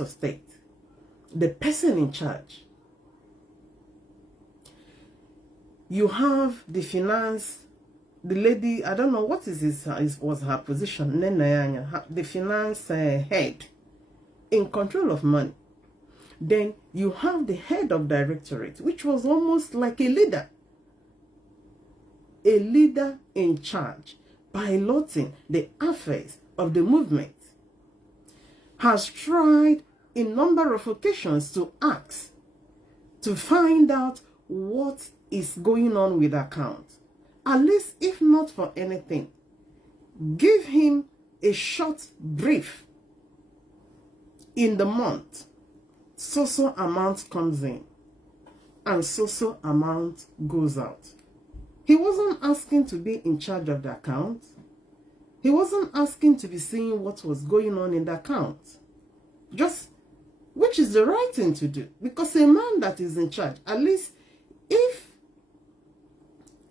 of state, the person in charge. You have the finance, the lady, I don't know what was her position, the finance head in control of money. Then you have the head of directorate, which was almost like a leader in charge, piloting the affairs of the movement, has tried a number of occasions to ask, to find out what is going on with the account. At least, if not for anything, give him a short brief. In the month, so amount comes in and so amount goes out. He wasn't asking to be in charge of the account. He wasn't asking to be seeing what was going on in the account. Just, which is the right thing to do. Because a man that is in charge, at least if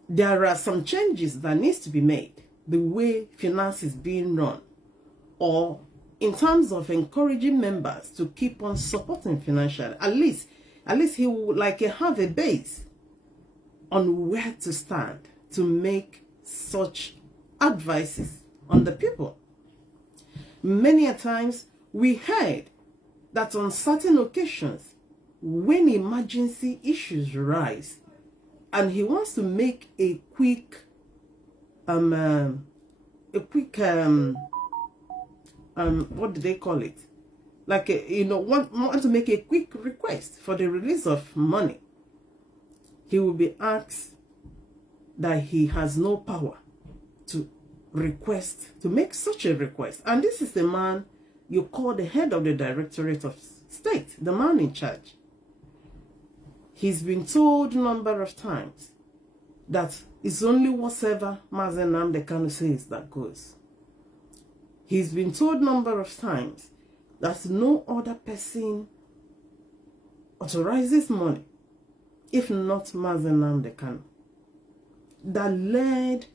there are some changes that needs to be made, the way finance is being run, or in terms of encouraging members to keep on supporting financially, at least he would have a base on where to stand to make such advices on the people. Many a times we heard that on certain occasions, when emergency issues rise, and he wants to make a quick, what do they call it? Want to make a quick request for the release of money. He will be asked that he has no power to make such a request. And this is the man you call the head of the Directorate of State, the man in charge. He's been told a number of times that it's only whatever Mazi Nnamdi Kanu says that goes. He's been told a number of times that no other person authorizes money, if not Mazi Nnamdi Kanu. That led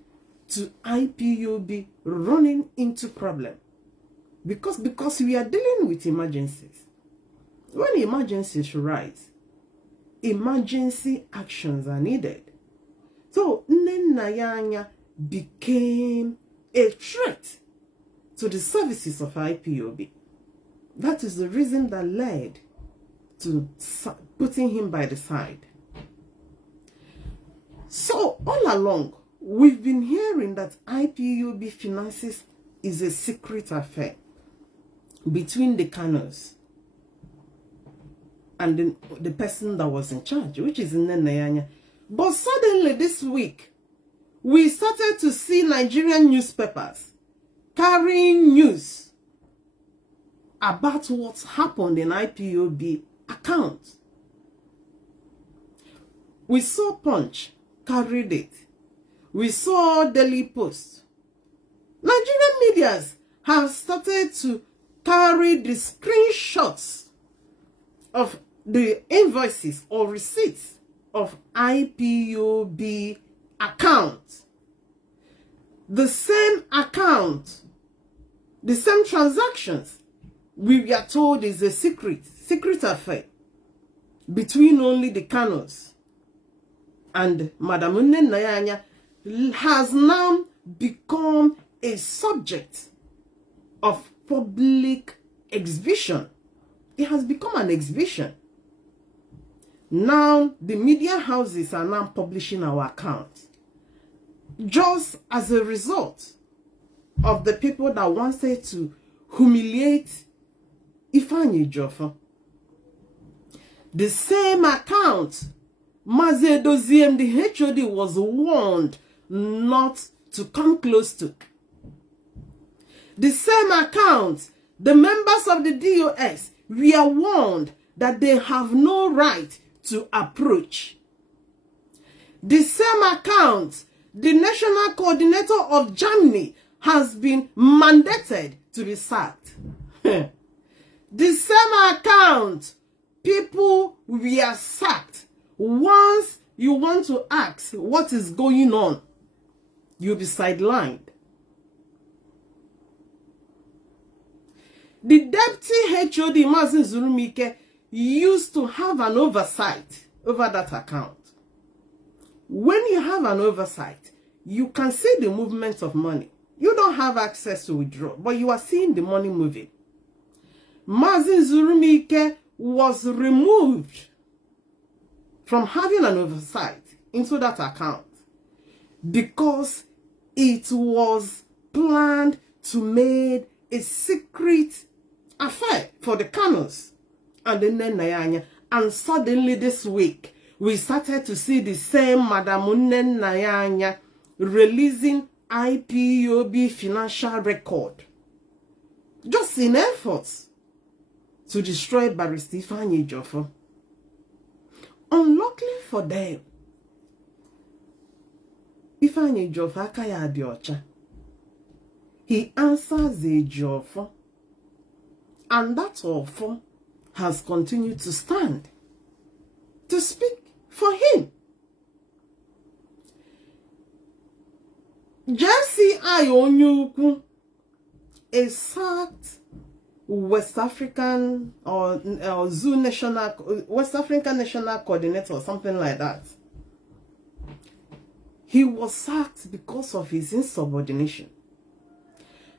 to IPOB running into problem. Because we are dealing with emergencies. When emergencies rise, emergency actions are needed. So Nnenayanya became a threat to the services of IPOB. That is the reason that led to putting him by the side. So all along, we've been hearing that IPOB finances is a secret affair between the Kanus and the person that was in charge, which is Nnenayanya. But suddenly this week, we started to see Nigerian newspapers carrying news about what's happened in IPOB accounts. We saw Punch carried it. We saw Daily Post. Nigerian medias have started to carry the screenshots of the invoices or receipts of IPOB accounts. The same account, the same transactions, we are told is a secret affair between only the Kanus. And Madam Nnenayanya has now become a subject of public exhibition. It has become an exhibition. Now, the media houses are now publishing our accounts. Just as a result of the people that wanted to humiliate Ifeanyi Ejiofor. The same account, Mazi Nnamdi, the HOD, was warned not to come close to. The same account, the members of the DOS were warned that they have no right to approach. The same account, the national coordinator of Germany has been mandated to be sacked. The same account, people were sacked. Once you want to ask what is going on, you'll be sidelined. The deputy HOD, Mazi Nnamdi, used to have an oversight over that account. When you have an oversight, you can see the movement of money. You don't have access to withdraw, but you are seeing the money moving. Mazi Nnamdi was removed from having an oversight into that account because it was planned to make a secret affair for the Kanus and the Nnenayanya. And suddenly this week, we started to see the same Madam Nnenayanya releasing IPOB financial record, just in efforts to destroy Barrister Ifeanyi Ejiofor. Unluckily for them, Ifeanyi Ejiofor akaya dị ọcha. He answers Ejiofor, and that offer has continued to stand to speak for him. Jesse Ayonyukwu, a sacked West African or Zoo National, West African National Coordinator or something like that. He was sacked because of his insubordination.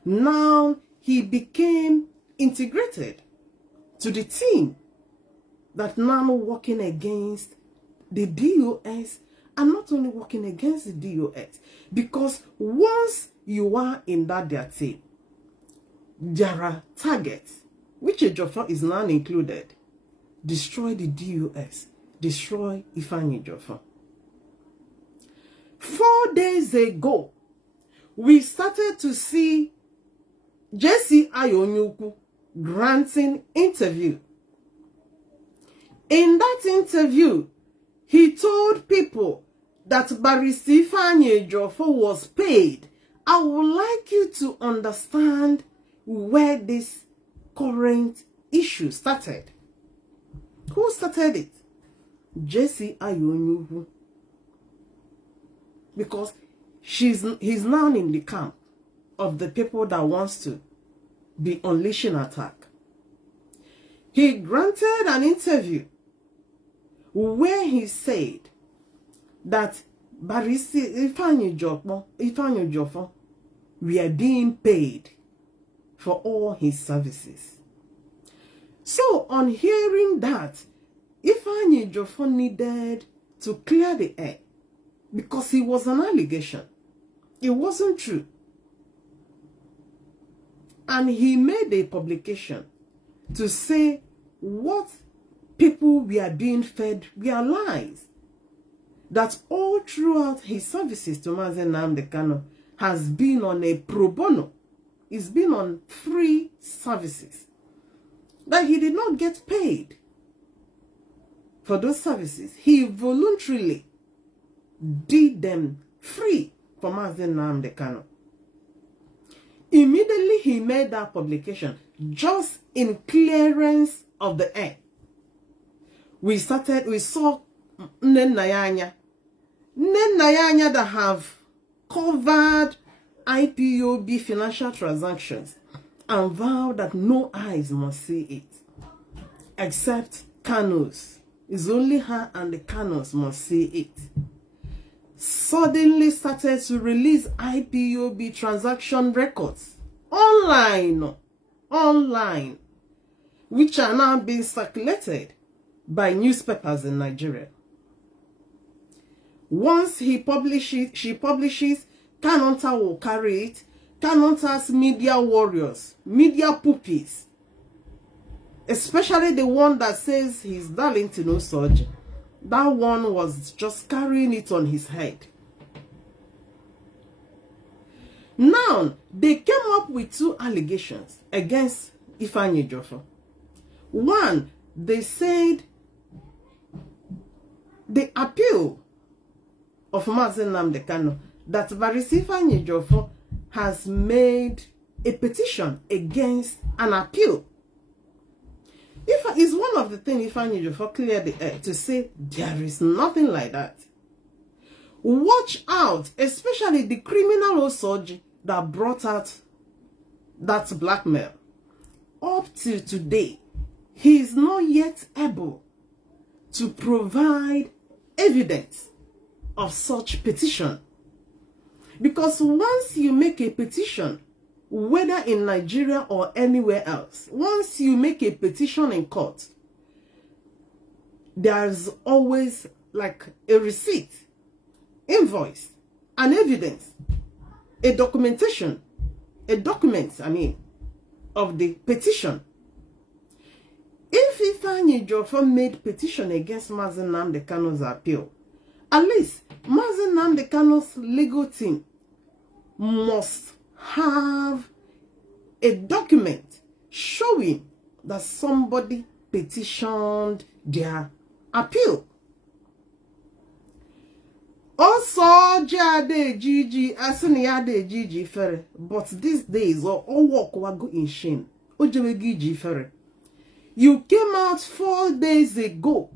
Now he became integrated to the team that now working against the DOS, and not only working against the DOS, because once you are in that their team, there are targets, which Ejiofor is now included. Destroy the DOS, destroy Ifeanyi Ejiofor. 4 days ago, we started to see Jesse Ayonyukwu granting interview. In that interview, he told people that Barrister Ifeanyi Ejiofor was paid. I would like you to understand where this current issue started. Who started it? Jesse Ayonyukwu. Because he's now in the camp of the people that wants to be unleashing attack. He granted an interview where he said that Barrister Ifeanyi Ejiofor were being paid for all his services. So on hearing that, Ifeanyi Ejiofor needed to clear the air because it was an allegation. It wasn't true. And he made a publication to say what people were being fed were lies. That all throughout his services to Mazi Nnamdi Kanu has been on a pro bono. It's been on free services. That he did not get paid for those services. He voluntarily did them free for Mazi Nnamdi Kanu. Immediately he made that publication, just in clearance of the air. We saw Nnenayanya that have covered IPOB financial transactions and vowed that no eyes must see it, except Kanus. It's only her and the Kanus must see it. Suddenly started to release IPOB transaction records online, which are now being circulated by newspapers in Nigeria. Once she publishes, Kanonta will carry it. Kanonta's media warriors, media poopies, especially the one that says he's Darlington Osorji. That one was just carrying it on his head. Now, they came up with 2 allegations against Ifeanyi Ejiofor. One, they said the appeal of Mazi Nnamdi Kanu that Barrister Ifeanyi Ejiofor has made a petition against an appeal. It's one of the things Ifeanyi Ejiofor cleared the air to say there is nothing like that. Watch out, especially the criminal Osorji that brought out that blackmail. up till today, he is not yet able to provide evidence of such petition. Because once you make a petition, whether in Nigeria or anywhere else, once you make a petition in court, there's always like a receipt, invoice, an evidence, a documentation, a document, of the petition. If Ifeanyi Ejiofor made petition against Mazi Nnamdi Kanu's appeal, at least Mazi Nnamdi Kanu's legal team must have a document showing that somebody petitioned their appeal. Also, Gigi, Gigi Ferre, but these days, all work wago in shame. Gigi Ferre. You came out 4 days ago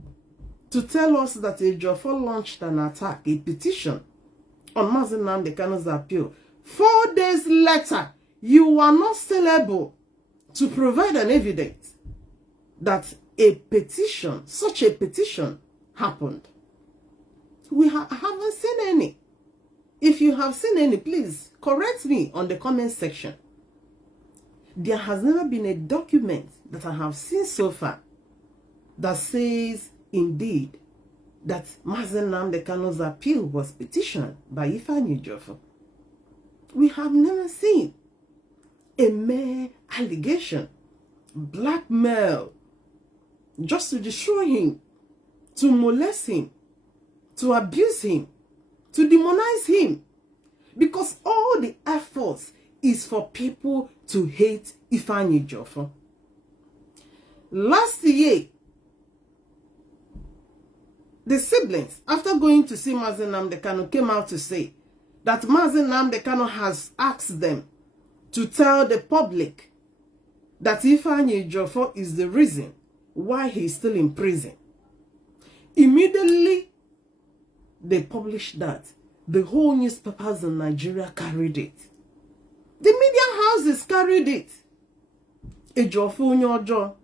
to tell us that Ejiofor launched an attack, a petition on Mazi Nnamdi Kanu's appeal. 4 days later, you are not still able to provide an evidence that a petition, such a petition, happened. We haven't seen any. If you have seen any, please correct me on the comment section. There has never been a document that I have seen so far that says indeed that Mazi Nnamdi Kanu's appeal was petitioned by Ifeanyi Ejiofor. We have never seen a mere allegation, blackmail, just to destroy him, to molest him, to abuse him, to demonize him. Because all the efforts is for people to hate Ifeanyi Ejiofor. Last year, the siblings, after going to see Mazi Nnamdi Kanu, came out to say that Mazi Nnamdi Kanu has asked them to tell the public that Ifeanyi Ejiofor is the reason why he is still in prison. Immediately, they published that. The whole newspapers in Nigeria carried it. The media houses carried it. Ejiofor Onyojo.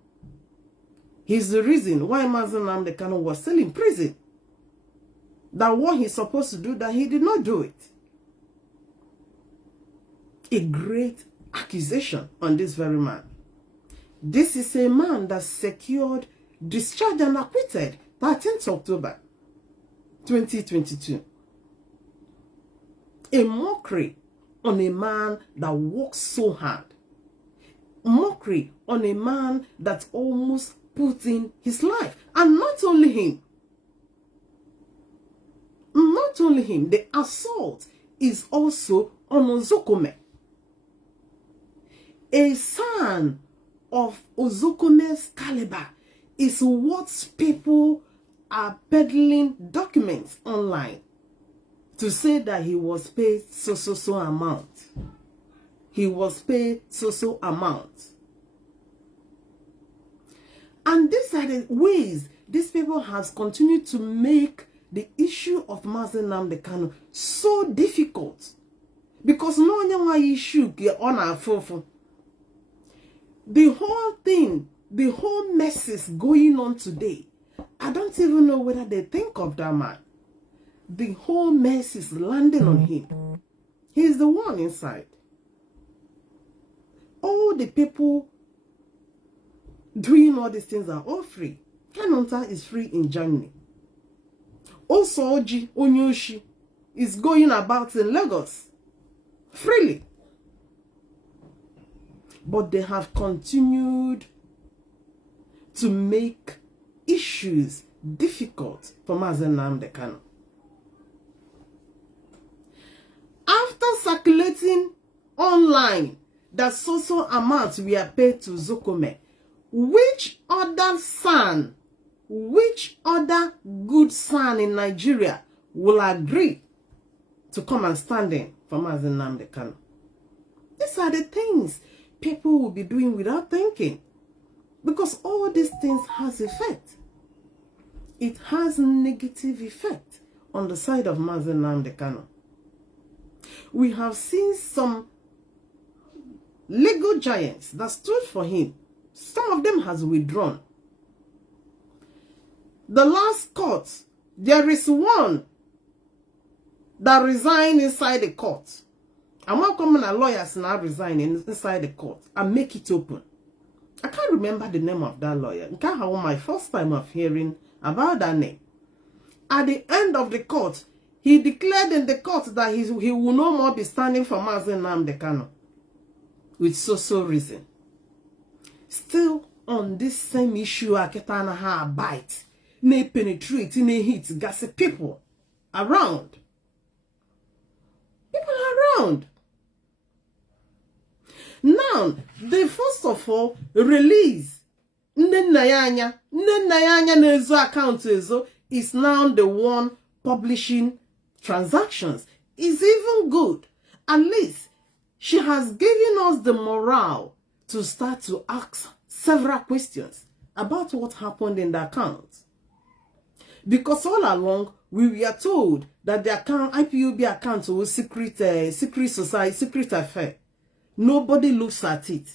He's the reason why Mazi Nnamdi Kanu was still in prison. That what he's supposed to do, that he did not do it. A great accusation on this very man. This is a man that secured, discharged and acquitted 13th October 2022. A mockery on a man that works so hard. Mockery on a man that almost put in his life. And not only him. Not only him. The assault is also on Ozokome. A son of Ozokome's caliber is what people are peddling documents online to say that he was paid so amount. He was paid so amount. And these are the ways these people have continued to make the issue of Mazi Nnamdi Kanu so difficult. Because no one issue on our phone. The whole thing, the whole mess is going on today. I don't even know whether they think of that man. The whole mess is landing on him. He's the one inside. All the people doing all these things are all free. Kanonta is free in Germany. Osoji Onyoshi is going about in Lagos freely. But they have continued to make issues difficult for Mazi Nnamdi Kanu. After circulating online that so amounts were paid to Zokome, which other son, which other good son in Nigeria will agree to come and stand in for Mazi Nnamdi Kanu? These are the things people will be doing without thinking. Because all these things has effect. It has negative effect on the side of Mazi Nnamdi Kanu. We have seen some legal giants that stood for him Some of them has withdrawn. The last court, there is one that resigned inside the court. I'm not coming as lawyers now resign inside the court and make it open. I can't remember the name of that lawyer. It can't have my first time of hearing about that name. At the end of the court, he declared in the court that he will no more be standing for Mazi Nnamdi Kanu with so reason. Still on this same issue, Aketana ha bite, ne penetrate, ne hit, gassy people around. People around. Now, they first of all release Nnenayanya Nezo account is now the one publishing transactions. Is even good. At least she has given us the morale to start to ask several questions about what happened in the account. Because all along we were told that the account, IPOB account, was secret society, secret affair. Nobody looks at it.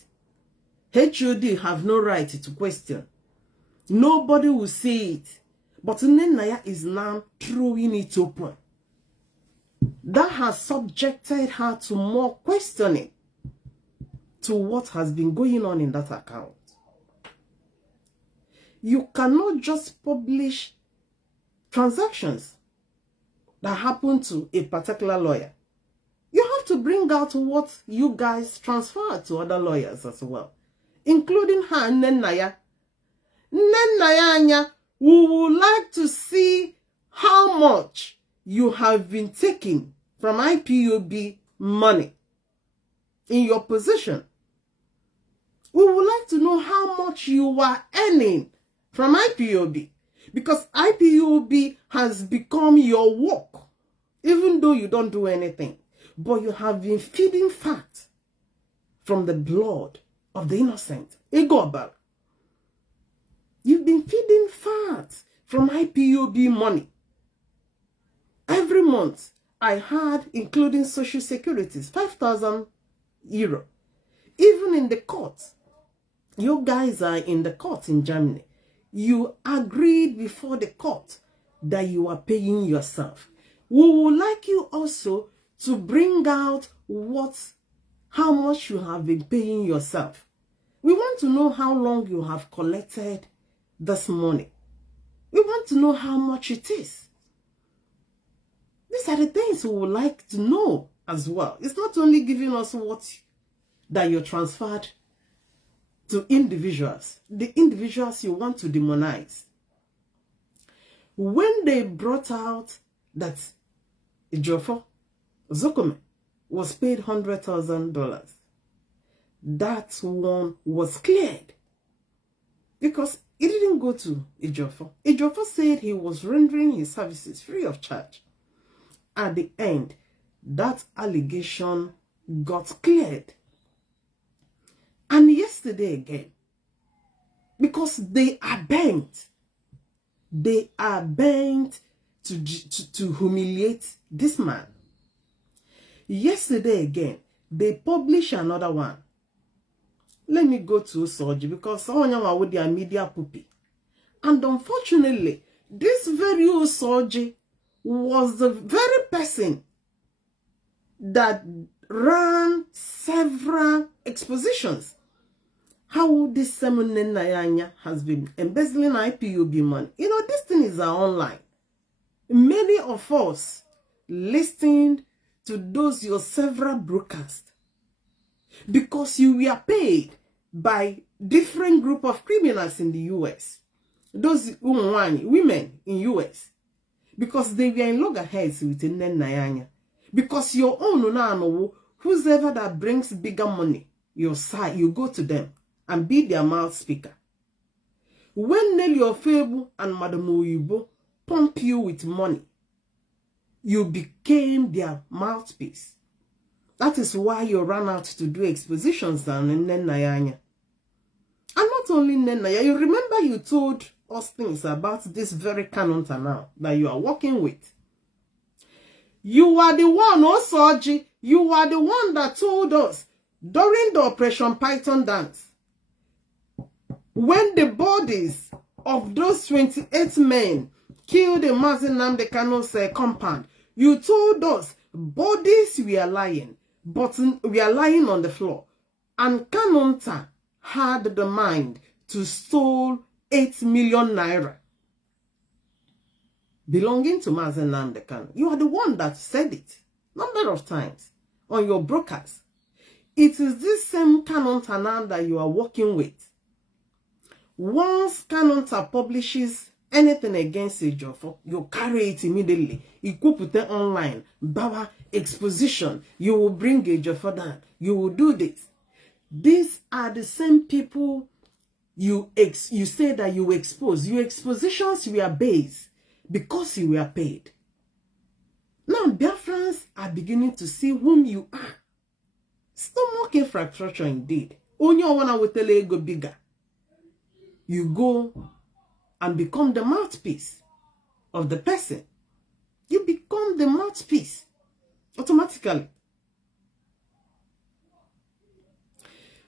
HOD have no right to question. Nobody will see it. But Nnenaya is now throwing it open. That has subjected her to more questioning to what has been going on in that account. You cannot just publish transactions that happen to a particular lawyer. You have to bring out what you guys transfer to other lawyers as well, including her, Nnenaya. Nnenaya, we would like to see how much you have been taking from IPOB money in your position. We would like to know how much you are earning from IPOB, because IPOB has become your work, even though you don't do anything. But you have been feeding fat from the blood of the innocent. Ipob. You've been feeding fat from IPOB money. Every month, I had, including social securities, 5,000 euro. Even in the court, you guys are in the court in Germany. You agreed before the court that you are paying yourself. We would like you also to bring out how much you have been paying yourself. We want to know how long you have collected this money. We want to know how much it is. These are the things we would like to know as well. It's not only giving us that you transferred to individuals. The individuals you want to demonize. When they brought out that Ejiofor Zokome was paid $100,000, that one was cleared because it didn't go to Ejiofor. Ejiofor said he was rendering his services free of charge. At the end, that allegation got cleared. And yesterday again, because they are bent to humiliate this man. Yesterday again, they publish another one. Let me go to Soji because someone with their media puppy. And unfortunately, this very Soji was the very person that ran several expositions. How this Nnenaya has been embezzling IPOB money. You know, this thing is online. Many of us listened to those your several broadcasts because you were paid by different group of criminals in the US. Those women in US. Because they were in loggerheads with Nnenaya. Because your own no, whoever that brings bigger money, your side, you go to them and be their mouth speaker. When Nelly Ofebu and Madam Oyibo pump you with money, you became their mouthpiece. That is why you ran out to do expositions down in Nnenaya. And not only Nnenaya, you remember you told us things about this very canon now that you are working with. You are the one, Osoji, you are the one that told us during the Operation Python dance when the bodies of those 28 men killed in Mazi Nnamdi Kanu's compound, you told us bodies were lying, but we are lying on the floor. And Kanunta had the mind to steal 8 million naira belonging to Mazi Nnamdi Kanu. You are the one that said it number of times on your brokers. It is this same Kanunta now that you are working with. Once Kanunta publishes anything against Ejiofor, you carry it immediately. You could put it online. Bawa exposition. You will bring Ejiofor down. You will do this. These are the same people you say that you expose. Your expositions were based because you were paid. Now, Biafrans are beginning to see whom you are. Stomach infrastructure indeed. Only one will tell you go bigger. You go and become the mouthpiece of the person. You become the mouthpiece automatically.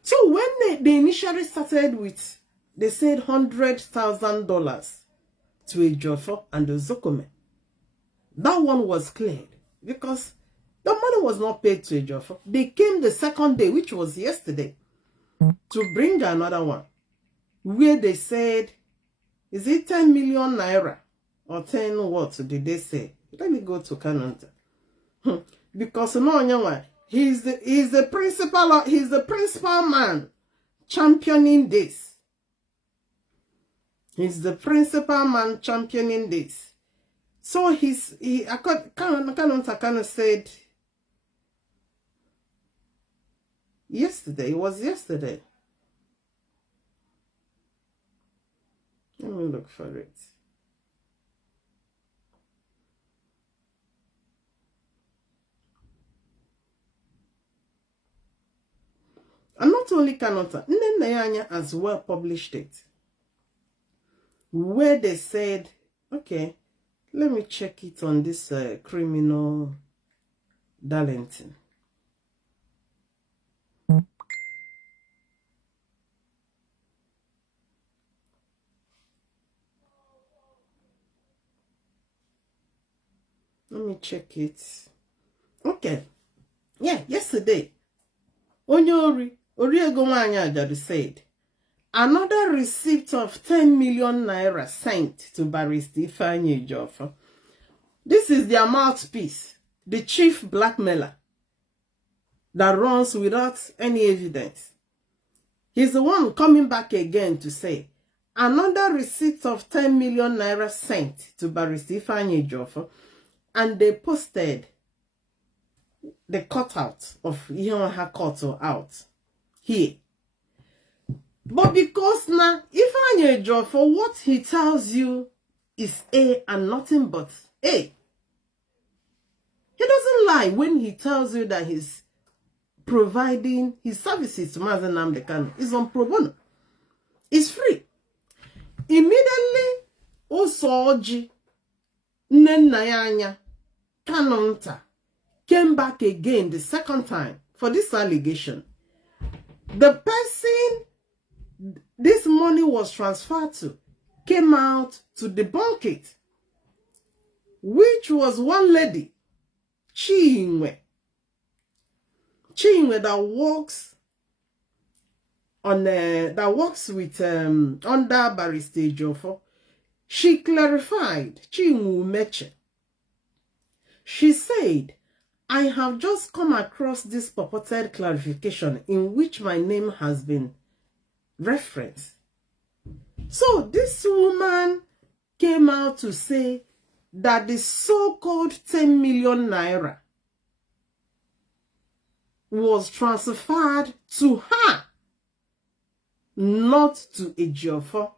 So when they initially started with, they said $100,000 to Ejiofor and the Zokome. That one was cleared because the money was not paid to Ejiofor. They came the second day, which was yesterday, to bring another one, where they said, is it 10 million naira or 10 what did they say? Let me go to Kanunta. Because no, he's the principal man championing this. He's the principal man championing this. So Kanunta kind of said yesterday, it was yesterday. Let me look for it. And not only Kanunta, Nnenayanya as well published it, where they said, okay, let me check it on this criminal Darlington. Let me check it. Okay. Yeah, yesterday, Onyori Oriego Nwanyajadu said, another receipt of 10 million naira sent to Barrister Ifeanyi Ejiofor. This is their mouthpiece, the chief blackmailer that runs without any evidence. He's the one coming back again to say, another receipt of 10 million naira sent to Barrister Ifeanyi Ejiofor, and they posted the cutout of Ihoha Koto out here. But because now, Ifeanyi Ejiofor, what he tells you is A and nothing but A. He doesn't lie when he tells you that he's providing his services to Mazi Nnamdi Kanu. It's on pro bono. It's free. Immediately, Osoji Nnenayanya Kanunta came back again the second time for this allegation. The person this money was transferred to came out to debunk it, which was one lady, Chinwe that works on that works with under Barrister Ejiofor. She clarified, Chinwe Meche. She said, I have just come across this purported clarification in which my name has been referenced. So this woman came out to say that the so-called 10 million naira was transferred to her, not to Ejiofor.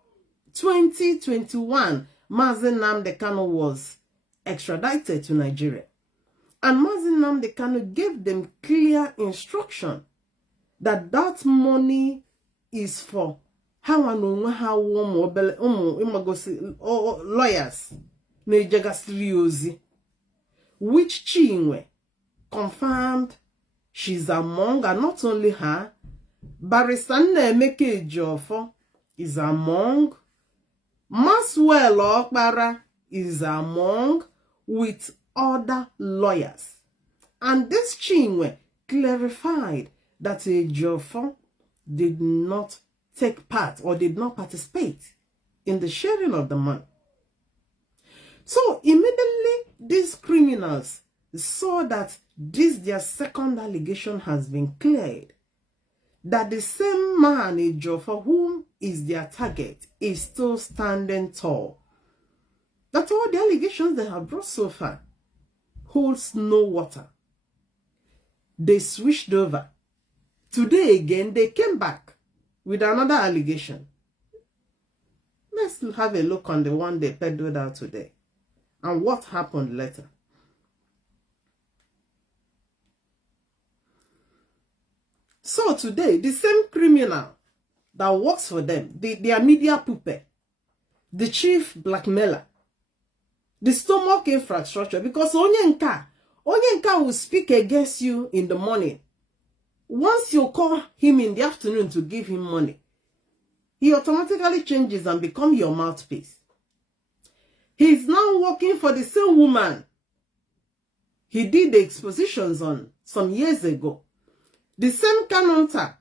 2021, Mazi Nnamdi Kanu was extradited to Nigeria. And Mazi Nnamdi Kanu gave them clear instruction that that money is for lawyers, which Chinwe confirmed she's among, and not only her, Barrister Ifeanyi Ejiofor is among, Maswell Okpara is among, with other lawyers. And this Chinwe clarified that Ejiofor did not take part or did not participate in the sharing of the money. So immediately these criminals saw that their second allegation has been cleared, that the same man Ejiofor, whom is their target, is still standing tall. That all the allegations they have brought so far holds no water. They switched over. Today again, they came back with another allegation. Let's have a look on the one they peddled out today and what happened later. So today, the same criminal that works for them, their media puppet, the chief blackmailer, the stomach infrastructure, because Onyenka will speak against you in the morning. Once you call him in the afternoon to give him money, he automatically changes and becomes your mouthpiece. He's now working for the same woman he did the expositions on some years ago. The same Kanonta,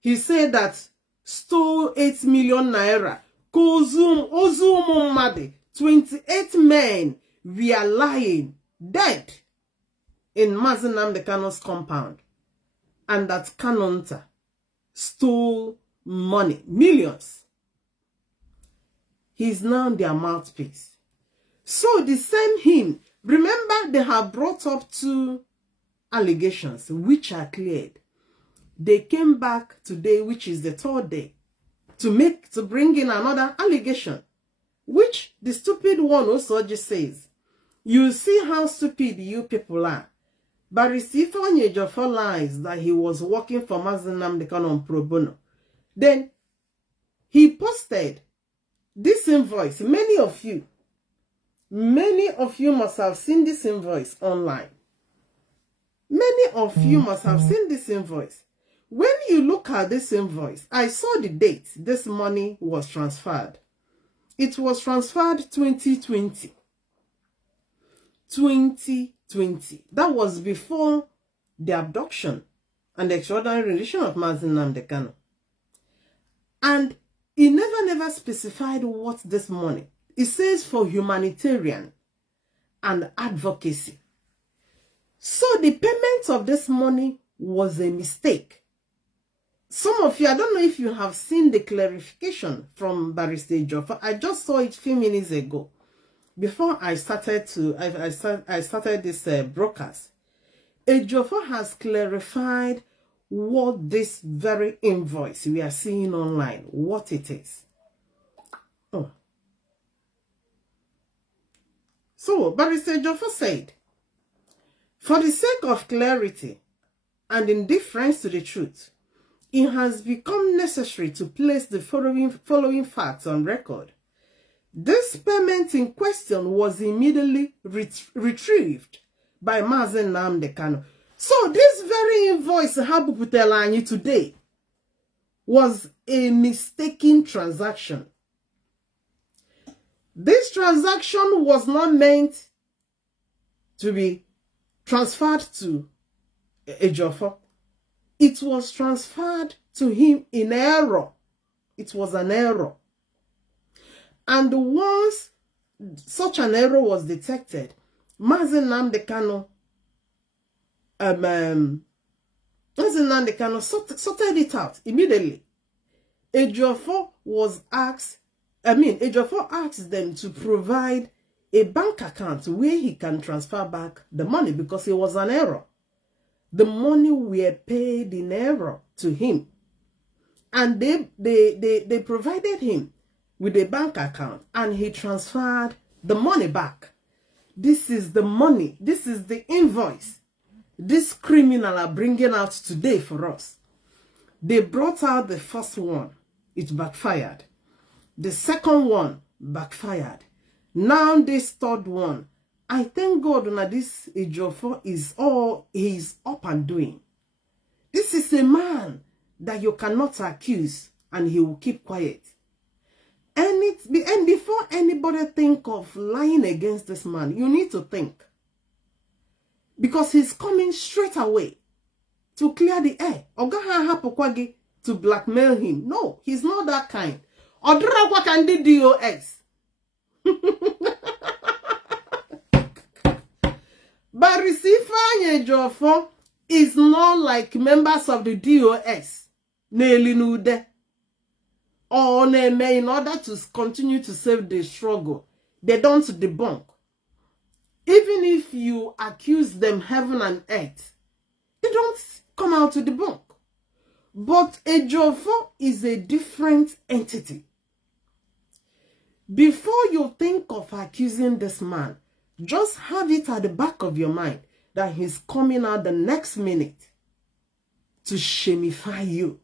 he said that stole 8 million naira. Ozum Madi, 28 men were lying dead in Mazi Nnamdi Kanu's compound. And that Kanonta stole money, millions. He's now their mouthpiece. So the same him, remember they have brought up 2 allegations which are cleared. They came back today, which is the 3rd day, to bring in another allegation, which the stupid one also just says, you see how stupid you people are. Barrister Ifeanyi Ejiofor lies that he was working for Mazi Nnamdi Kanu on pro bono. Then he posted this invoice. Many of you must have seen this invoice online. Many of you must have seen this invoice. When you look at this invoice, I saw the date this money was transferred. It was transferred 2020. 2020. That was before the abduction and the extraordinary rendition of Mazi Nnamdi Kanu. And it never specified what this money. It says for humanitarian and advocacy. So the payment of this money was a mistake. Some of you, I don't know if you have seen the clarification from Barrister Ejiofor. I just saw it a few minutes ago. Before I started this broadcast, Ejiofor has clarified what this very invoice we are seeing online, what it is. Oh. So, Barrister Ejiofor said, for the sake of clarity and in deference to the truth, it has become necessary to place the following facts on record. This payment in question was immediately retrieved by Mazi Nnamdi Kanu. So this very invoice Habuputelani today was a mistaken transaction. This transaction was not meant to be transferred to Ejiofor. It was transferred to him in error. It was an error. And once such an error was detected, Mazi Nnamdi Kanu sorted it out immediately. Ejiofor asked them to provide a bank account where he can transfer back the money because it was an error. The money were paid in error to him. And they provided him with a bank account and he transferred the money back. This is the money. This is the invoice this criminal are bringing out today for us. They brought out the first one. It backfired. The second one backfired. Now this third one. I thank God that this Ejiofor is all he's up and doing. This is a man that you cannot accuse and he will keep quiet. And before anybody think of lying against this man, you need to think. Because he's coming straight away to clear the air. Ogaha hapokwagi to blackmail him. No, he's not that kind. Odra can do DOS. Barrister Ifeanyi Ejiofor is not like members of the DOS. Nelinude. Or in order to continue to save the struggle. They don't debunk. Even if you accuse them heaven and earth, they don't come out to debunk. But Ejiofor is a different entity. Before you think of accusing this man, just have it at the back of your mind that he's coming out the next minute to shamify you.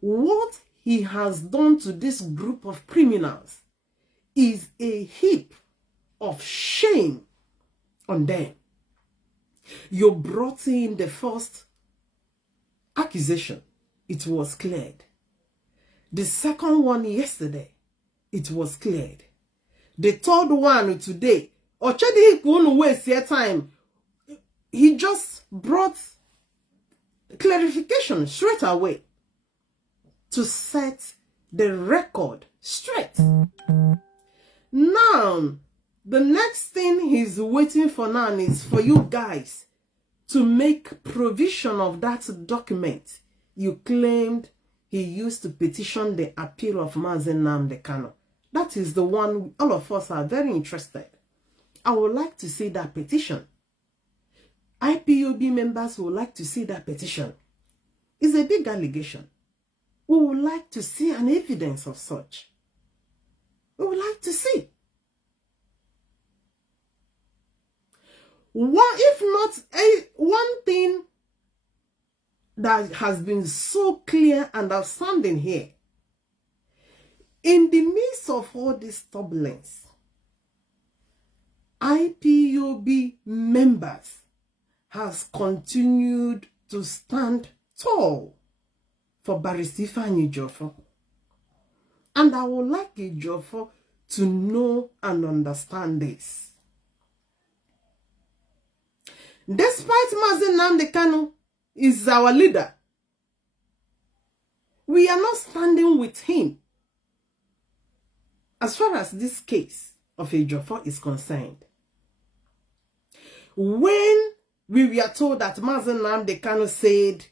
What he has done to this group of criminals is a heap of shame on them. You brought in the first accusation. It was cleared. The second one yesterday, it was cleared. The third one today, Ochedi won't waste your time. He just brought clarification straight away to set the record straight. Now, the next thing he's waiting for now is for you guys to make provision of that document you claimed he used to petition the appeal of Mazi Nnamdi Kanu. That is the one all of us are very interested. I would like to see that petition. IPOB members would like to see that petition. It's a big allegation. We would like to see an evidence of such. We would like to see. One thing that has been so clear and outstanding here, in the midst of all this turbulence, IPOB members has continued to stand tall for Barrister Ifeanyi Ejiofor. And I would like Ejiofor to know and understand this. Despite Mazi Nnamdi Kanu is our leader, we are not standing with him as far as this case of Ejiofor is concerned. When we were told that Mazi Nnamdi Kanu said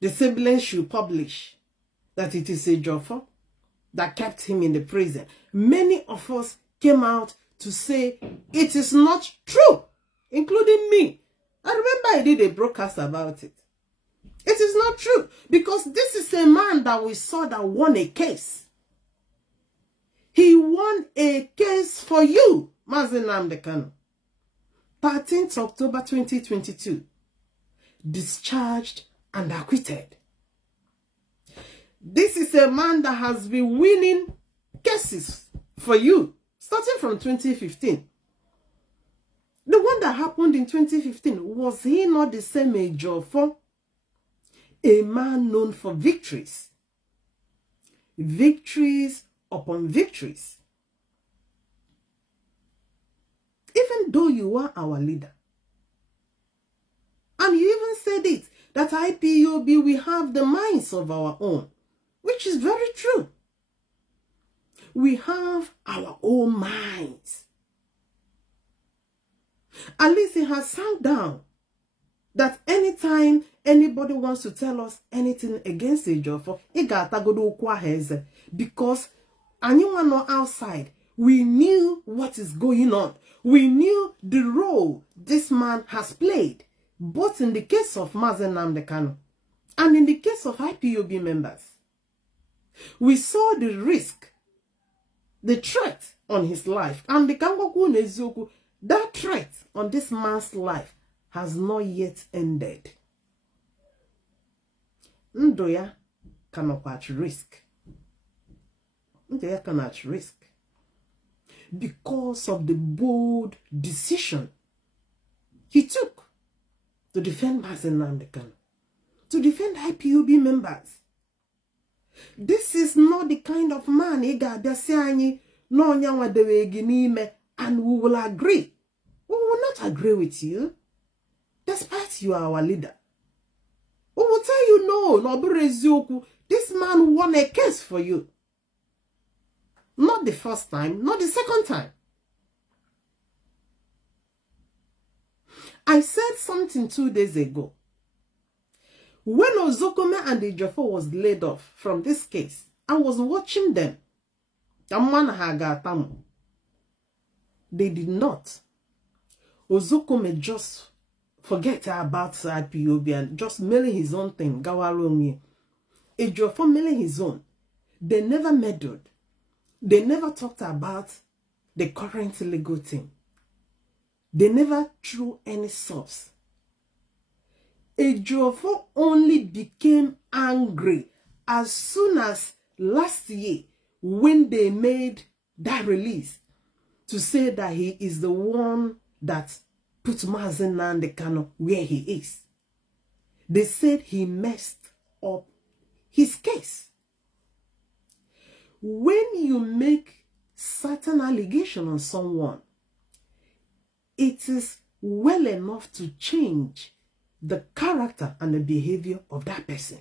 the siblings should publish that it is Ejiofor that kept him in the prison, many of us came out to say it is not true, including me. I remember I did a broadcast about it. It is not true, because this is a man that we saw that won a case. He won a case for you, Mazi Nnamdi Kanu. 13th October 2022. Discharged and acquitted. This is a man that has been winning cases for you, starting from 2015. The one that happened in 2015, was he not the same Ejiofor? A man known for victories. Victories upon victories. Even though you are our leader. And you even said it, that IPOB, we have the minds of our own. Which is very true. We have our own minds. At least it has sunk down that anytime anybody wants to tell us anything against Ejiofor, because anyone outside, we knew what is going on. We knew the role this man has played, both in the case of Mazi Nnamdi Kanu and in the case of IPOB members. We saw the risk, the threat on his life, and the Kangoku Nezoku, that threat on this man's life has not yet ended. Ndoya cannot at risk. Ndoya cannot at risk. Because of the bold decision he took to defend Mazi Nnamdi Kanu, to defend IPOB members. This is not the kind of man and we will agree. We will not agree with you, despite you are our leader. We will tell you no, this man won a case for you. Not the first time, not the second time. I said something 2 days ago. When Ozokome and Ejiofor was laid off from this case, I was watching them. They did not. Ozokome just forget about IPOB and just mailing his own thing. Ejiofor mailing his own. They never meddled. They never talked about the current legal thing. They never threw any source. Ejiofor only became angry as soon as last year when they made that release to say that he is the one that put Mazi Nnamdi Kanu where he is. They said he messed up his case. When you make certain allegation on someone, it is well enough to change the character and the behavior of that person.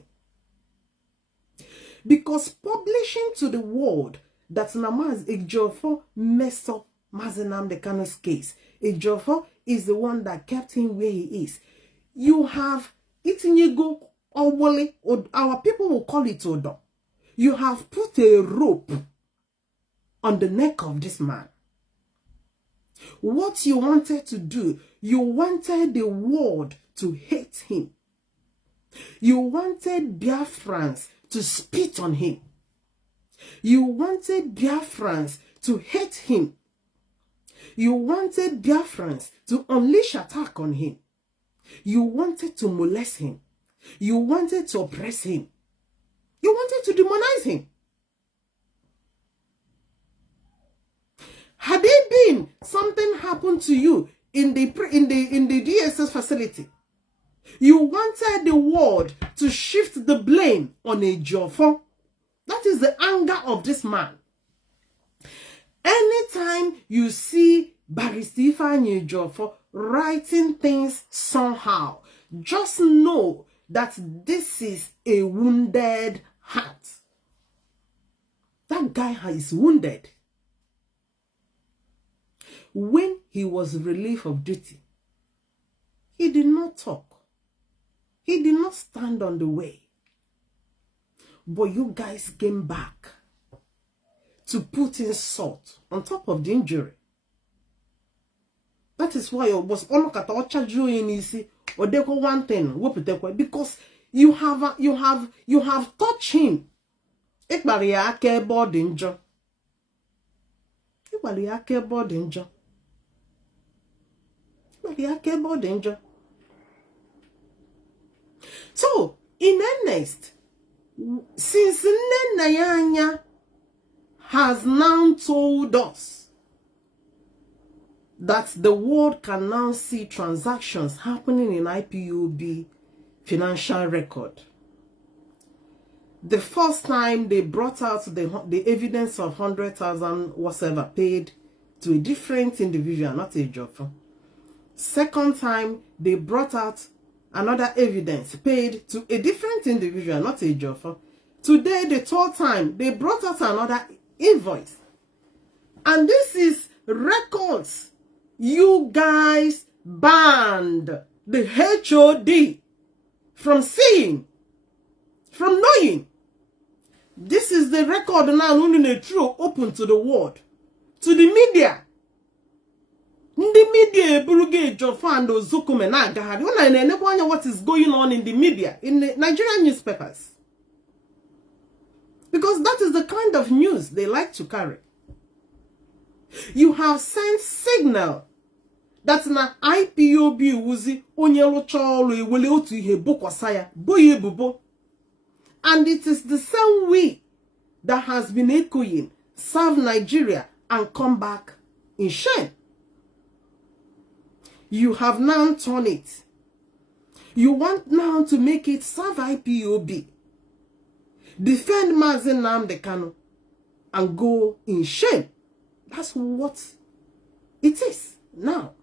Because publishing to the world that Mazi Ejiofor messed up Mazi Nnamdi Kanu's case, Ejiofor is the one that kept him where he is. You have Itinyego Owole, our people will call it Odo. You have put a rope on the neck of this man. What you wanted to do, you wanted the world to hate him. You wanted Biafrans to spit on him. You wanted Biafrans to hate him. You wanted Biafrans to unleash attack on him. You wanted to molest him. You wanted to oppress him. You wanted to demonize him. Had it been something happened to you in the DSS facility, you wanted the world to shift the blame on Ejiofor. That is the anger of this man. Anytime you see Barrister Ifeanyi Ejiofor writing things somehow, just know that this is a wounded heart. That guy is wounded. When he was relieved of duty, he did not talk. He did not stand on the way. But you guys came back to put in salt on top of the injury. That is why it was one thing because you have touched him. So, in earnest, since Nayanya has now told us that the world can now see transactions happening in IPOB financial record. The first time they brought out the evidence of 100,000 whatever paid to a different individual, not Ejiofor. Second time they brought out another evidence paid to a different individual, not Ejiofor. Today, the third time, they brought out another invoice. And this is records. You guys banned the HOD from seeing, from knowing. This is the record now open to the world, to the media. The media what is going on in the media, in the Nigerian newspapers. Because that is the kind of news they like to carry. You have sent signal that na IPOB wuzi onyelo cholo ewele otu ihe bokwasaya boye bubo. And it is the same way that has been echoing, serve Nigeria and come back in shame. You have now turned it. You want now to make it serve IPOB. defend Mazi Nnamdi Kanu, and go in shame. That's what it is now.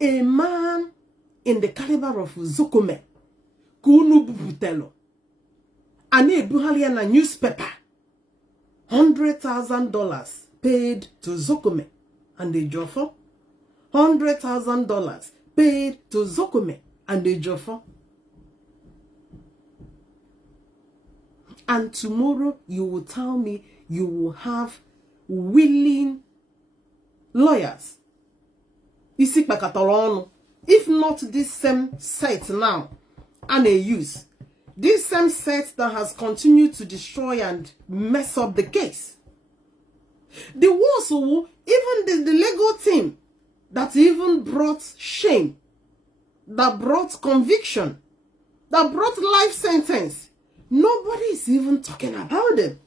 A man in the caliber of Zokome, Kunu Bubutelo, and a Buhaliana newspaper, $100,000 paid to Zokome and Ejiofor, $100,000 paid to Zokome and Ejiofor. And tomorrow you will tell me you will have willing lawyers. If not this same set now, and they use this same set that has continued to destroy and mess up the case. The worst, even the legal team that even brought shame, that brought conviction, that brought life sentence, nobody is even talking about them.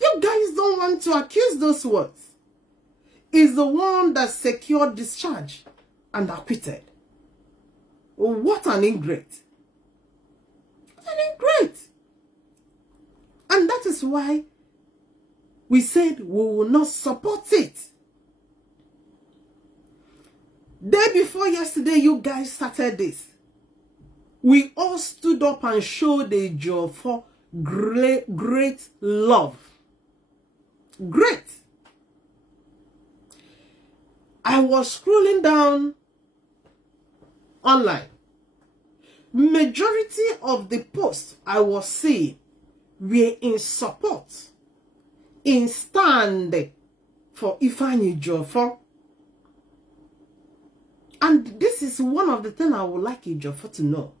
You guys don't want to accuse those words. Is the one that secured discharge and acquitted. Oh, what an ingrate. What an ingrate. And that is why we said we will not support it. Day before yesterday, you guys started this. We all stood up and showed Ejiofor great love. Great. I was scrolling down online. Majority of the posts I was seeing were in support, in stand for Ifeanyi Ejiofor. And this is one of the things I would like Ejiofor to know.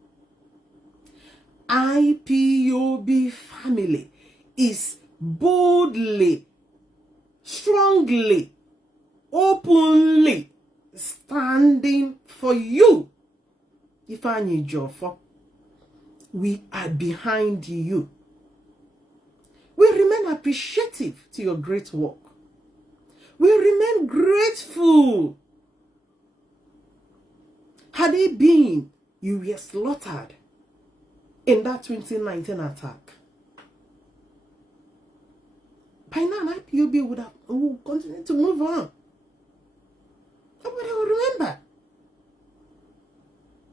IPOB family is boldly, strongly, openly standing for you, Ifeanyi Ejiofor. We are behind you. We remain appreciative to your great work. We remain grateful. Had it been you were slaughtered in that 2019 attack, by now IPOB would continue to move on. Nobody will remember.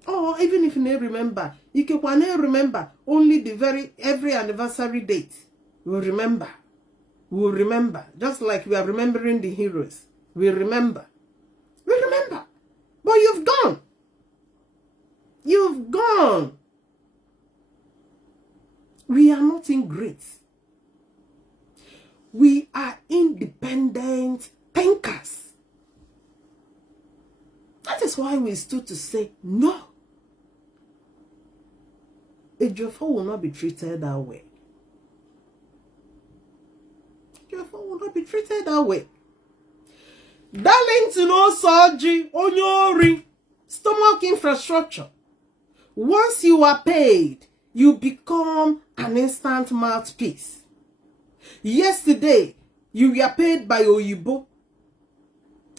Or even if you don't remember, you can remember only the every anniversary date. We'll remember. We'll remember. Just like we are remembering the heroes. We remember. We remember. But you've gone. You've gone. We are not ingrates. We are independent thinkers. That is why we stood to say no. Ejiofor will not be treated that way. Ejiofor will not be treated that way. Darlington Osaji Onyori, stomach infrastructure. Once you are paid, you become an instant mouthpiece. Yesterday, you were paid by Oyibo.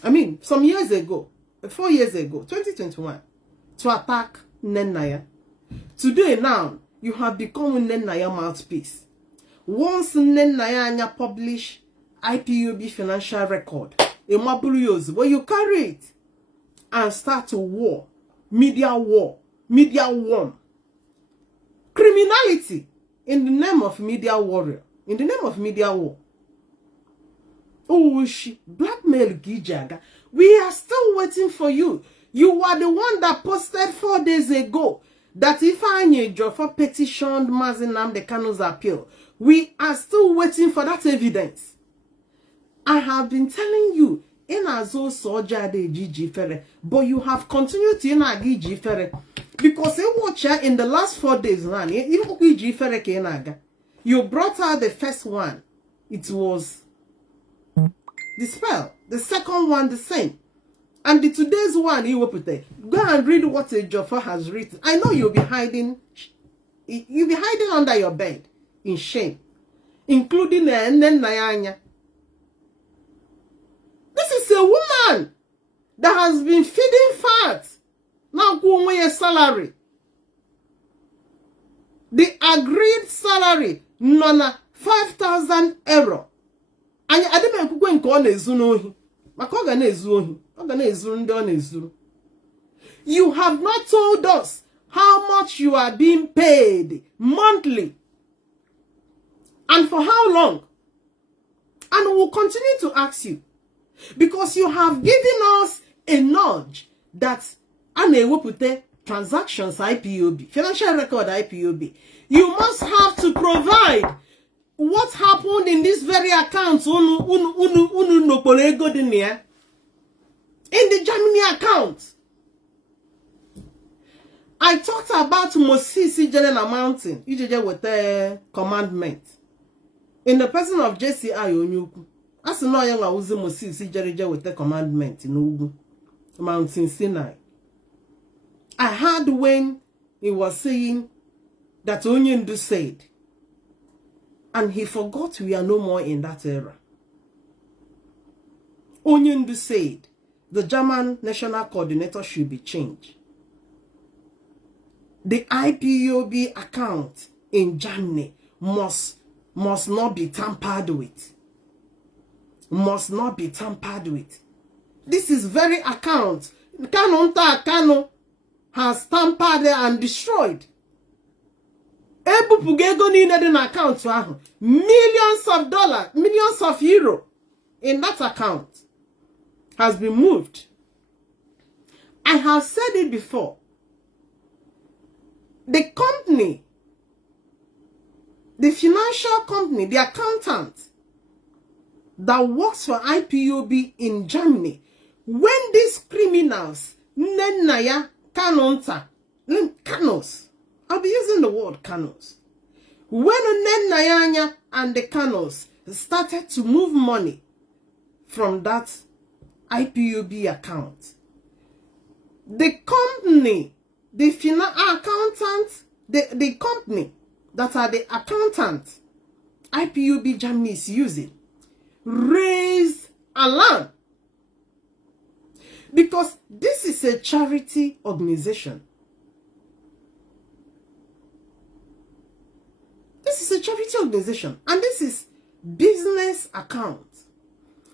I mean, some years ago, 4 years ago, 2021, to attack Nnenaya. Today now, you have become Nnenaya mouthpiece. Once Nnenaya publish IPOB financial record, where you carry it and start a war, media war, criminality in the name of media warrior, in the name of media war. Oh, she blackmail Gijaga. We are still waiting for you. You are the one that posted 4 days ago that Ifeanyi Ejiofor petitioned Mazi Nnamdi Kanu's appeal. We are still waiting for that evidence. I have been telling you, in Azo Soja de Gigi Fere, but you have continued to in Gigi Fere because you watch in the last 4 days, you brought out the first one. It was the spell. The second one, the same. And the today's one, you will put there. Go and read what Ejiofor has written. I know you'll be hiding. You'll be hiding under your bed in shame, including the Nnenaya. This is a woman that has been feeding fat. Now go away a salary. The agreed salary nona 5,000 euro. And I didn't go and call a zuno. You have not told us how much you are being paid monthly. And for how long? And we'll continue to ask you. Because you have given us a nudge that Anewopute transactions IPOB, financial record IPOB. You must have to provide what happened in this very account in the Germany account. I talked about Moses General Mountain, EJJ with the commandment. In the person of JCI Onyuku. As no young I was Moses General with the commandment in Ugu, Mountain Sinai. I heard when he was saying that Onyendu said, and he forgot we are no more in that era. Onyendu said the German national coordinator should be changed. The IPOB account in Germany must not be tampered with. Must not be tampered with. This is very account. Kanu has tampered and destroyed. Ebupugego needed an account to have millions of dollars, millions of euro in that account has been moved. I have said it before. The company, the financial company, the accountant that works for IPOB in Germany, when these criminals, Nenaya, Kanos, I'll be using the word Kanos. When Nenayanya and the Kanos started to move money from that IPOB account, the company, the accountant, the company that are the accountant IPOB Germany is using, raised alarm. Because this is a charity organization. This is a charity organization. And this is business account.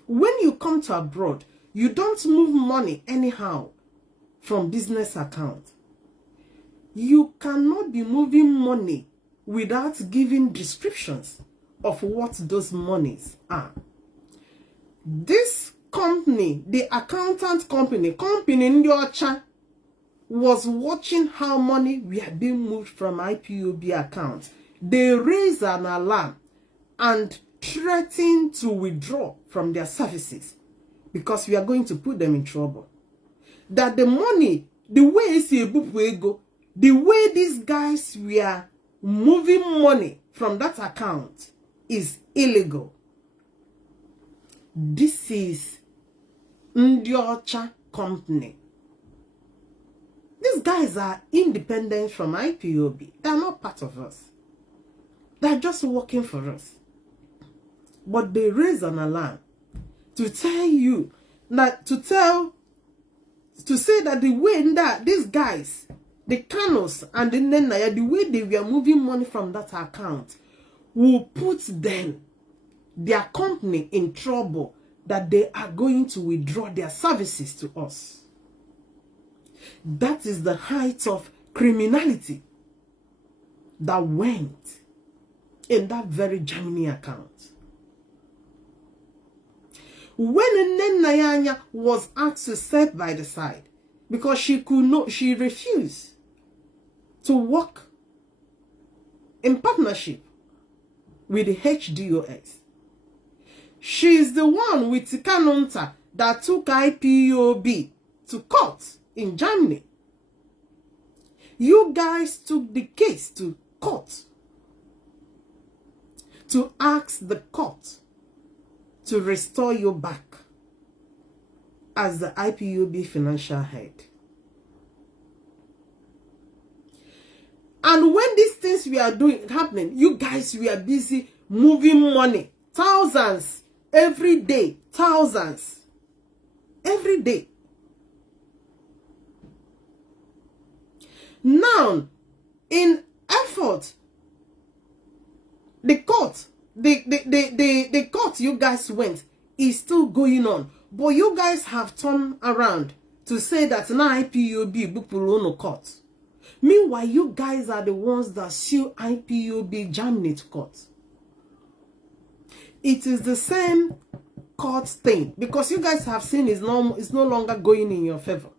When you come to abroad, you don't move money anyhow from business account. You cannot be moving money without giving descriptions of what those monies are. This company, the accountant company in Yocha, was watching how money were being moved from IPOB accounts. They raised an alarm and threatened to withdraw from their services because we are going to put them in trouble. That the money, the way the way these guys were moving money from that account is illegal. This is Ndiocha company. These guys are independent from IPOB. They are not part of us. They are just working for us. But they raise an alarm to tell you that to say that the way that these guys, the Kanos and the Nenaya, the way they were moving money from that account will put them, their company, in trouble, that they are going to withdraw their services to us. That is the height of criminality that went in that very Germany account. When Nenayanya was asked to step by the side because she refused to work in partnership with the HDOS. She is the one with Kanunta that took IPOB to court in Germany. You guys took the case to court to ask the court to restore you back as the IPOB financial head. And when these things we are doing happening, you guys, we are busy moving money, thousands every day, thousands every day. Now, in effort The court, the court you guys went is still going on. But you guys have turned around to say that now IPOB bupuru court. Meanwhile, you guys are the ones that sue IPOB Germany to court. It is the same court thing because you guys have seen it's no longer going in your favor.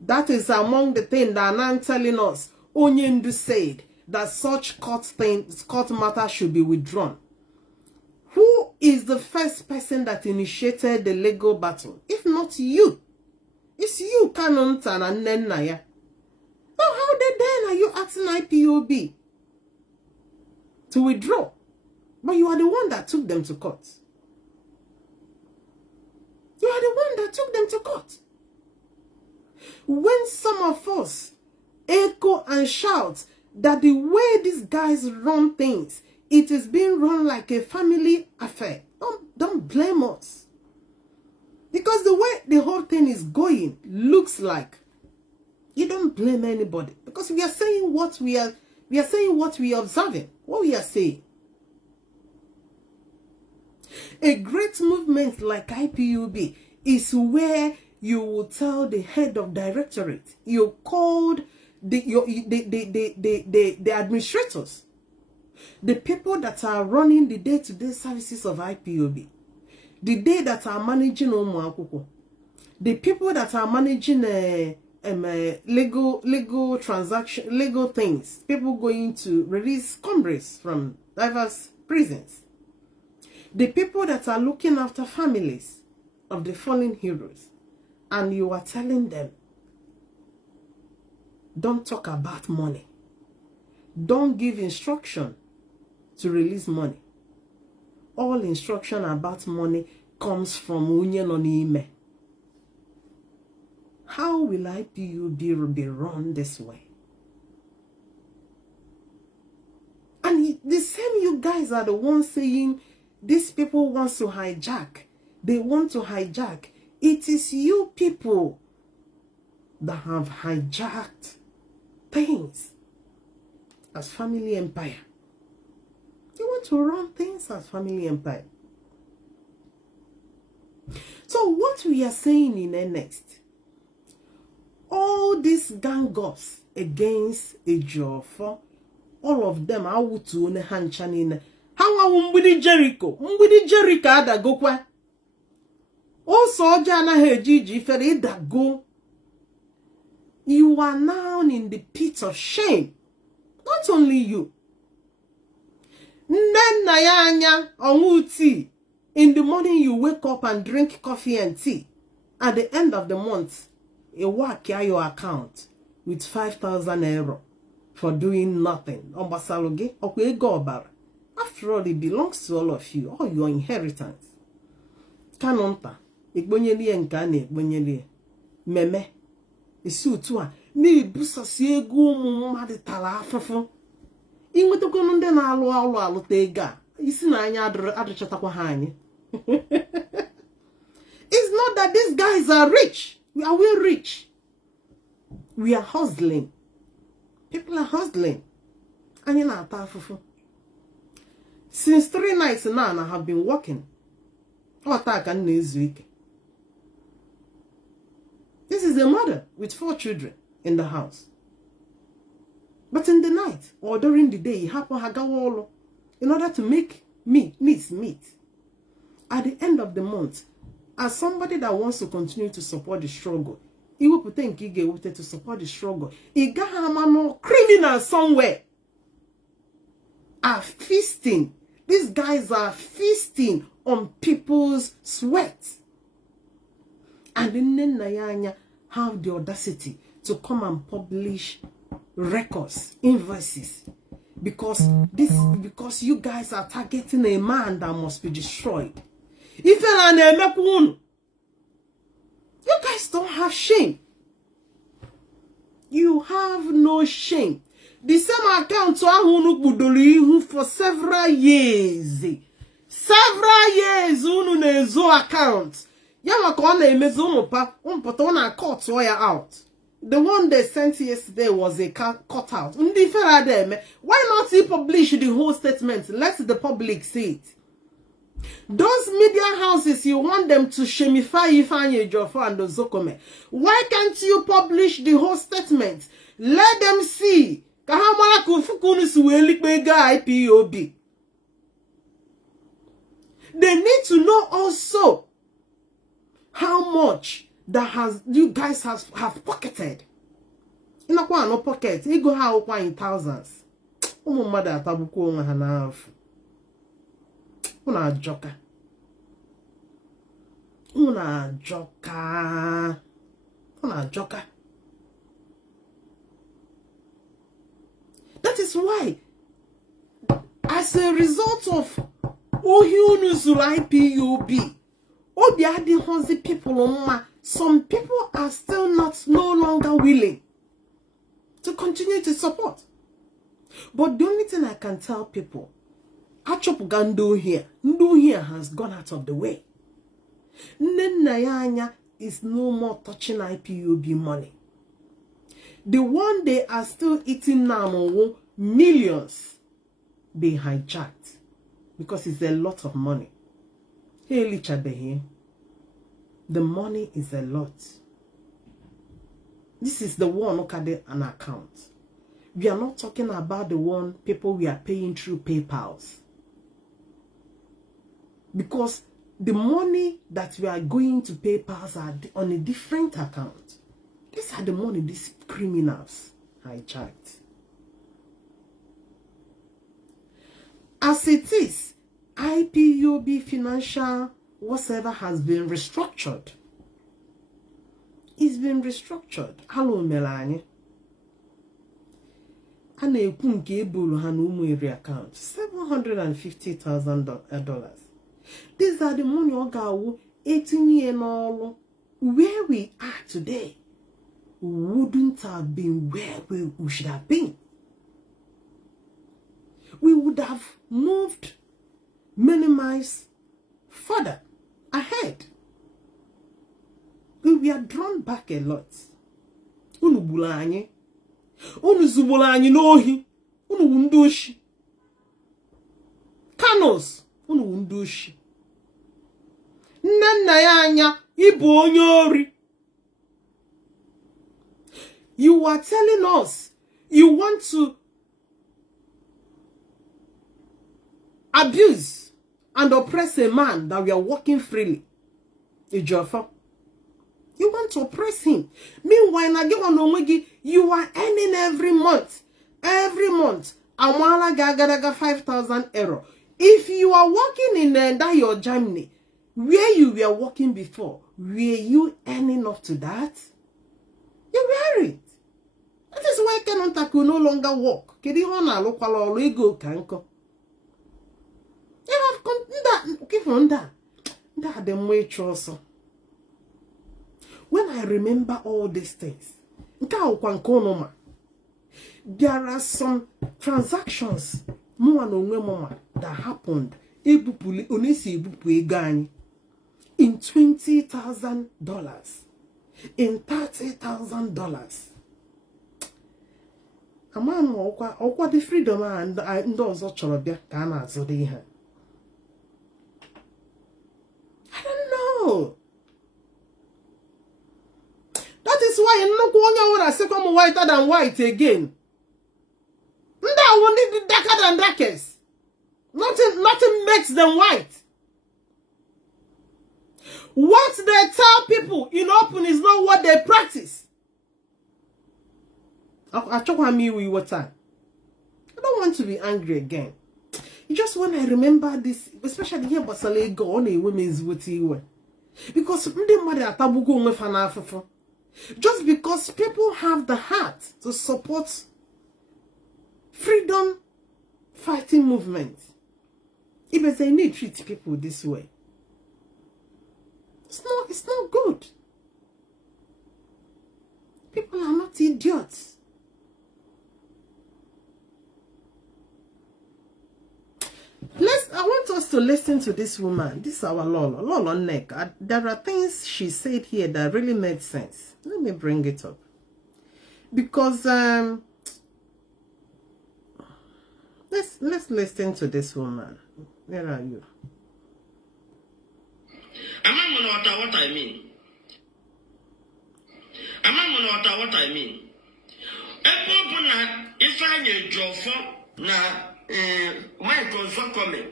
That is among the things that I'm telling us. Onyendu said that such court matter should be withdrawn. Who is the first person that initiated the legal battle? If not you. It's you, Kanuntan and Nennaya. Now, how the then are you asking IPOB to withdraw? But you are the one that took them to court. You are the one that took them to court. When some of us echo and shout that the way these guys run things, it is being run like a family affair. Don't blame us. Because the way the whole thing is going looks like you don't blame anybody. Because we are saying what we are saying what we are observing. What we are saying. A great movement like IPOB is where you will tell the head of directorate, you called the administrators, the people that are running the day-to-day services of IPOB, the day that are managing Omuakuko, the people that are managing legal transaction, legal things, people going to release comrades from diverse prisons, the people that are looking after families of the fallen heroes, and you are telling them, don't talk about money. Don't give instruction to release money. All instruction about money comes from Unye Nonime. How will IPOB be run this way? And the same you guys are the ones saying these people want to hijack. They want to hijack. It is you people that have hijacked things as family empire. You want to run things as family empire. So what we are saying in the next, all these gang ups against Ejiofor, all of them are to one hand. How Mbidi Jericho adagokwa. Also, Jana Hejiji Ferida go. You are now in the pit of shame. Not only you. Then Nayanya Onguti. In the morning you wake up and drink coffee and tea. At the end of the month, you work your account with 5,000 euro for doing nothing. Ombasaloge, okwe go bar. After all, it belongs to all of you, all your inheritance. Kanonta, ikbonyeli enkane ikbonyeli. Meme, isi utua, mi busa si egu mumadi tala afafo. Inweto kononde na alu tega. Isi na anya adrechatakwa hani. It's not that these guys are rich. Are we rich? We are hustling. People are hustling. Anya na ata afafo. Since 3 nights now, I have been working. This is a mother with 4 children in the house. But in the night or during the day, in order to make meat. At the end of the month, as somebody that wants to continue to support the struggle, he will pretend to support the struggle. He got a criminal somewhere. Are feasting. These guys are feasting on people's sweat. And then Nayanya have the audacity to come and publish records, invoices. Because you guys are targeting a man that must be destroyed. You guys don't have shame. You have no shame. The same account for several years. Several years account. Yama kona emezo pa court wire out. The one they sent yesterday was a cutout. Why not he publish the whole statement? Let the public see it. Those media houses, you want them to shamify Ifeanyi Ejiofor and Ozokome. Why can't you publish the whole statement? Let them see. Ipob. They need to know also how much that you guys have pocketed. In a no pocket, you go how in thousands. Mother tabuko hanaf. Una joker. Una joker. Una joker. That is why, as a result of Ohiunusul Ipob, Obiadi Honzi people, some people are still no longer willing to continue to support. But the only thing I can tell people, Achopugando here, Ndo here has gone out of the way. Nnenayanya is no more touching Ipob money. The one they are still eating now, millions, they hijacked. Because it's a lot of money. Hey, Richard, here. The money is a lot. This is the one, look at an account. We are not talking about the one people we are paying through PayPals. Because the money that we are going to PayPals are on a different account. These are the money these criminals hijacked. As it is, Ipob financial whatever has been restructured. It's been restructured. Hello, Melanie. And a kunke bulu hanumu every account. $750,000. These are the money ogawu 18 years all. Where we are today wouldn't have been where we should have been. We would have moved, minimized further ahead. We are drawn back a lot. Unu bulanye, unu zubulanye nohi, unu wundushi. Kanos, unu wundushi. Nnenayanya ibu onyori. You are telling us you want to abuse and oppress a man that we are walking freely. Ejiofor. You want to oppress him. Meanwhile, you are earning every month. Every month. Amala gagadaga 5,000 euro. If you are working in that your Germany, where you were working before, were you earning up to that? You were it. That is why Kenontaku no longer work. Kedihona lokwala ego kanko. You have come that give on that. That the way also. When I remember all these things, there are some transactions that happened in $20,000, in $30,000. A man okwa the freedom and those chorobia kana azodi ha. I don't know. That is why no one has become whiter than white again. That will need be darker than darkest. Nothing makes them white. What they tell people in open is not what they practice. I don't want to be angry again. It's just when I remember this, especially here, but go on a women's witty. Because just because people have the heart to support freedom fighting movement, if they need to treat people this way, it's not good. People are not idiots. I want us to listen to this woman. This is our Lolo Neck. There are things she said here that really made sense. Let me bring it up. Because let's listen to this woman. Where are you? Am I gonna what I mean? Am I gonna what I mean? Ipob na Ifeanyi Ejiofor na my counsel comment.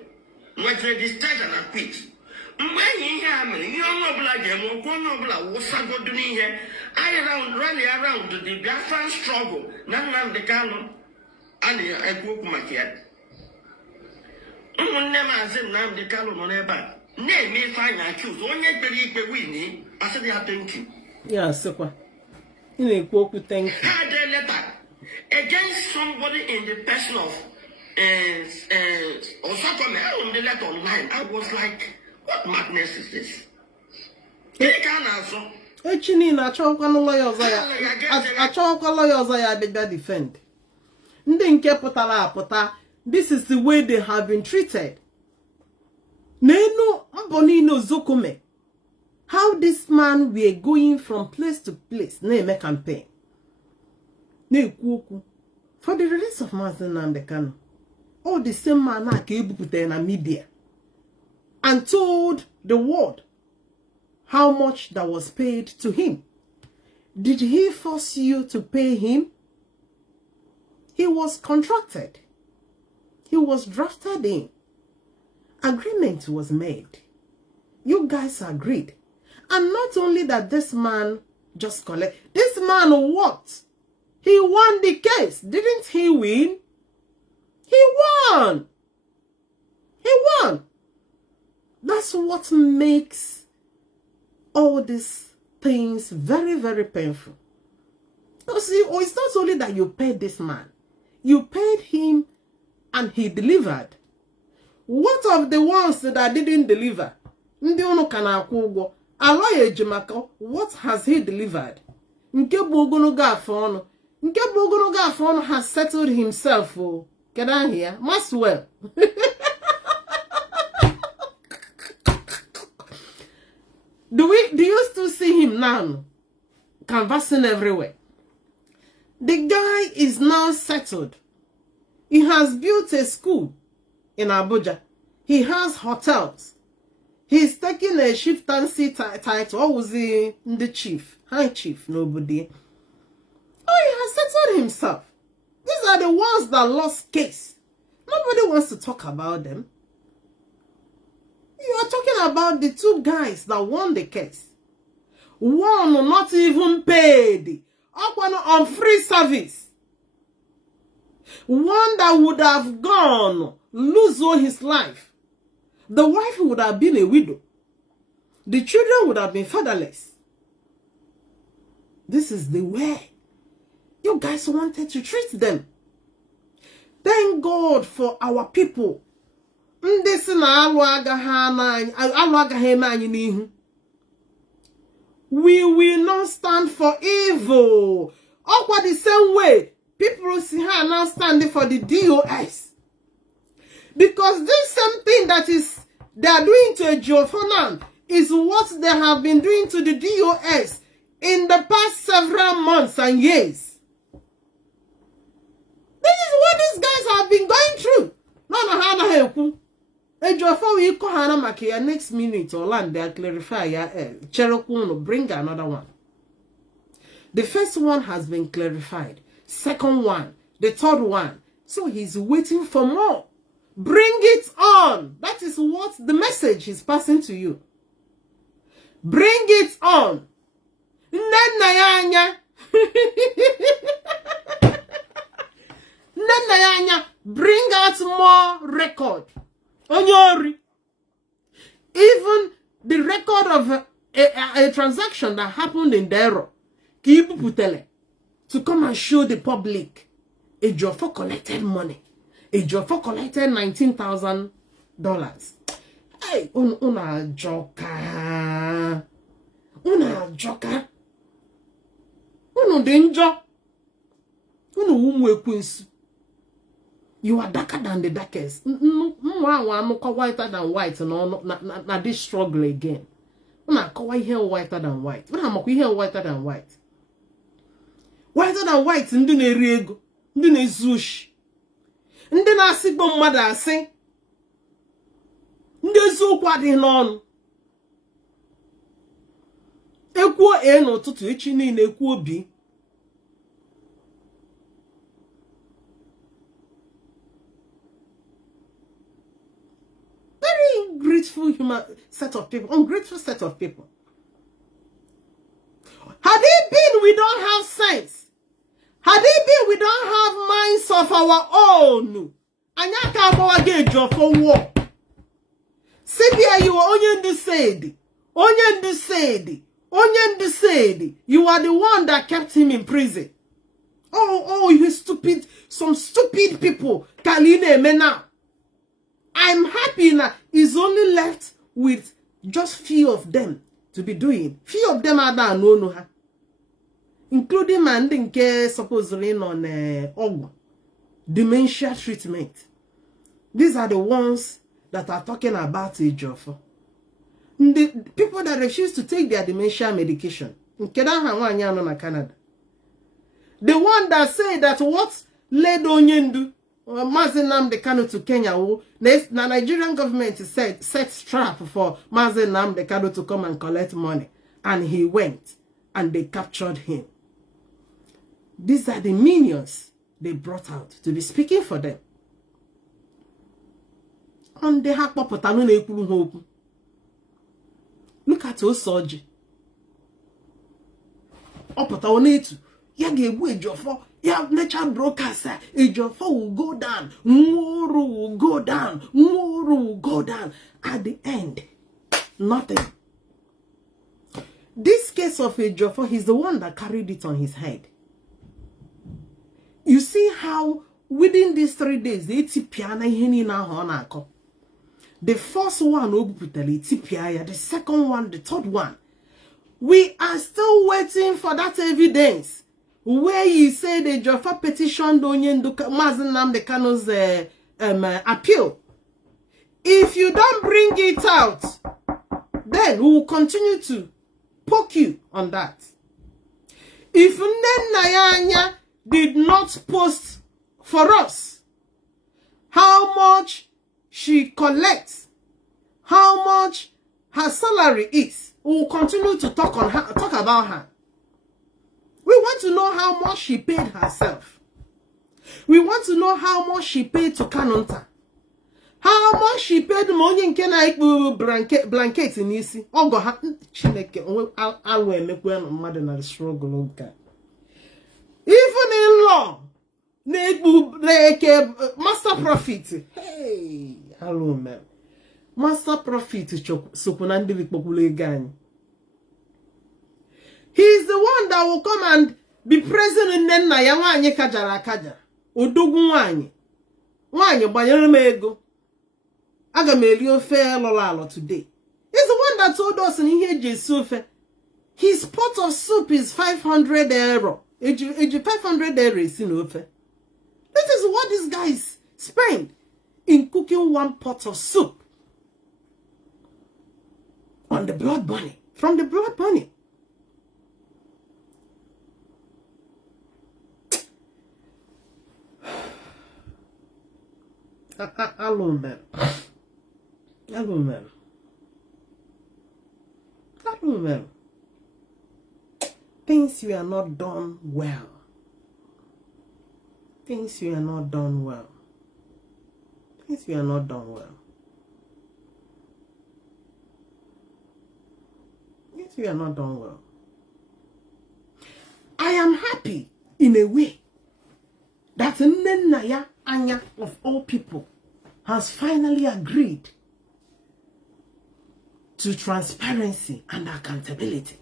What they discharge and acquit. When he hammer, you know blood, you know blood, what's a good doing here? I rally around to the Biafran struggle, Nnamdi Kanu, and I broke my cat. Never said Nnamdi Kanu on a bad. Name me find accused, one yet believe the winning. I said, I thank you. Yeah, super. In a quote, thank you. Had a letter against somebody in the person of or something on the letter online. I was like, what madness is this? They can't answer. Echini na achọkwa lawyers ya abịa defend. Ndị nke pụtara apụta, this is the way they have been treated. Nenu mbonino zokome. How this man we are going from place to place, na-eme campaign. Na-ekwu okwu for the release of Mazi Nnamdi Kanu. All the same man na ka ebupụta na media and told the world how much that was paid to him. Did he force you to pay him? He was contracted. He was drafted in. Agreement was made. You guys agreed. And not only that, this man just collect. This man what? He won the case. Didn't he win? He won. He won. That's what makes all these things very, very painful. You see, it's not only that you paid this man. You paid him and he delivered. What of the ones that didn't deliver? Ndị unu kana akwụ ụgwọ. Aloy Ejimaka, what has he delivered? Nke bụ ogologo afọ ọnụ has settled himself. Oh, get on here. Must well. Do you still see him now? Canvassing everywhere. The guy is now settled. He has built a school in Abuja. He has hotels. He's taking a chieftaincy title. What was he? The chief. High chief. Nobody. Oh, he has settled himself. These are the ones that lost case. Nobody wants to talk about them. You are talking about the two guys that won the case. One not even paid. One on free service. One that would have gone, lose all his life. The wife would have been a widow. The children would have been fatherless. This is the way you guys wanted to treat them. Thank God for our people. We will not stand for evil. Or the same way, people see her now standing for the DOS. Because this same thing that they are doing to Ejiofor now is what they have been doing to the DOS in the past several months and years. This is what these guys have been going through. No, Ejiofor will call Hana Makia next minute or land there clarify Cherokun bring another one. The first one has been clarified. Second one, the third one. So he's waiting for more. Bring it on. That is what the message is passing to you. Bring it on. Nenayanya. Nenayanya. Bring out more record. Onyori. Even the record of a transaction that happened in Dero. Kibu Putele. To come and show the public. Ejiofor collected money. Ejiofor collected $19,000. Hey, una joka. Una joka. Unu danger. Unu umwe queens. You are darker than the darkest. Whiter than white. Na this struggle again. Una kawa here whiter than white. Una makwa here whiter than white. whiter than white, ndị na-eri ego, ndị na-ezu oshi, ndị na-asịgbo mmadụ asị, ndị eziokwu adịghị n'ọnụ. Ekwuo n'ụtụtụ, echi niile ekwuo B. Very ungrateful set of people. Ungrateful set of people. Had it been we don't have sense, had it been we don't have minds of our own, Anyaka Abawage Ejiofor war. Sibia, you are Onyendu said, you are the one that kept him in prison. Oh, you stupid, some stupid people. Kaline me now. I'm happy now. He's only left with just few of them to be doing. Few of them are there, no, including Mandinke supposedly on dementia treatment. These are the ones that are talking about Ejiofor. The people that refuse to take their dementia medication. In Canada. The one that say that what led Onyendu Mazi Nnamdi Kanu to Kenya, the Nigerian government set trap for Mazi Nnamdi Kanu to come and collect money. And he went and they captured him. These are the minions they brought out to be speaking for them. And they have hope. Look at Osoji. Opota ya ga-egbu Ejiofor. Ya nature brokers. Ejiofor will go down. Nworo will go down. Nworo will go down. At the end, nothing. This case of Ejiofor, he's the one that carried it on his head. You see how within these 3 days, the first one, the second one, the third one. We are still waiting for that evidence where you say the Ejiofor petitioned Mazi Nnamdi Kanu's appeal. If you don't bring it out, then we will continue to poke you on that. If Nnenayanya did not post for us how much she collects, how much her salary is, we will continue to talk about her. We want to know how much she paid herself. We want to know how much she paid to Kanunta. How much she paid money in Kena blanket in Isi. Oh God, Chineke, I'll make one mother and struggle. Even in law, master profit. Hey, hello, man. Master profit Sopunandi Vikpopule Gang. He is the one that will come and be present in Nenna Yawanye Kajara Kaja. Odogunwanye. Wanye Bayeremego. Agamelio fair lolalo today. He's the one that told us in here Jesufe. His pot of soup is 500 euro. 500 euro is in Ofe. This is what these guys spend in cooking one pot of soup. On the blood money. From the blood money. Hello, man. Hello, man. Hello, man. Things you are not done well. Things you are not done well. Things you are not done well. Things you are not done well. I am happy in a way that Nnenaya Anya of all people has finally agreed to transparency and accountability,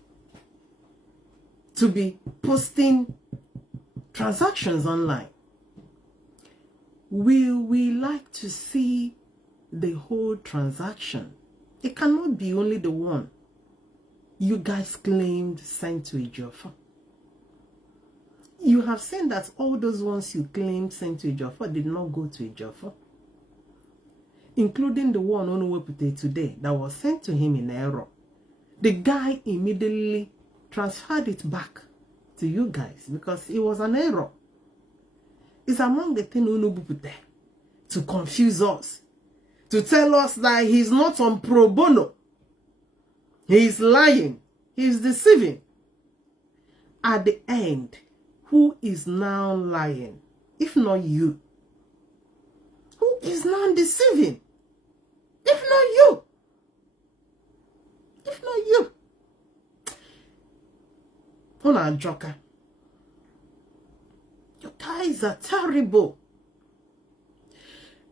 to be posting transactions online. We like to see the whole transaction. It cannot be only the one you guys claimed sent to Ejiofor. You have seen that all those ones you claimed sent to Ejiofor did not go to Ejiofor, including the one on Wepute today that was sent to him in error. The guy immediately transferred it back to you guys because it was an error. It's among the things unubupute to confuse us, to tell us that he's not on pro bono. He's lying. He's deceiving. At the end, who is now lying? If not you. Who is now deceiving? If not you. If not you. Una joker. You guys are terrible.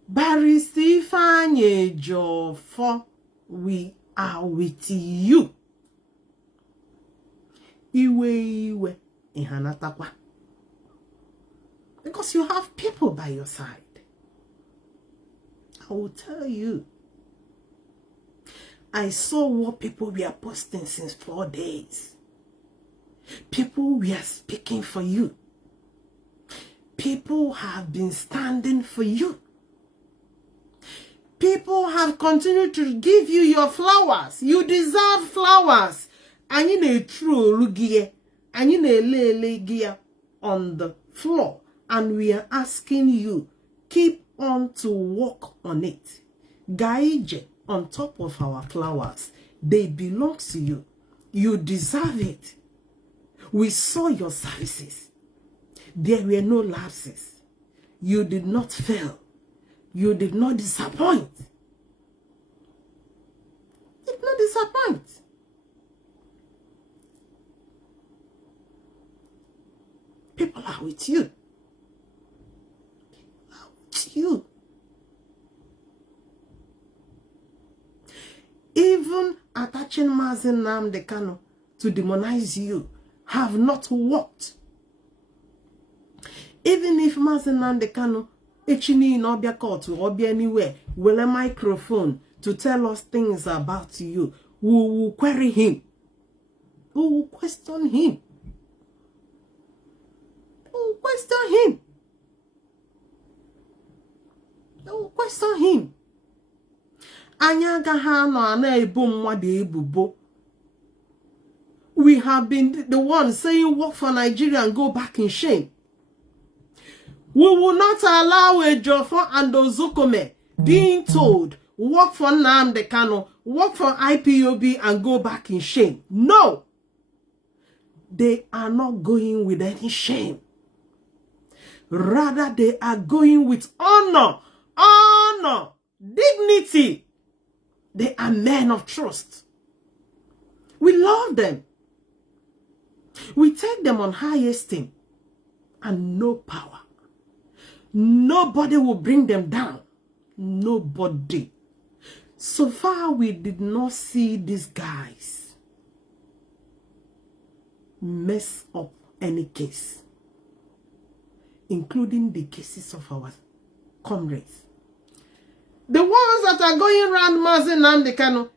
Barrister Ifeanyi Ejiofor, we are with you. Iwe ihanatakwa. Because you have people by your side. I will tell you. I saw what people were posting since 4 days. People were speaking for you. People have been standing for you. People have continued to give you your flowers. You deserve flowers. And you need true gear. And you need lay gear on the floor. And we are asking you, keep on to work on it. Gaije on top of our flowers. They belong to you. You deserve it. We saw your services. There were no lapses. You did not fail. You did not disappoint. Did not disappoint. People are with you. People are with you. Even attaching Mazi Nnamdi Kanu to demonize you have not worked. Even if Mazi Nnamdi Kanu echini in Obia court or be anywhere with a microphone to tell us things about you, we will query him. We will question him. We will question him. We will question him. Anyaga hano ana ebum wade ebubo. We have been the ones saying work for Nigeria and go back in shame. We will not allow Ejiofor and Ozokome being told work for Nnamdi Kanu, work for IPOB and go back in shame. No. They are not going with any shame. Rather, they are going with honor, dignity. They are men of trust. We love them. We take them on high esteem and no power. Nobody will bring them down. Nobody. So far, we did not see these guys mess up any case, including the cases of our comrades. The ones that are going around Mazi Nnamdi Kanu,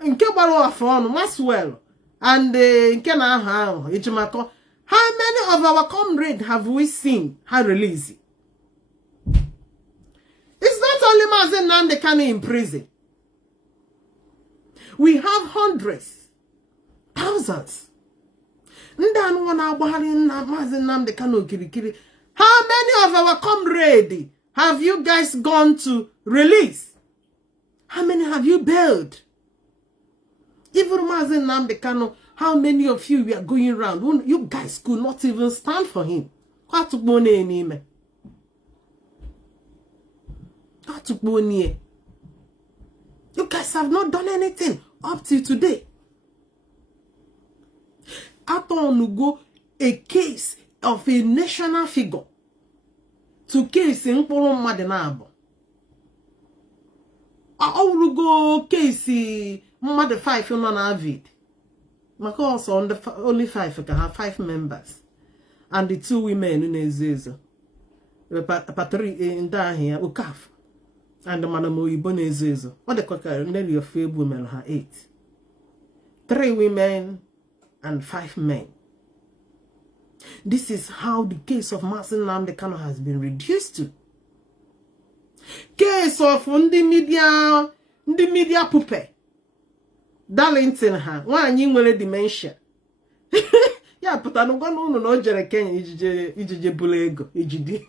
Nkebaro Afon, Maswell, and Nkena Ejimako. How many of our comrades have we seen have released? It's not only Mazi Nnamdi Kanu in prison. We have hundreds, thousands. How many of our comrades have you guys gone to release? How many have you bailed? Even Mazi Nnamdi Kanu, how many of you were going around? You guys could not even stand for him. You guys have not done anything up to today. Go a case of a national figure to case in Polo Madenabo. I will go case Mother 5 you non avid. My course on the only 5 can have 5 members. And the 2 women in Ezezo. The patri in down here, Ukaf. And the Madamo Ibon Ezezo. What the cocker, nearly a few women have 8. 3 women and 5 men. This is how the case of Mazi Nnamdi Kanu has been reduced to. Case of the media puppet. Darlington ha, one you will dementia. Yeah, but I don't know no jere Kenya ijije bulego ijidi.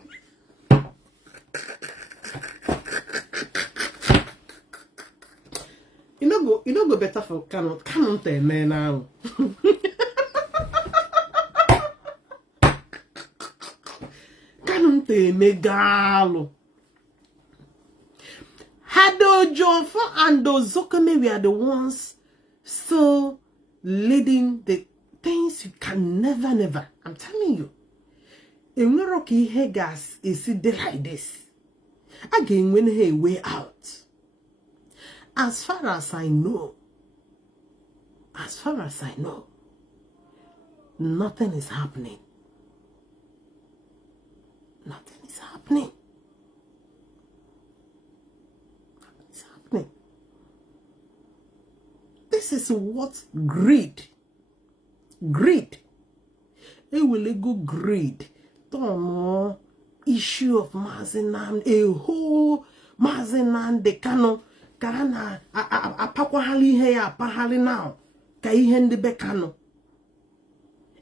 You know go better for Kanu te me now. Kanu te me galo. Hado Ejiofor and those Zokame were the ones so leading the things you can never. I'm telling you. In Rocky Hegas is it like this. Again, when he way out. As far as I know, nothing is happening. Nothing is happening. This is what greed. A will go greed. Tono issue of Mazi Nnamdi, a whole Mazi Nnamdi Kanu. Karana apakwa hali he ya pahali now. Ka ihe ndi be Kanu.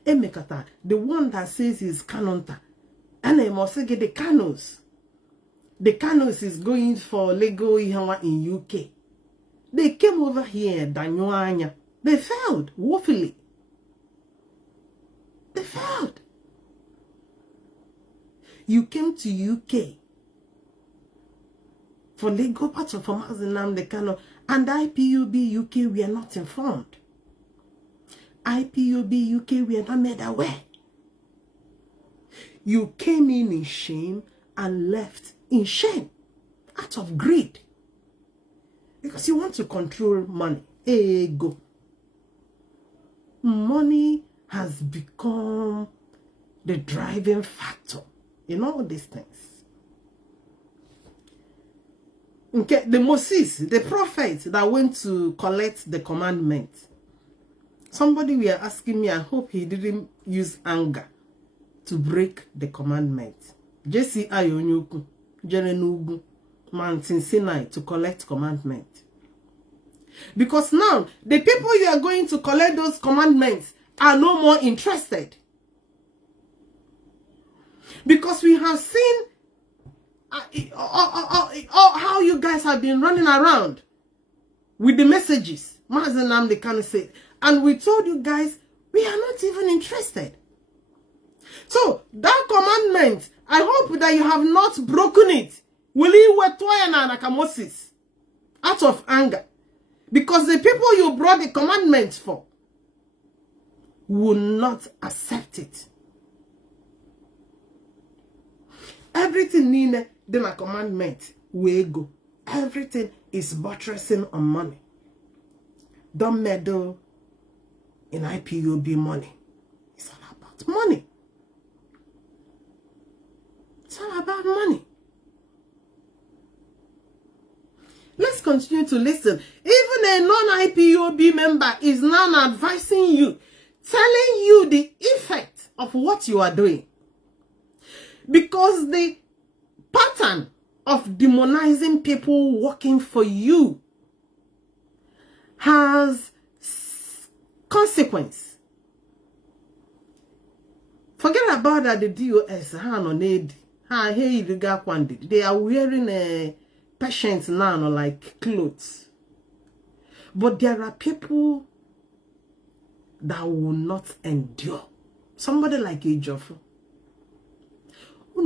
Emekata, the one that says he's Kanunta. And I must say the Kanus. The Kanus is going for legal ihawa in UK. They came over here, Danyuanya. They failed woefully. They failed. You came to UK for legal parts of Mazi Nnamdi Kanu, and IPOB UK we are not informed. IPOB UK we are not made aware. You came in shame and left in shame out of greed. Because you want to control money. Ego. Money has become the driving factor in all these things. Okay, the Moses, the prophet that went to collect the commandment. Somebody were asking me, I hope he didn't use anger to break the commandment. Jesse Ayonyuku, Jerenugu, Mountain Sinai to collect commandment. Because now, the people you are going to collect those commandments are no more interested. Because we have seen how you guys have been running around with the messages. Mazi Nnamdi Kanu said. And we told you guys, we are not even interested. So, that commandment, I hope that you have not broken it. Will you wet Moses out of anger? Because the people you brought the commandments for will not accept it. Everything in the commandment will go. Everything is buttressing on money. Don't meddle in IPOB money. It's all about money. It's all about money. Let's continue to listen. Even a non-IPOB member is now advising you, telling you the effect of what you are doing. Because the pattern of demonizing people working for you has consequence. Forget about that the DOS, they are wearing a patients now like clothes. But there are people that will not endure. Somebody like Ejiofor. It's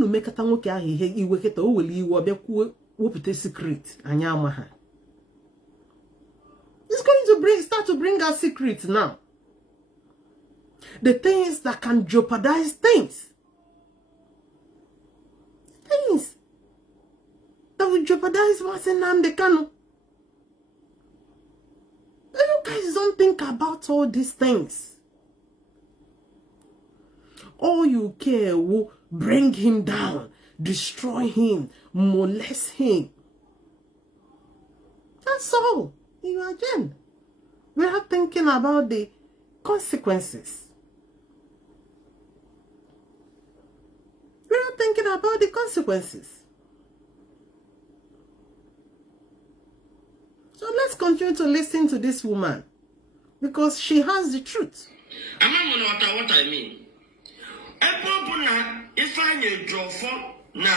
going to start to bring out secrets now. The things that can jeopardize things. Things that will jeopardize Mazi Nnamdi Kanu. You guys don't think about all these things. All you care will bring him down, destroy him, molest him. That's all. You again. We are thinking about the consequences. We are thinking about the consequences. So let's continue to listen to this woman because she has the truth. Am I what I mean? Ipob na Ifeanyi Ejiofor na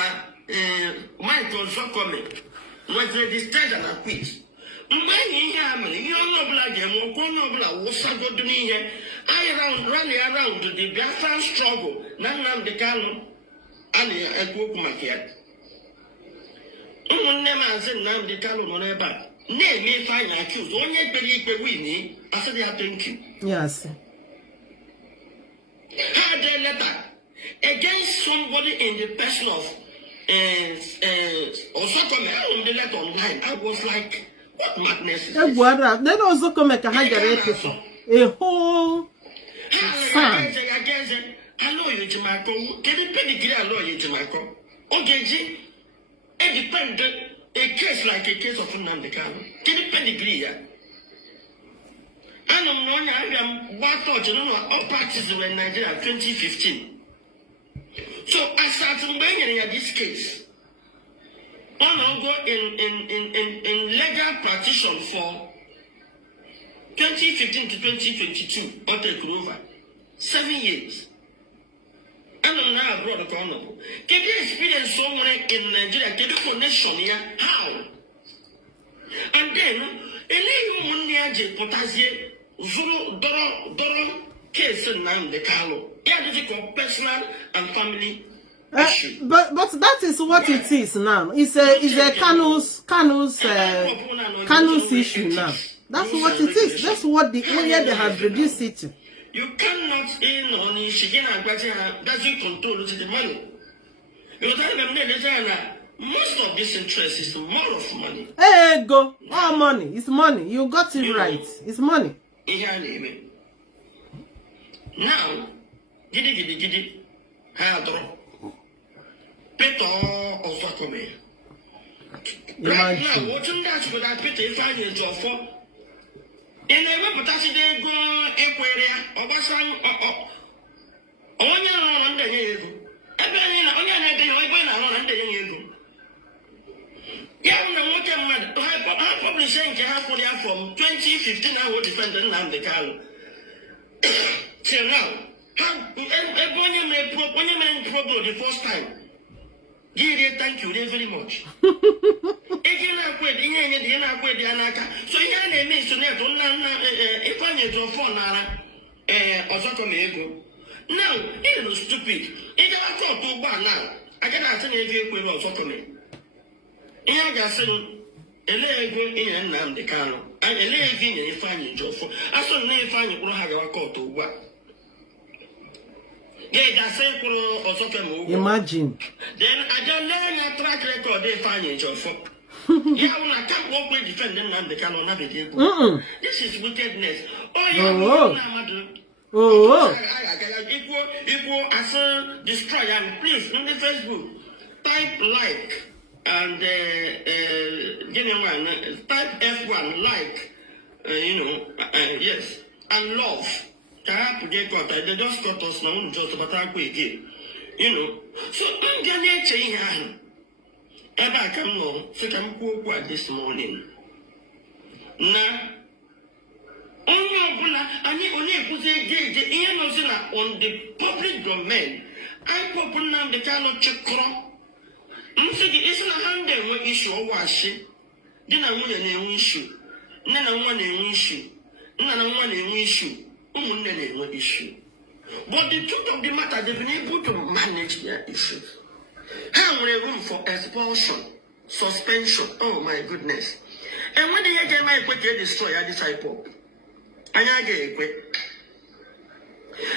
Michael Zokome was registered and acquitted. Mgbe ihe a mere, ihe onye ọbụla ga-eme, onye ọbụla wụsagodo n'ihe, anyị rally around the Biafran struggle na Nnamdi Kanu a na-ekwu okwu maka ya. Ụmụnne Mazi Nnamdi Kanu nọ n'ebe a na-eme ife anyị accuse onye kpere ikpe win asị ya thank you. Yes. Had a letter against somebody in the person of Osokome. I on the letter online. I was like, what madness is this? Then also come make a whole fan. Hello, you Jimako. Can you pay the gear? Hello, you Jimako. Okay, it depends. A case like a case of Nnamdi Kanu. Can you pay the gear? I don't know. I am all parties were in Nigeria 2015. So I started bringing in this case. I go in legal practitioner for 2015 to 2022 or take over 7 years. And I'm now abroad accountable. Can you experience someone in Nigeria? Can you connection here? How? And then, Zuru Doro case in Nnamdi Kanu. Yeah, this is personal and family issue. But that is what it is now. It's a Kanu's issue now. That's what it is. That's what the area they have reduced it to. You cannot in on Shigina doesn't control the money. Most of this interest is more of money. Hey, go. All money. It's money. You got it right. It's money. Now, giddy, Hadro, Peter of Wakome. Right now, watching that with that Peter Ifeanyi Ejiofor. In a way, but they go Equaria, or Basan, or Onya on the Yegu. Every Onya on the Yegu. Yeah, I published from 2015. I will defend Nnamdi Kanu. Till now, when you made problem the first time, thank you very much. Again, I quit. So you means to never if I need to phone now, it was stupid. If I talk to Bar now, I can ask if you will also come in. I just said, in Nnamdi Kanu, and a lady in Ifeanyi Ejiofor. I saw no Ifeanyi will have a call to work. Imagine. Then I don't learn a track record they find in Ejiofor. Yeah, when I can't walk with defend them and they cannot have it. This is wickedness. Equal as destroy and please on the Facebook type like and type F1 like yes and love. They just got us now, just about again. So I'm gonna change hand. And I come on, so I'm go this morning. Now, only on the public domain. I put Nnamdi Kanu chekro. It's not a handle issue or wash it. Then I want an issue. Then I want an issue. Then I want an issue. No issue. But the truth of the matter, they've been able to manage their issues. How many room for expulsion, suspension? Oh my goodness. And when they get my quick destroy this Ipob, I get quick.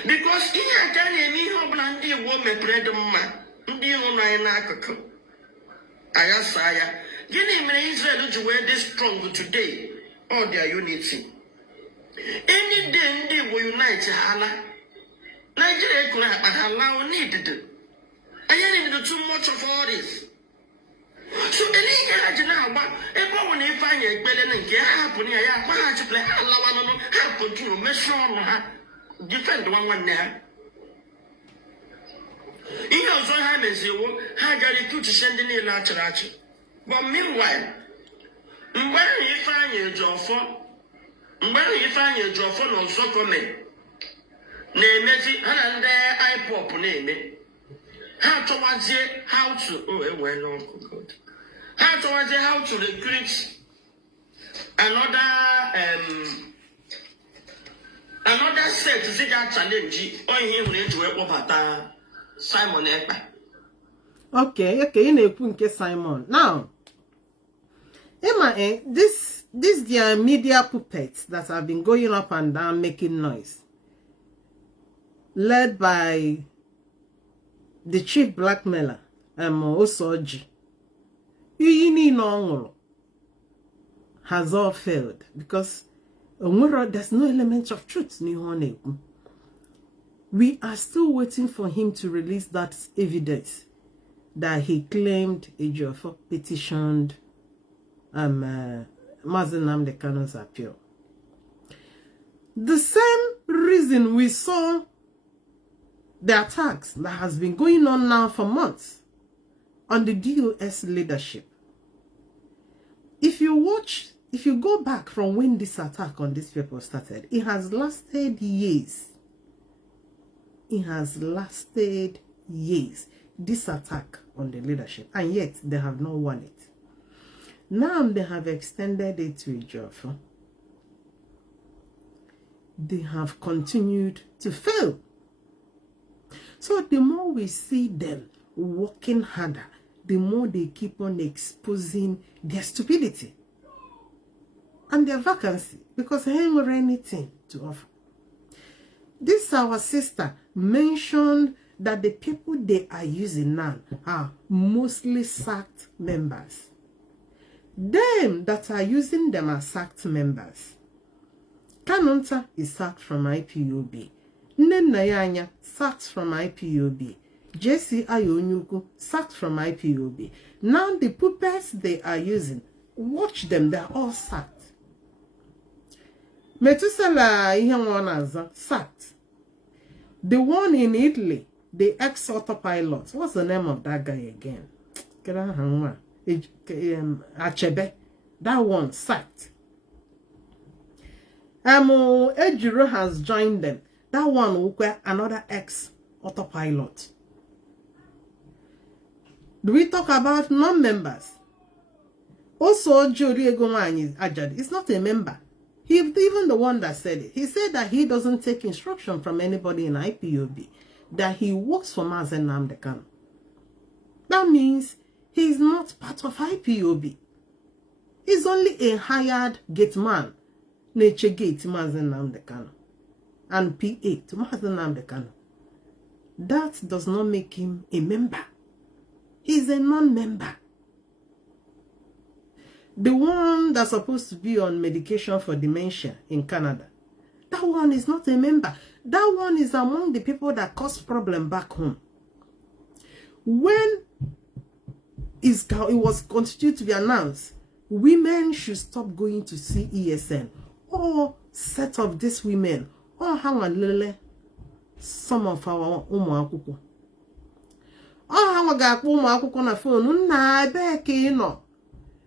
Because I can't me how brandy woman bread man, dear on I Ayasaya, getting Israel to wear this strong today, all their unity. Any day they will unite Hala. Nigeria could have allowed needed. I need too much of all this. So any guy now, but when they find a belly and get happen, I have to play Allah, happen to measure on defend one there. You know, so happens you had got it to send in a large. But meanwhile, when you find your Ejiofor, when you find your Ejiofor no Zokome, na-emezi ha na ndị Ipob na-eme ha tọwazie how to ha tọwazie how to recruit another set to that challenge on him to work over Simon Ekpa. Okay, you na-ekwu nke Simon. Now, Emma, this their media puppets that have been going up and down making noise, led by the chief blackmailer, Osoji. Has all failed because there's no element of truth. We are still waiting for him to release that evidence that he claimed Ejiofor petitioned Mazi Nnamdi Kanu's appeal. The same reason we saw the attacks that has been going on now for months on the DOS leadership. If you go back from when this attack on these people started, it has lasted years. It has lasted years, this attack on the leadership, and yet they have not won it. Now they have extended it to Ejiofor. They have continued to fail. So the more we see them working harder, the more they keep on exposing their stupidity and their vacancy, because they ain't got anything to offer. This our sister mentioned that the people they are using now are mostly sacked members. Them that are using them are sacked members. Kanunta is sacked from IPOB. Nnenayanya sacked from IPOB. JC Ayonyuku sacked from IPOB. Now the puppets they are using, watch them, they're all sacked. Metusela Ihemonaza sacked. The one in Italy, the ex-autopilot, what's the name of that guy again? Achebe. That one sacked. Ejiro has joined them. That one will be another ex-autopilot. Do we talk about non-members? Also, Jori Egomani Ajadi is not a member. He's even the one that said it. He said that he doesn't take instruction from anybody in IPOB. That he works for Mazi Nnamdi Kanu. That means he's not part of IPOB. He's only a hired gate man. Nature gate Mazi Nnamdi Kanu. And PA to Mazi Nnamdi Kanu. That does not make him a member. He's a non-member. The one that's supposed to be on medication for dementia in Canada, that one is not a member. That one is among the people that cause problem back home. When it was continued to be announced, women should stop going to see ESN. Or set of these women, or hang on lele, some of our umuakuku. Oh, how I got umuakuku on the phone, na beke no.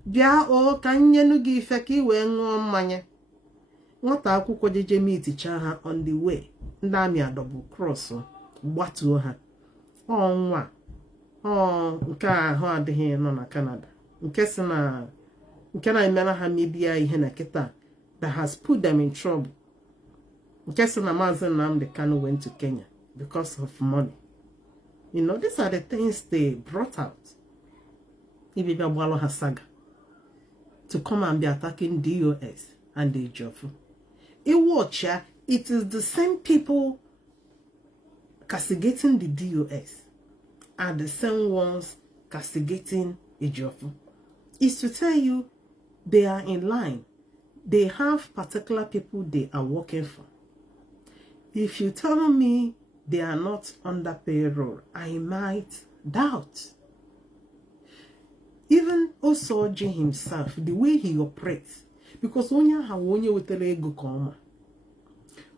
Bia o kanye no gi feki we ngo mmanya. Nwata akwụkwọ jeje meet ha on the way. Ndami a double cross gbatuo ha. O nwa. O nke ahụ adịghị nọ na Canada. Nke si na nke na emela ha media ihe na kita that has put them in trouble. Nke si na Mazi Nnamdi Kanu went to Kenya because of money. You know, these are the things they brought out. Ibibia Bwalo Hasaga. To come and be attacking DOS and the Ejiofor. It is the same people castigating the DOS and the same ones castigating Ejiofor. It's to tell you they are in line. They have particular people they are working for. If you tell me they are not under payroll, I might doubt. Even Osoji himself, the way he operates, because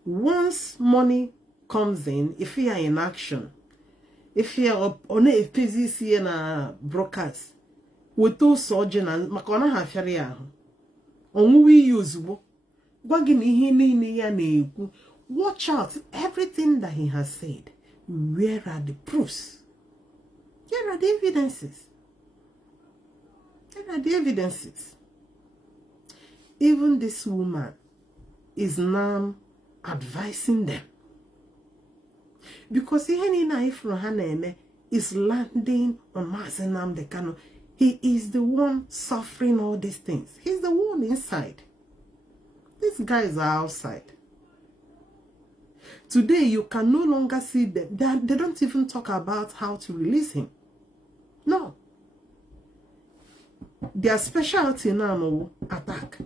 once money comes in, if you are in action, if you are on a PZC and a broadcast, with two surgeon and Makona Hafaria, on we use bagin ihe ya na-ekwu Watch out. Everything that he has said, where are the proofs? Where are the evidences? Where are the evidences? Even this woman is now advising them. Because Ifeanyi is landing on Mazi Nnamdi Kanu. He is the one suffering all these things. He's the one inside. These guys are outside. Today, you can no longer see them. They don't even talk about how to release him. No. Their specialty now, attack,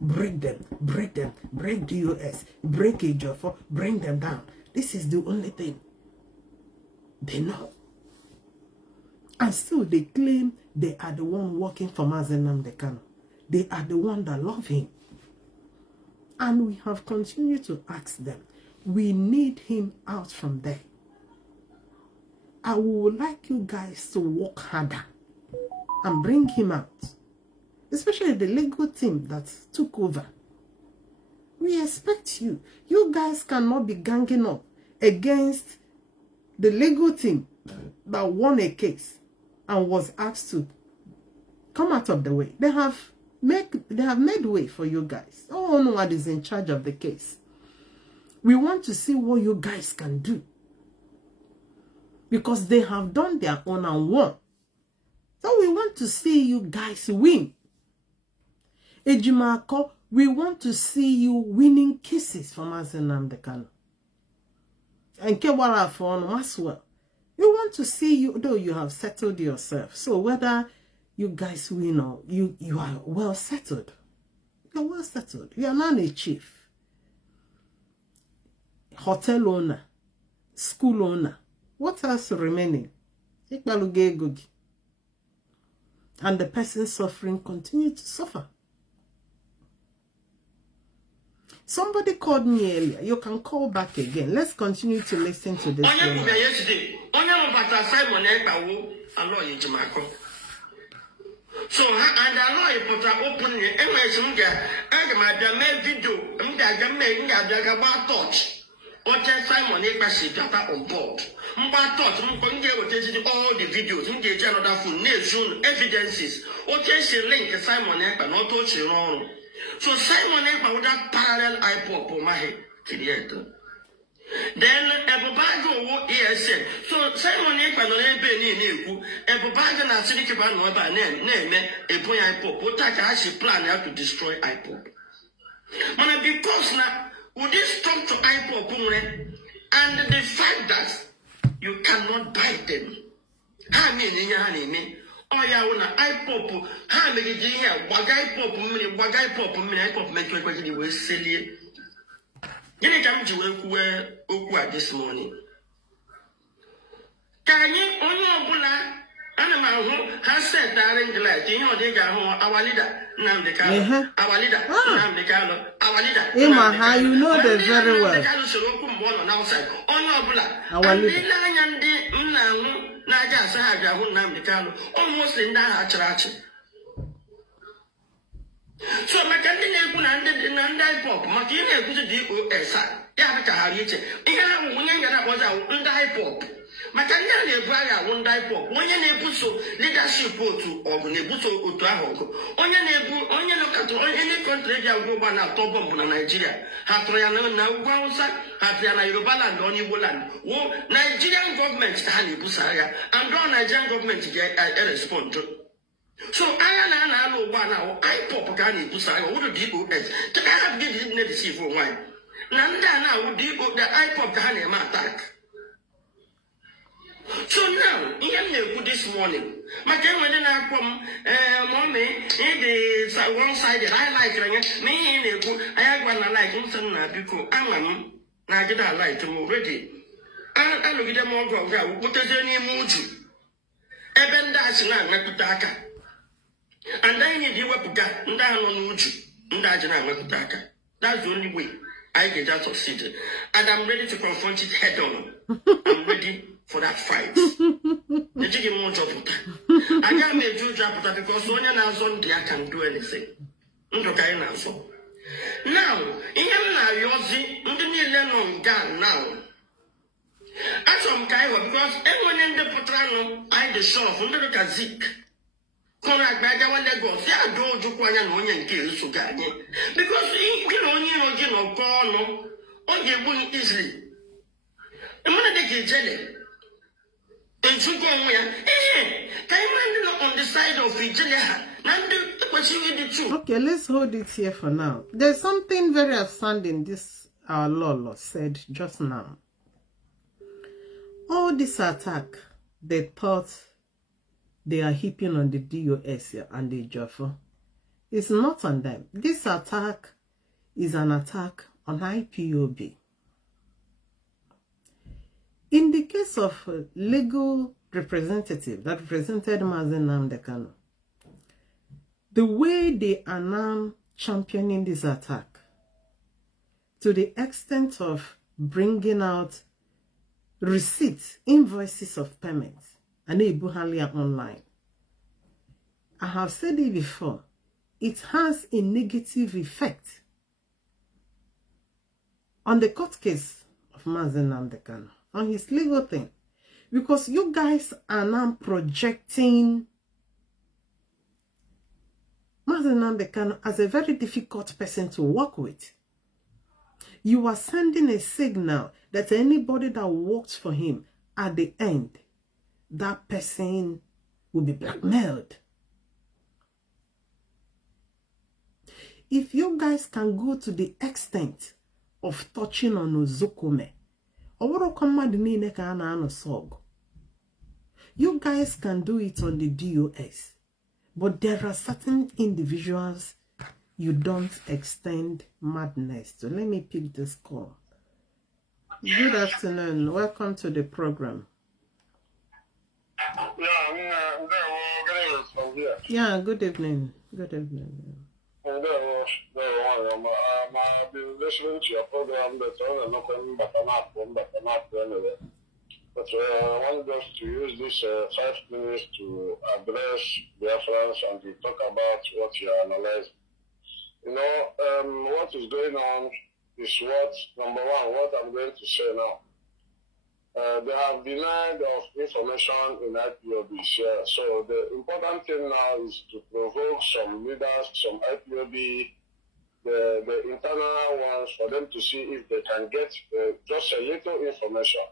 break them, break the US, break Ejiofor, bring them down. This is the only thing they know. And still they claim they are the one working for Mazi Nnamdi Kanu. They are the one that love him. And we have continued to ask them, we need him out from there. I would like you guys to work harder and bring him out. Especially the legal team that took over. We expect you. You guys cannot be ganging up against the legal team that won a case and was asked to come out of the way. They have made way for you guys. Oh no, what is in charge of the case? We want to see what you guys can do. Because they have done their own and won. So we want to see you guys win. Ejimako, we want to see you winning cases from Mazi Nnamdi Kanu. And Kewara for as well. We want to see you, though you have settled yourself. So whether you guys win or you are well settled. You're well settled. You are not a chief. Hotel owner. School owner. What else remaining? And the person suffering continue to suffer. Somebody called me earlier. You can call back again. Let's continue to listen to this. So, and I know you put an open anyway, I made video, I'm touch. What Simon Ekbashi data on board. Mba thought all the videos, another full nation evidences. What link Simon Ekba not touching on. So Simon Ekba would have parallel Ipob on my head. Then Ebobago ESN. So Simon Ekba no Ebe Ebobago na Sinikaba no ba name Eboy Ipob. What I actually plan how to destroy Ipob. But because now would this stop to Ipob and the fact that you cannot buy them? I mean, oh yeah, when Ipob, how many years? Ipob make you question the way silly. Didn't come to where this morning. Can you only Animal has said that in the light, you know, they got our leader, Nnamdi Kanu, our leader, Nnamdi Kanu, our leader. How you know them very well. Our leader. Almost in that church. So, my candidate and Ipob, Makina was a DOS. Yavaka Harriet. If was a Ipob. Makanya Braya won't die for when you nebuso leadership to or nebuso to Onya nebu, Onya Locato, any country they will go now, Tobom from Nigeria. Hatriana now Gwansa, Hatriana Yorubaland, Oni Woland. Oh, Nigerian government, Hani Busaya, and don't Nigerian government to get a response. So I know one now, Ipob Gani Busaya, what do you do? To have given the deceive for wine. Nanda now would you the Ipob Gani attack. So now, in this morning, my grandmother and I mommy, it is one-sided. I like me in a good. I have one I like because I get a light to already. I look at them all go. What is any mood? Eben dash now, Nakutaka. And then you were put down on Uju, and Nakutaka. That's the only way I get out of city. And I'm ready to confront it head on. I'm ready for that fight. The chicken won't drop it. I can't make you drop it because when you're not on there, I can do anything. Now, in now, you're the done now. As some kind of, because everyone in the Patrano, I the show from the Kazik. Correct, by the one that goes, yeah, go to Quanya and kill Sugani. Because you know, Bono, or you wouldn't easily. And when they get jelly, and you go where, can on the side of Virginia, not the question with the truth. Okay, let's hold it here for now. There's something very outstanding this our Lolo said just now. All this attack, they thought they are heaping on the DOS and the Ejiofor. It's not on them. This attack is an attack on IPOB. In the case of a legal representative that represented Mazi Nnamdi Kanu, the way they are now championing this attack, to the extent of bringing out receipts, invoices of payments, and Ebuhalia online. I have said it before, it has a negative effect on the court case of Mazi Nnamdi Kanu, on his legal thing, because you guys are now projecting Mazi Nnamdi Kanu as a very difficult person to work with. You are sending a signal that anybody that works for him at the end, that person will be blackmailed. If you guys can go to the extent of touching on Ozokome, you guys can do it on the DOS, but there are certain individuals you don't extend madness to. Let me pick this call. Good afternoon. Welcome to the program. Yeah, good evening. Good evening. I've been listening to your program, but I want us to use this 5 minutes to address Biafrans and to talk about what you are analyzing. You know, what is going on is what, number one, what I'm going to say now. They have denied of information in IPOBs. Yeah. So the important thing now is to provoke some leaders, some IPOB, the internal ones, for them to see if they can get just a little information.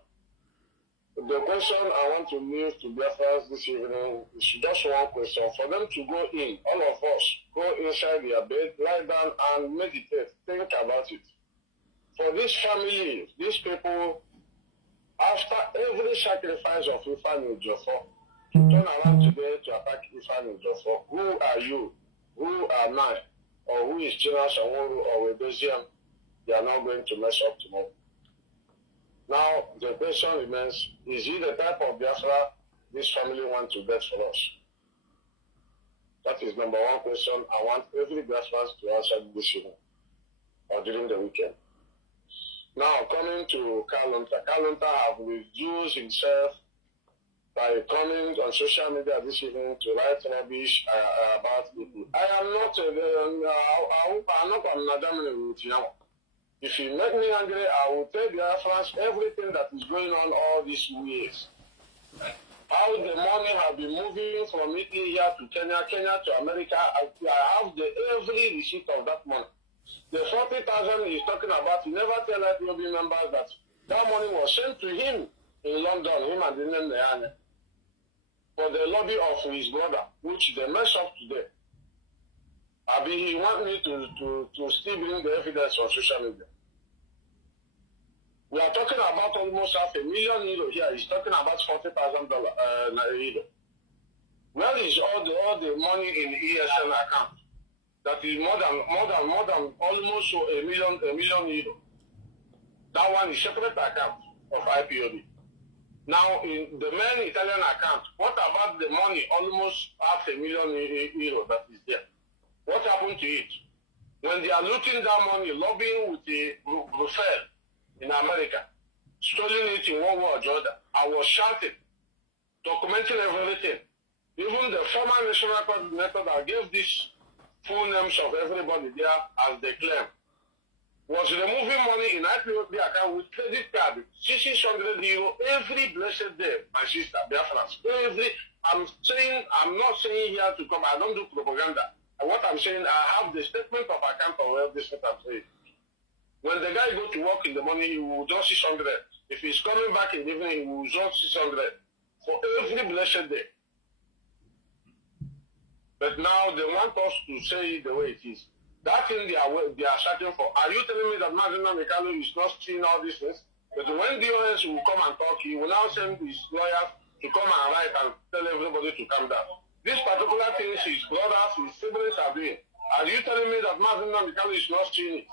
The question I want to leave to Biafrans this evening is just one question. For them to go in, all of us, go inside their bed, lie down and meditate, think about it. For this family, these people, after every sacrifice of Ifeanyi Ejiofor, to turn around today to attack Ifeanyi Ejiofor, who are you? Who am I? Or who is China Sanwo-Olu or Webezian? They are not going to mess up tomorrow. Now, the question remains, is he the type of Biafra this family wants to get for us? That is number one question I want every Biafra to answer this evening or during the weekend. Now, coming to Kalunta. Kalunta have reduced himself by coming on social media this evening to write rubbish about people. I am not with you. If you make me angry, I will tell the Biafrans everything that is going on all these years. How the money has been moving from Italy here to Kenya, Kenya to America. I have every receipt of that money. The 40,000 he's talking about, he never tell IPOB members that that money was sent to him in London, him and the name Nehane, for the lobby of his brother, which they mess up today. He want me to still bring the evidence on social media. We are talking about almost €500,000 here. He's talking about $40,000 euro. Where is all the money in ESN account? That is more than almost a million euro. That one is separate account of IPOB. Now in the main Italian account, what about the money almost €500,000 euro that is there? What happened to it? When they are looting that money, lobbying with the Brussels in America, stealing it in one war or the other, I was shouting, documenting everything. Even the former national coordinator that gave this full names of everybody there as they claim. was removing money in IPOB account with credit card, 600 euro every blessed day, my sister, Biafrans. I'm not saying here to come, I don't do propaganda. And what I'm saying, I have the statement of account of all this that I'm saying. When the guy go to work in the morning, he will draw 600. If he's coming back in the evening, he will draw 600 for every blessed day. But now they want us to say it the way it is. That thing they are searching for. Are you telling me that Mazi Nnamdi Kanu is not seeing all these things? But when DOS will come and talk, he will now send his lawyers to come and write and tell everybody to calm down. This particular thing his brothers, his siblings are doing. Are you telling me that Mazi Nnamdi Kanu is not seeing it?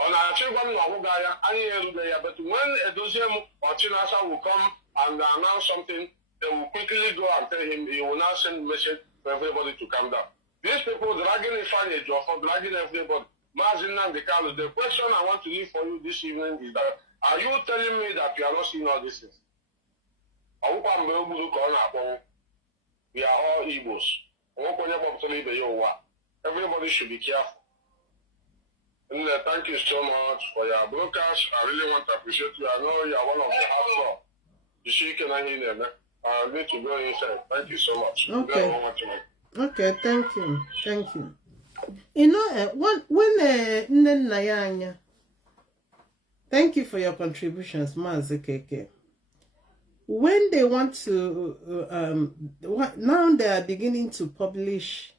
On our children, but when Edoziem or Chinasa will come and announce something, they will quickly go and tell him, he will now send a message for everybody to calm down. These people dragging Ifeanyi Ejiofor, dragging everybody. Mazi Nnamdi Kanu, the question I want to leave for you this evening is that, are you telling me that you are not seeing all these things? We are all Igbos. Everybody should be careful. And thank you so much for your broadcast. I really want to appreciate you. I know you are one of the hardcore. You see, can I hear them? I need to go inside. Thank you so much. Okay. Okay, thank you. Thank you. You know, when Nayanya, thank you for your contributions, Mazi KK. When they want to, now they are beginning to publish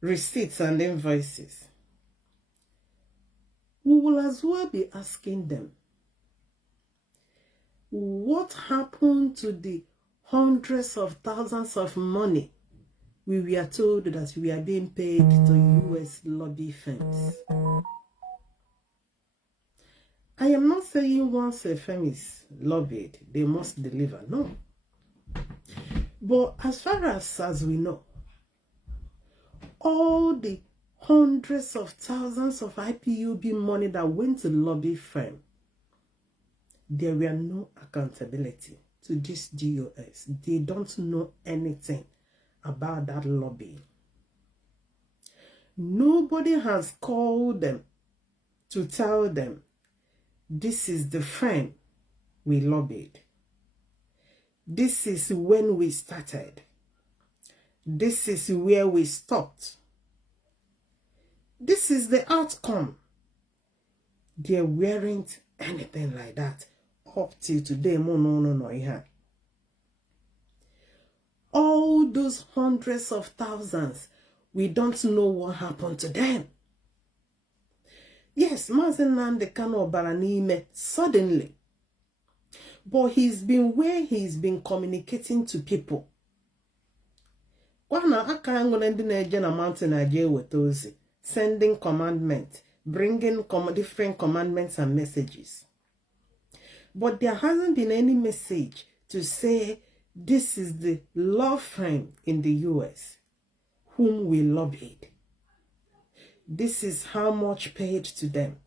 receipts and invoices. We will as well be asking them, what happened to the hundreds of thousands of money we were told that we are being paid to US lobby firms? I am not saying once a firm is lobbied, they must deliver. No. But as far as we know, all the hundreds of thousands of IPOB money that went to lobby firm, there were no accountability to this DOS. They don't know anything about that lobby. Nobody has called them to tell them, this is the firm we lobbied. This is when we started. This is where we stopped. This is the outcome. There weren't anything like that up till today. No. All those hundreds of thousands, we don't know what happened to them. Yes, Mazi Nnamdi Kanu Baranime suddenly. But he's been where he's been communicating to people. Kwana aka ngone ndi na-eje na mountain aje weta ozi, sending commandments, bringing different commandments and messages. But there hasn't been any message to say this is the law firm in the US whom we lobbied. This is how much paid to them.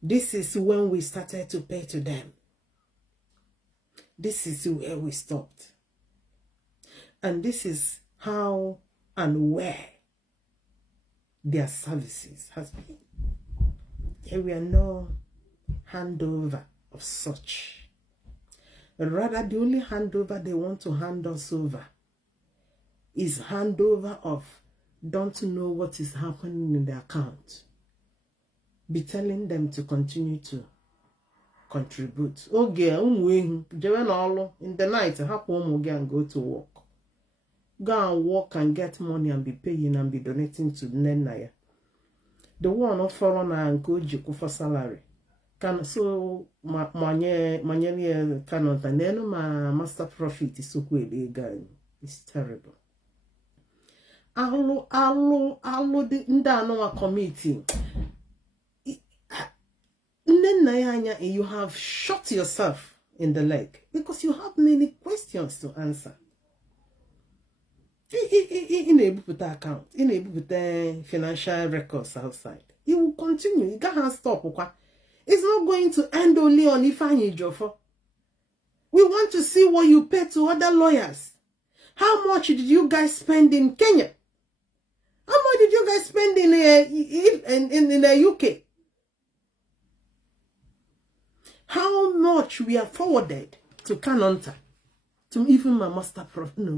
This is when we started to pay to them. This is where we stopped. And this is how and where their services has been. There were no handover of such. Rather, the only handover they want to hand us over is handover of don't know what is happening in the account. Be telling them to continue to contribute. Okay, in the night, and go to work. Go and work and get money and be paying and be donating to Nenaya. The one of foreigner and go for salary. Can so manye cannot and then my master profit is so good again. It's terrible. Allo the ndano committee. Nenaya, you have shot yourself in the leg because you have many questions to answer. In a book account, in a book financial records outside. You will continue. You can't stop. It's not going to end only on Ifeanyi Ejiofor. We want to see what you pay to other lawyers. How much did you guys spend in Kenya? How much did you guys spend in the UK? How much we are forwarded to Canonta? To even my master prophet. No,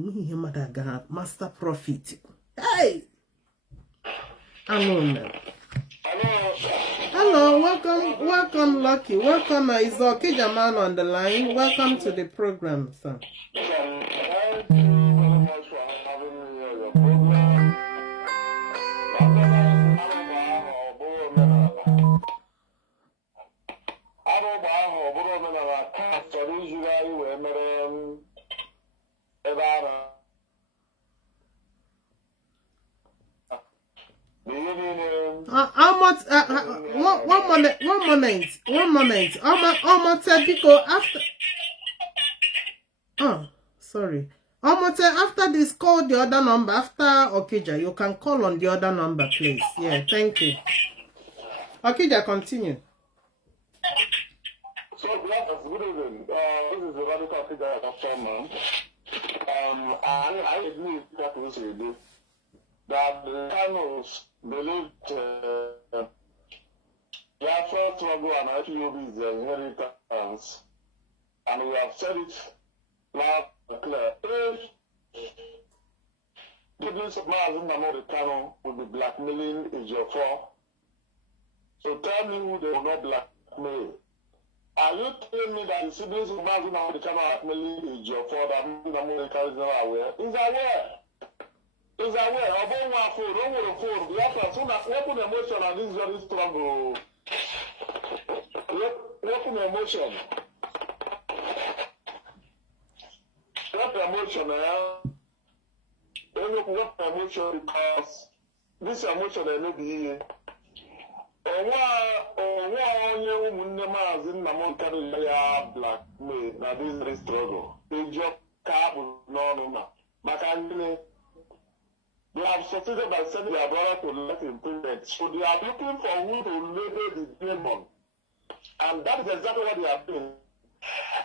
master prophet. Hey! Hello, welcome, Lucky. Welcome, is okay, Jaman on the line. Welcome to the program, sir. Thank you very much for having me on your program. How much? One moment. How much? Because after. Oh, sorry. How much? After this, call the other number. After Okija, you can call on the other number, please. Yeah, thank you. Okija, continue. So, good evening. This is the radical figure of man. I agree with what we say that the Kanos believed their first struggle and IPOB is their inheritance, and we have said it loud and clear. If the police of Mazi Nnamdi Kanu will be blackmailing Ejiofor, so tell me who they will not blackmail. Are you telling me that the siblings of Mazi Nnamdi Kanu are blackmailing Ejiofor that Mazi Nnamdi Kanu is not aware? He's aware. He's aware. Although one phone, don't want a phone. We have to assume that weapon emotion and this very struggle. Weapon emotion. Weapon emotion, weapon emotion because this emotion may not be here. Onye ụmụnne Mazi Nnamdi Kanu ya blackmail na this very struggle. Ejo ka bụ n'ọnụ na maka ndị they have succeeded by sending their brother to life imprisonment. So they are looking for who to label the demon. And that is exactly what they are doing.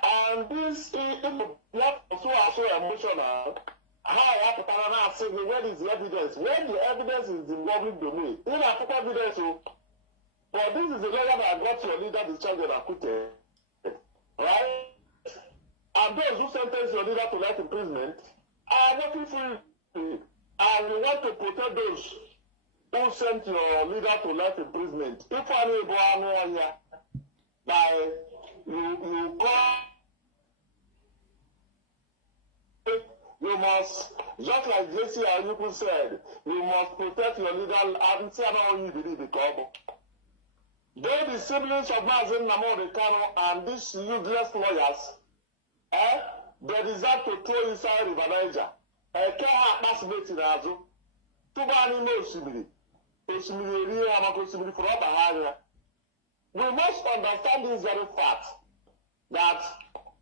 And this what so emotional. How I have to say where is the evidence? When the evidence is in public domain, in African evidence, but this is the letter that got your leader discharged and acquitted. Right? And those who sentence your leader to life imprisonment are working for you. And we want to protect those who sent your leader to life imprisonment. If you must, just like JC Ayuku said, you must protect your leader and see how you believe the government. They, the siblings of Mazi Nnamdi Kanu and these useless lawyers, they deserve to throw inside River Niger. We must understand this very fact that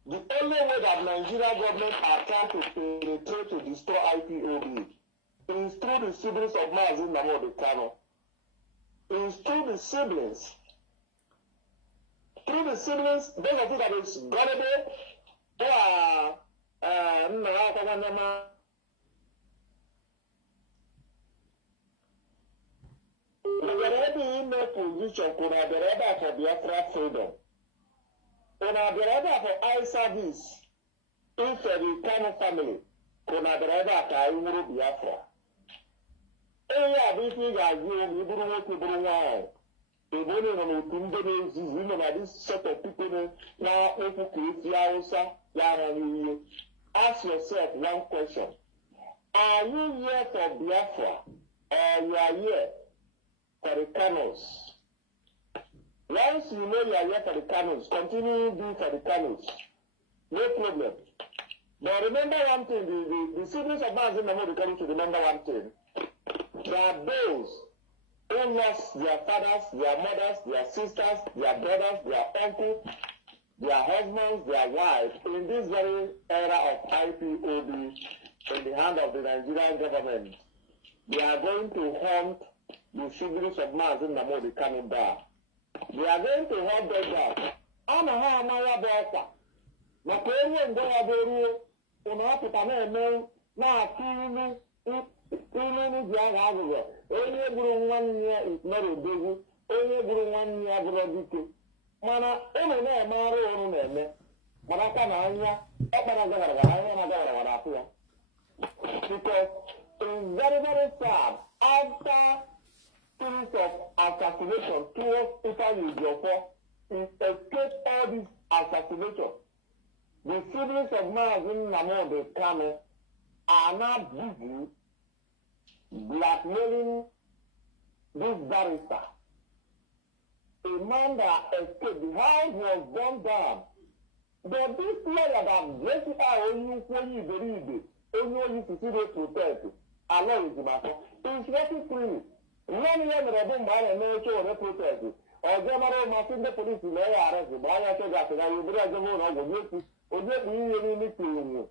the only way that Nigerian government are trying to penetrate to destroy IPOB is through the siblings of Mazi Nnamdi Kanu. Is through the siblings. Through the siblings, those of you that is gullible, who are in no position could have been able for Biafra freedom. Could have been able for eye service if the Kanu family could have been able to Iwuru Biafra. This thing I do, you don't want to bring out. The money on the Tunde is, you know, this set of people now open to ask yourself one question. Are you here for Biafra or you are here for the Kanus? Once you know you are here for the Kanus, continue being for the Kanus. No problem. But remember one thing, the siblings of Mazi Nnamdi Kanu to remember one thing. There are those who lost their fathers, their mothers, their sisters, their brothers, their uncles, their husbands, their wives in this very era of IPOB in the hand of the Nigerian government. They are going to hunt the siblings of Mazi Nnamdi Kanu down. They are going to hunt them down. Inu Diana Abuja, only Guru 1 year is not a baby, only Guru 1 year Brother. Mana, only a Maro on them. Manaka, because it's very, very sad. After series of assassination towards Ifeanyi Ejiofor, he escaped all these assassinations. The siblings of Mazi Nnamdi Kanu are now busy blackmailing this barrister. A man that escaped, the house was burned down. But this lawyer that breaks out only to see the protest, Allah is the matter. He's working freely. 1 year and a bit man and no show the protest. Or General Martin, the police in the arrest, but I said that I will bring them on or get me really to you.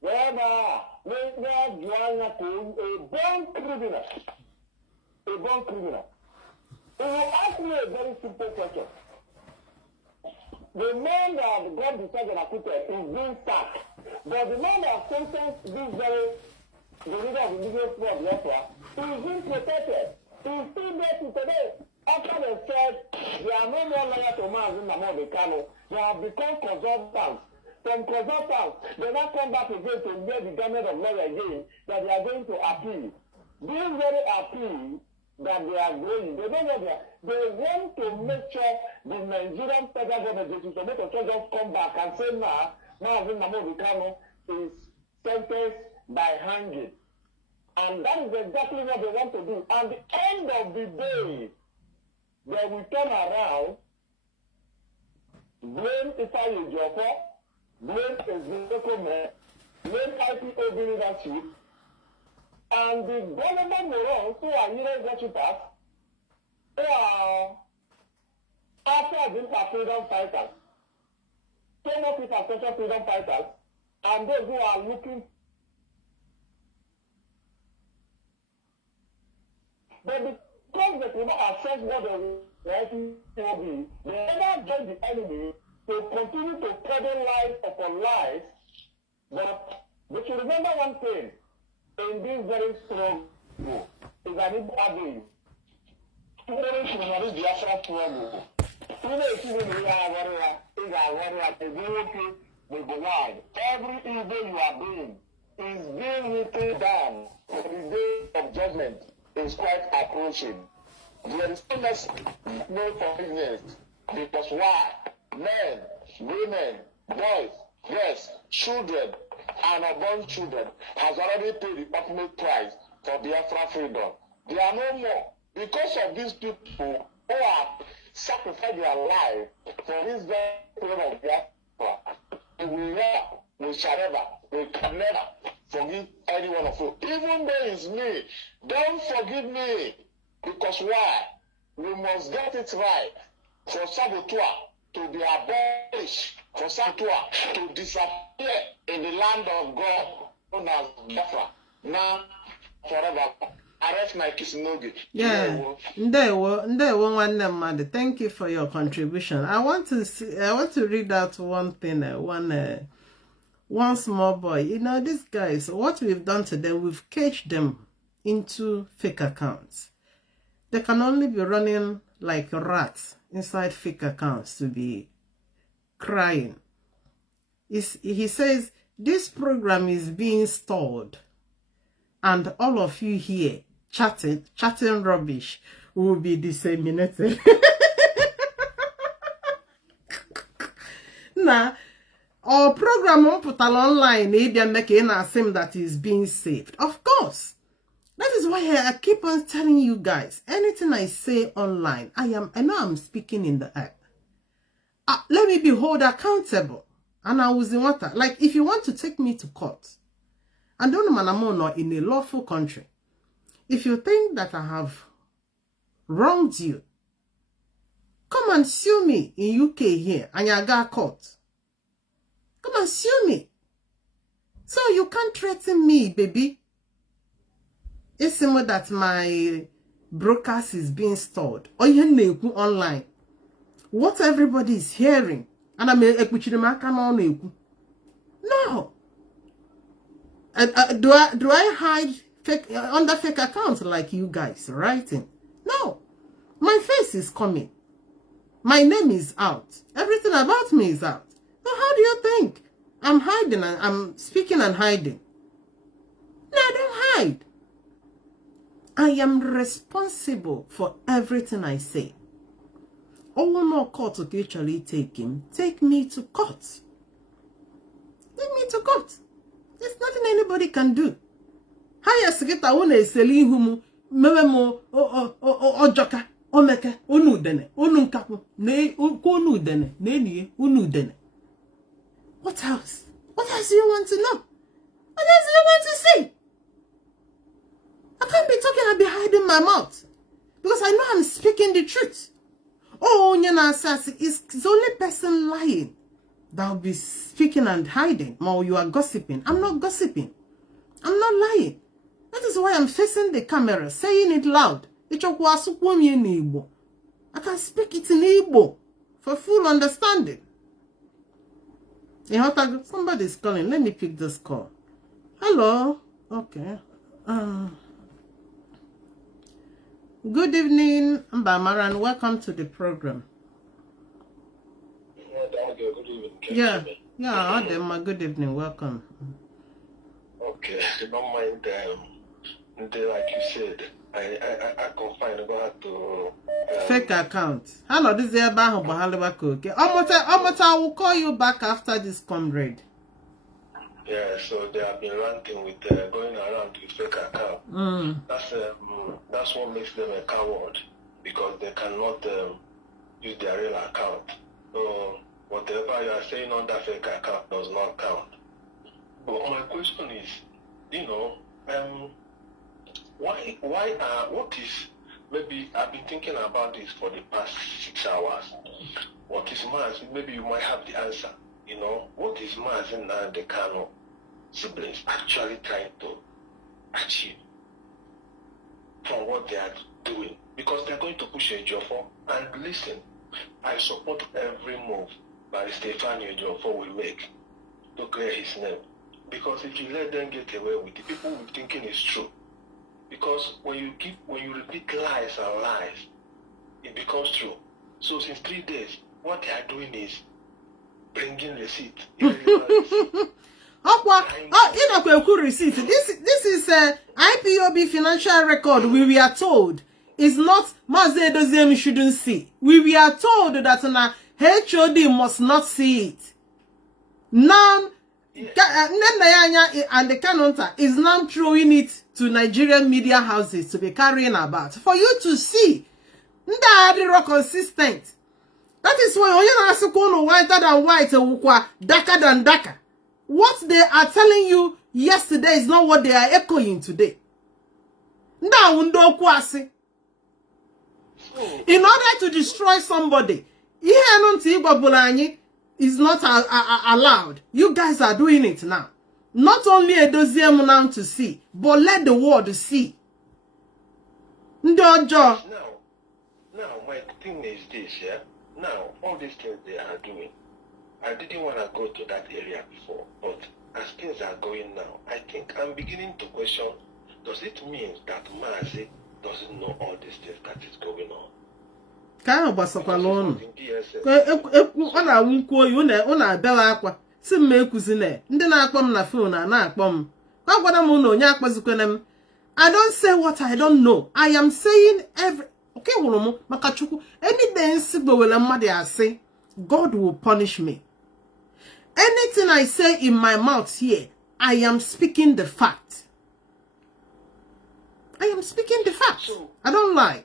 Whereby, make that Joanna to a born criminal. A born criminal. He will ask me a very simple question. The man that got decided and acquitted is being sacked. But the man that sentenced this very, the leader of the Indigenous People of Biafra, is being protected. He's still there to today. After they said they are no more loyal to Mazi Nnamdi Kanu, they have become consultants. From consultants, they now come back again to wear the garment of lawyer again that they are going to appeal. This very appeal that they are going, they don't know they want to make sure the Nigerian federal government, the Supreme Court, just come back and say now, Mazi Nnamdi Kanu is sentenced by hanging. And that is exactly what they want to do. At the end of the day, they will turn around, blame Ifeanyi Ejiofor, blame Ezekiel, blame Ipob leadership, and the government morons who are hero worshippers, who are after these are freedom fighters, some of it are social freedom fighters, and those who are looking. But because they could not assess what the reality will be, they never join the enemy to continue to peddle lies upon lies. But we should remember one thing. In this very struggle, is an Ipob. Very strong Biafra struggle. Every evil you are doing is being written down for the day of judgment. Is quite approaching. There is no forgiveness. Because why? Men, women, boys, girls, children, and unborn children has already paid the ultimate price for Biafra freedom. They are no more. Because of these people who have sacrificed their life for this very freedom of Biafra, we shall never, we can never forgive any one of you. Even though it's me, don't forgive me. Because why? We must get it right for saboteur to be abolished, for saboteur to disappear in the land of God, known as Biafra. Now, forever. Arrest my Kisinogi. Yeah, Ndewo Nwanne Mmadụ. Thank you for your contribution. I want to read out one thing. One small boy. You know, these guys, what we've done to them, we've caged them into fake accounts. They can only be running like rats inside fake accounts to be crying. He says, this program is being stalled, and all of you here chatting rubbish will be disseminated. Now, our program won't put online, maybe and make it assume that is being saved. Of course. That is why I keep on telling you guys, anything I say online, I know I'm speaking in the act. Let me be held accountable. And I was in water. Like, if you want to take me to court, and don't know I'm not in a lawful country, if you think that I have wronged you, come and sue me in UK here, and you got caught. Come and sue me. So you can't threaten me, baby. It's similar that my broadcast is being stored. Or you online. What everybody is hearing. And I'm no. Do I hide under fake accounts like you guys writing. No, my face is coming. My name is out. Everything about me is out. So how do you think I'm hiding and I'm speaking and hiding? No, I don't hide. I am responsible for everything I say. Oh, no court to actually take him. Take me to court. Take me to court. There's nothing anybody can do. Highest get I want to sell him. Memo ojoka omeke onu dene onu nkapu ne onu dene ne nie onu dene. What else? What else do you want to know? What else do you want to see? I can't be talking and be hiding my mouth because I know I'm speaking the truth. Oh, Nyana Asasi is the only person lying that will be speaking and hiding. Or you are gossiping. I'm not gossiping. I'm not lying. That is why I'm facing the camera, saying it loud. I can speak it in Igbo for full understanding. Somebody's calling. Let me pick this call. Hello. Okay. Good evening, Mbamara, and welcome to the program. Good evening. Yeah, Adema, good evening, welcome. Okay, don't mind like you said, I confine about to fake account. Hello, this is Eba okay. Almost I will call you back after this, comrade. Yeah, so they have been ranting with going around with fake account. That's what makes them a coward, because they cannot use their real account. So whatever you are saying on that fake account does not count. But my question is, what is, maybe I've been thinking about this for the past 6 hours. What is Mazi? Maybe you might have the answer. What is Mazi Nnamdi Kanu siblings actually trying to achieve from what they are doing? Because they're going to push Ejiofor. And listen, I support every move Barrister Ifeanyi Ejiofor will make to clear his name. Because if you let them get away with it, people will be thinking it's true. Because when you repeat lies and lies, it becomes true. So since 3 days, what they are doing is bringing receipt. Receipt. This is IPOB financial record. We are told is not Mazi Nnamdi shouldn't see. We are told that an HOD must not see it. Now, and the counter is now throwing it to Nigerian media houses to be carrying about for you to see. That consistent. That is why you whiter than white, darker than darker. What they are telling you yesterday is not what they are echoing today. In order to destroy somebody, is not allowed. You guys are doing it now. Not only a dozier now to see, but let the world see. Now, my thing is this, yeah? Now, all these things they are doing, I didn't want to go to that area before, but as things are going now, I think I'm beginning to question, does it mean that Mazi doesn't know all these things that is going on? Ka gbasakwa on ọ na-awụnkwuo yi ọ na-abịala akwa si m ekuzi na ndị na-akpọ m na phone na-akpọ m ka gwara m na onye akpazikwana m. I don't say what I don't know. I am saying okay hụrụ m maka Chukwu any day nsi gbewele mmadụ asị God will punish me. Anything I say in my mouth here, I am speaking the fact. I am speaking the fact. I don't lie.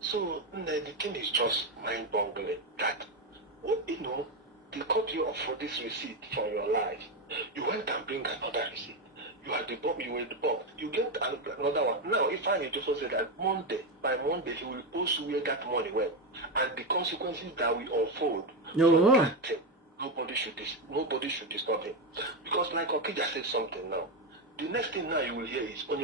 So the thing is just mind-boggling that, they cut you off for this receipt from your life. You went and bring another receipt. You had the Bob, you were the Bob. You get another one. Now, if I just said that by Monday, he will post where that money went. And the consequences that will unfold, nobody should disturb him. Because like Okija said something now, the next thing now you will hear is, why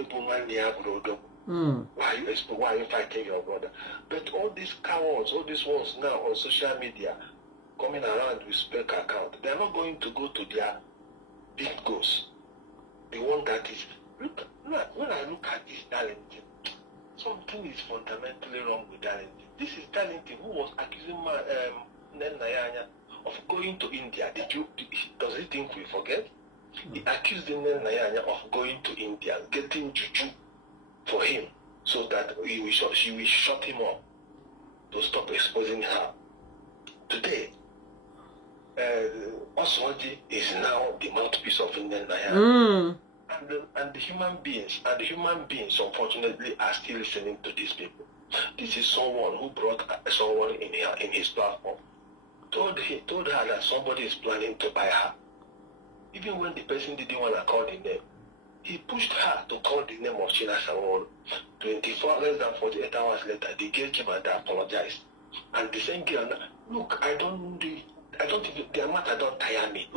are you fighting your brother? But all these cowards, all these ones now on social media coming around with fake account, they're not going to go to their big goals. The one that is when I look at this Darlington, something is fundamentally wrong with Darlington. This is Darlington who was accusing Nayanya of going to India. Does he think we forget? He accused Nayanya of going to India, getting juju for him, so that she will shut him up to stop exposing her. Today, Oswaji is now the mouthpiece of Nayanya. And the human beings, unfortunately, are still listening to these people. This is someone who brought someone in his platform, told her that somebody is planning to buy her. Even when the person didn't want to call the name, he pushed her to call the name of China Sawol. 24 less than 48 hours later, the girl came and apologized. And the same girl, look, their matter don't tire me.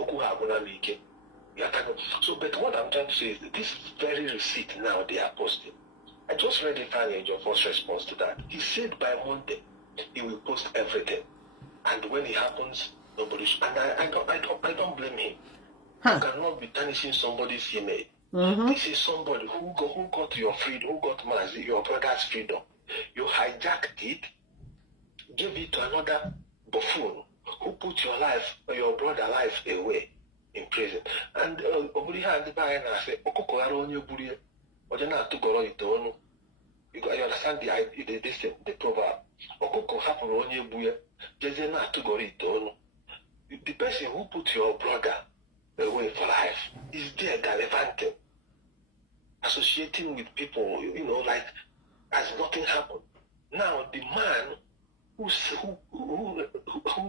So, but what I'm trying to say is that this very receipt now they are posting. I just read Ifeanyi Ejiofor's response to that. He said by Monday he will post everything, and when it happens, nobody. And I don't blame him. You cannot be tarnishing somebody's image. This is somebody who got your freedom, who got Mazi, your brother's freedom. You hijacked it, gave it to another buffoon who put your brother's life away in prison. And Obuliha and the Bayan say, Okoko on your buri, or you're not to go it on. You understand the proverb. Okoko happen on your buya, just not to go it on. The person who put your brother away for life is there gallivanting, associating with people, like as nothing happened. Now the man who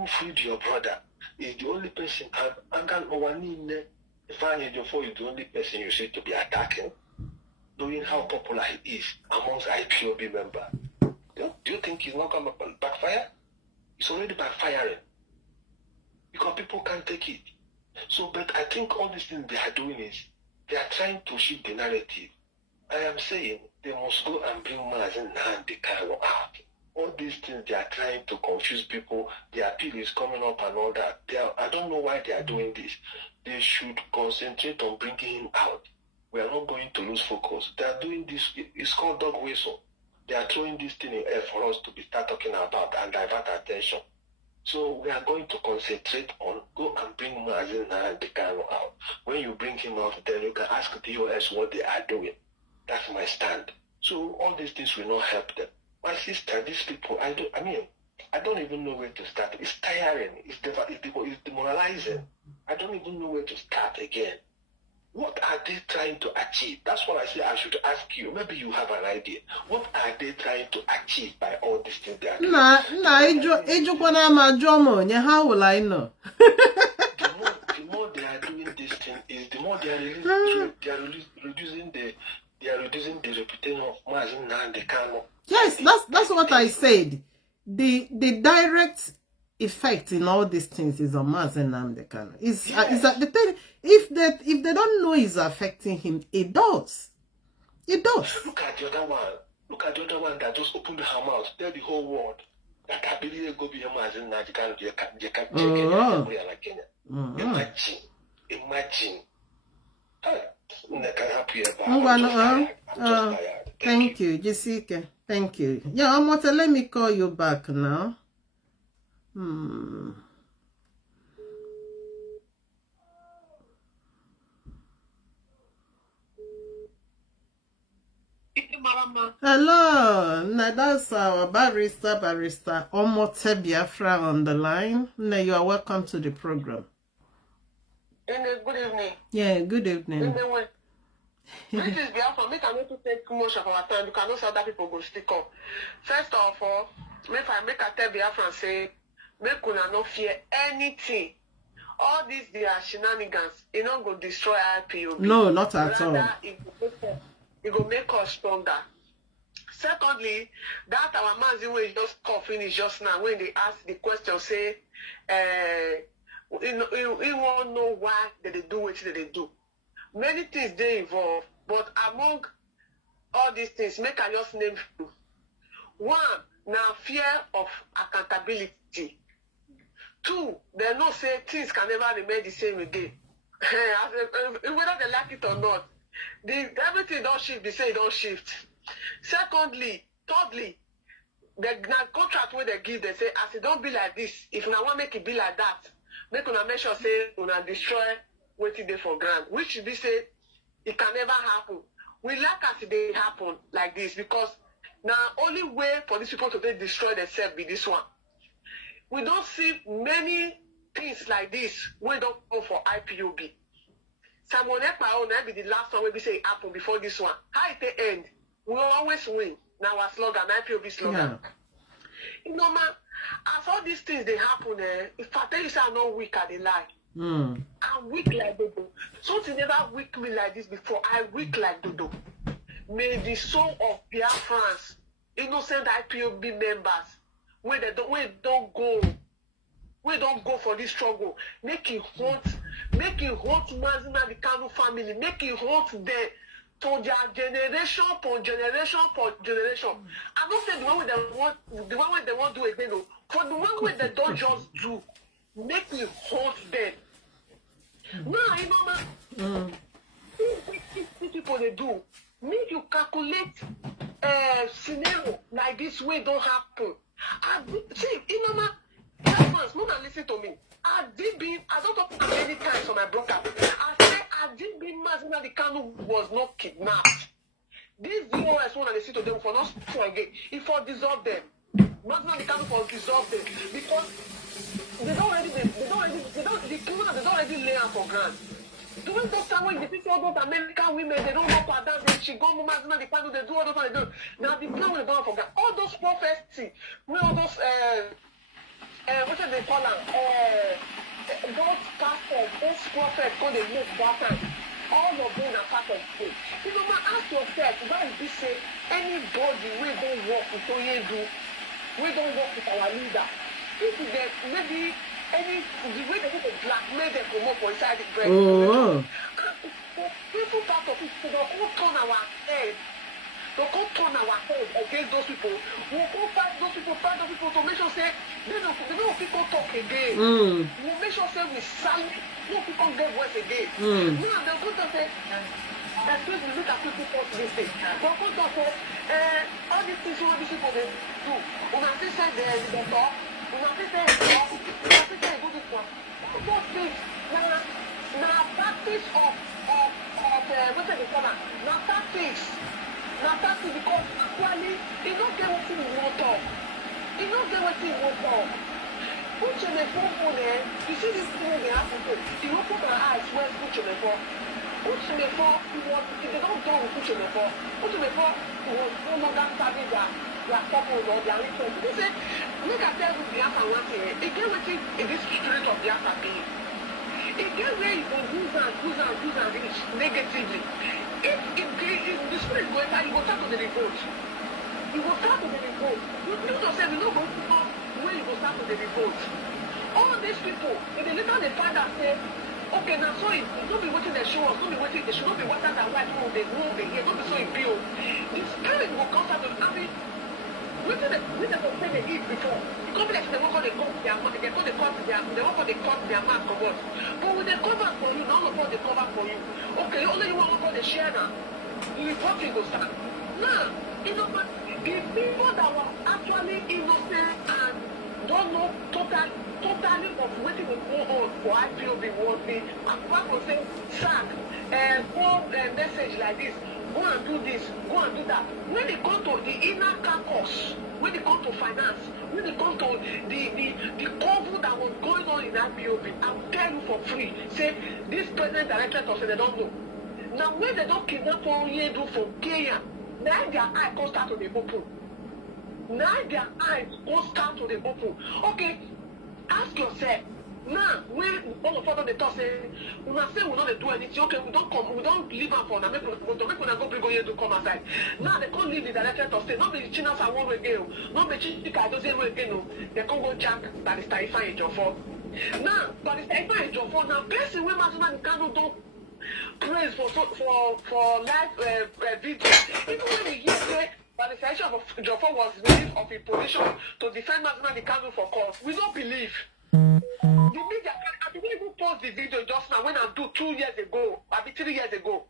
freed your brother is the only person, and then Owanine Ifeanyi Ejiofor is the only person you see to be attacking, knowing how popular he is amongst IPOB members. Do you think he's not going to backfire? It's already backfiring because people can't take it. So, but I think all these things they are doing is they are trying to shift the narrative. I am saying they must go and bring Mazi Nnamdi Kanu out. All these things they are trying to confuse people. The appeal is coming up and all that. I don't know why they are doing this. They should concentrate on bringing him out. We are not going to lose focus. They are doing this. It's called dog whistle. They are throwing this thing in air for us to start talking about and divert attention. So we are going to concentrate on go and bring Mazi Nnamdi Kanu out. When you bring him out, then you can ask the US what they are doing. That's my stand. So all these things will not help them. My sister, these people, I don't even know where to start. It's tiring. It's demoralizing. I don't even know where to start again. What are they trying to achieve? That's what I say I should ask you. Maybe you have an idea. What are they trying to achieve by all these things they are doing? How will I know? The more they are doing this thing is the more they are reducing the reputation of Mazi Nnamdi Kanu. Yes, that's what I said. The direct effect in all these things is on Mazi Nnamdi Kanu. Is that the thing? If they don't know it's affecting him, it does. It does. Look at the other one. Look at the other one that just opened her mouth. Tell the whole world that I believe go be Mazi Nnamdi Kanu. Imagine. Thank you, Jessica. Thank you. Yeah, Amota, let me call you back now. Hello, now that's our barrister Omote Biafra on the line. Now you are welcome to the program. Good evening. Yeah, good evening. This is Biafra. Make I not to take much of our time because I know other people go stick up. First of all, make I tell Biafra and say, make una no fear anything. All these their shenanigans, it not go destroy IPOB. No, not at all. It will make us stronger. Secondly, that our Mazi will just call finish just now when they ask the question, say, we won't know why they do what they do. Many things they involve, but among all these things, make I just name few. One, now fear of accountability. Two, they know say things can never remain the same again. Whether they like it or not, everything don't shift, they say it don't shift. Secondly, thirdly, the contract where they give, they say, as it don't be like this, if you want make it be like that, make una make sure say una destroy waiting there for grant, which we say it can never happen. We like as they happen like this because now only way for these people to destroy themselves be this one. We don't see many things like this. We don't go for IPOB. Someone else be the last one where we say it happened before this one. How it end? We always win. Now our slogan, IPOB slogan. You know, man, as all these things they happen, if I tell you say I'm not weak, I lie. I'm weak like Dodo. Something never weak me like this before. I weak like Dodo. May the soul of Biafrans, innocent IPOB members, where they don't go for this struggle, make it haunt Mazi Nnamdi Kanu family, make it haunt them to their generation upon generation upon generation. I'm not saying the one where they want to do again, no. For the one where they don't just do, make it haunt them. Now, you know, man, these people they do, make you calculate scenario like this way don't happen. See, you know, man, move and listen to me. I don't talk about many times on my broadcast. I said I didn't be Mazi Nnamdi Kanu was not kidnapped. This DOS one and they see to them for not to again. It for dissolve them. Mazi Nnamdi Kanu for dissolve them because the criminals they don't already lay out for grant. During those time when the people all those American women they don't go for that, she go Mazi Nnamdi Kanu, they do all those and they do. Now the plan when they don't forget all those prophecy, where all those what do they call them? Those pastors, those prophets, when they make that time, all of them are part of it. You know, man, ask yourself, why is this say anybody we don't work with Oyedu, we don't work with our leader? If they maybe the way they need to blackmail them come up for inside the bread. People part of it, they don't turn our head. They can't turn our head against those people. We'll go fight those people to make sure say they don't people talk again. We'll make sure say we silent, no people get voice again. Now they'll go to say, excuse me, look at people talk this thing. They'll go to say, all these things what these people they do. When I say they talk, when I say they talk, when I say they do this one. All those things now practice of what they call that? Now tactics. Now that's because actually, you don't get what you want to. You don't get what you want to. Put your phone there. You see this thing they have to do. You open my eyes, where's put your phone? Put your phone, if they don't do put your phone. Put your phone, you will no longer study their couple or their research. They say, look at them with Biafra one thing. Again, what is this spirit of Biafra being? Again, where you can use and reach negatively. If the spirit is going down, you will start to the revolt. You will start to the revolt. You don't say, we don't go to know where you will start to the revolt. All these people, if they later they find out, say, okay, now so it don't be waiting they show us, don't be waiting, they should not be watching that white people, they move, they hear, don't be so impure. The spirit will come out of the army. We never say they eat before. The company they won't call the cut their mouth, they won't call the cut their mouth for what. But when they cover for you, none of us they cover for you. Okay, only you want to call the share now. The reporting will start. Now, you know what? The people that were actually innocent and don't know totally of what it will go on for IPOB was the apart from saying sack and message like this. Go and do this, go and do that. When they come to the inner caucus, when they come to finance, when they come to the cover that was going on in IPOB, I'll tell you for free. Say, this president director of they don't know. Now, when they don't kidnap Oyedu from Kenya, now their eye goes start to the open. Now their eyes go start to the open. Okay, ask yourself. Now, when all of us they talk say, we must say we don't do anything. Okay, we don't leave them for now. Make we go bring Oyedu come outside. Now they can't leave the director of state. Not be Chinas and one again. Not be Chika doesn't again. They can't go jack Barrister Ifeanyi Ejiofor. Now, Barrister Ifeanyi Ejiofor. Now, person when Mazi Nnamdi Kanu don't praise for live video. Even when we hear say Barrister Ifeanyi Ejiofor was relieved of his position to defend Mazi Nnamdi Kanu for court, we don't believe. The media, I didn't even post the video just now when I do 2 years ago, maybe 3 years ago.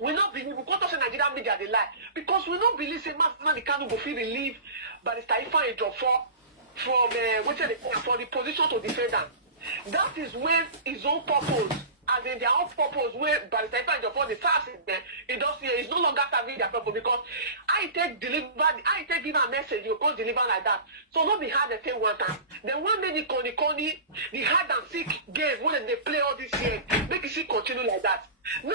We not believe, we can't say Nigerian media they lie. Because we don't believe say Mazi Nnamdi Kanu go feel relief Barrister Ifeanyi Ejiofor from for the position to defend them. That is when his own purpose, as in their own purpose, where Barrister Ifeanyi Ejiofor the fast is there, it does it's no longer serving their purpose because I take give a message, you can't deliver like that. So not be hard to say one time. Then one day the hide and seek game when they play all this year, make it continue like that. Now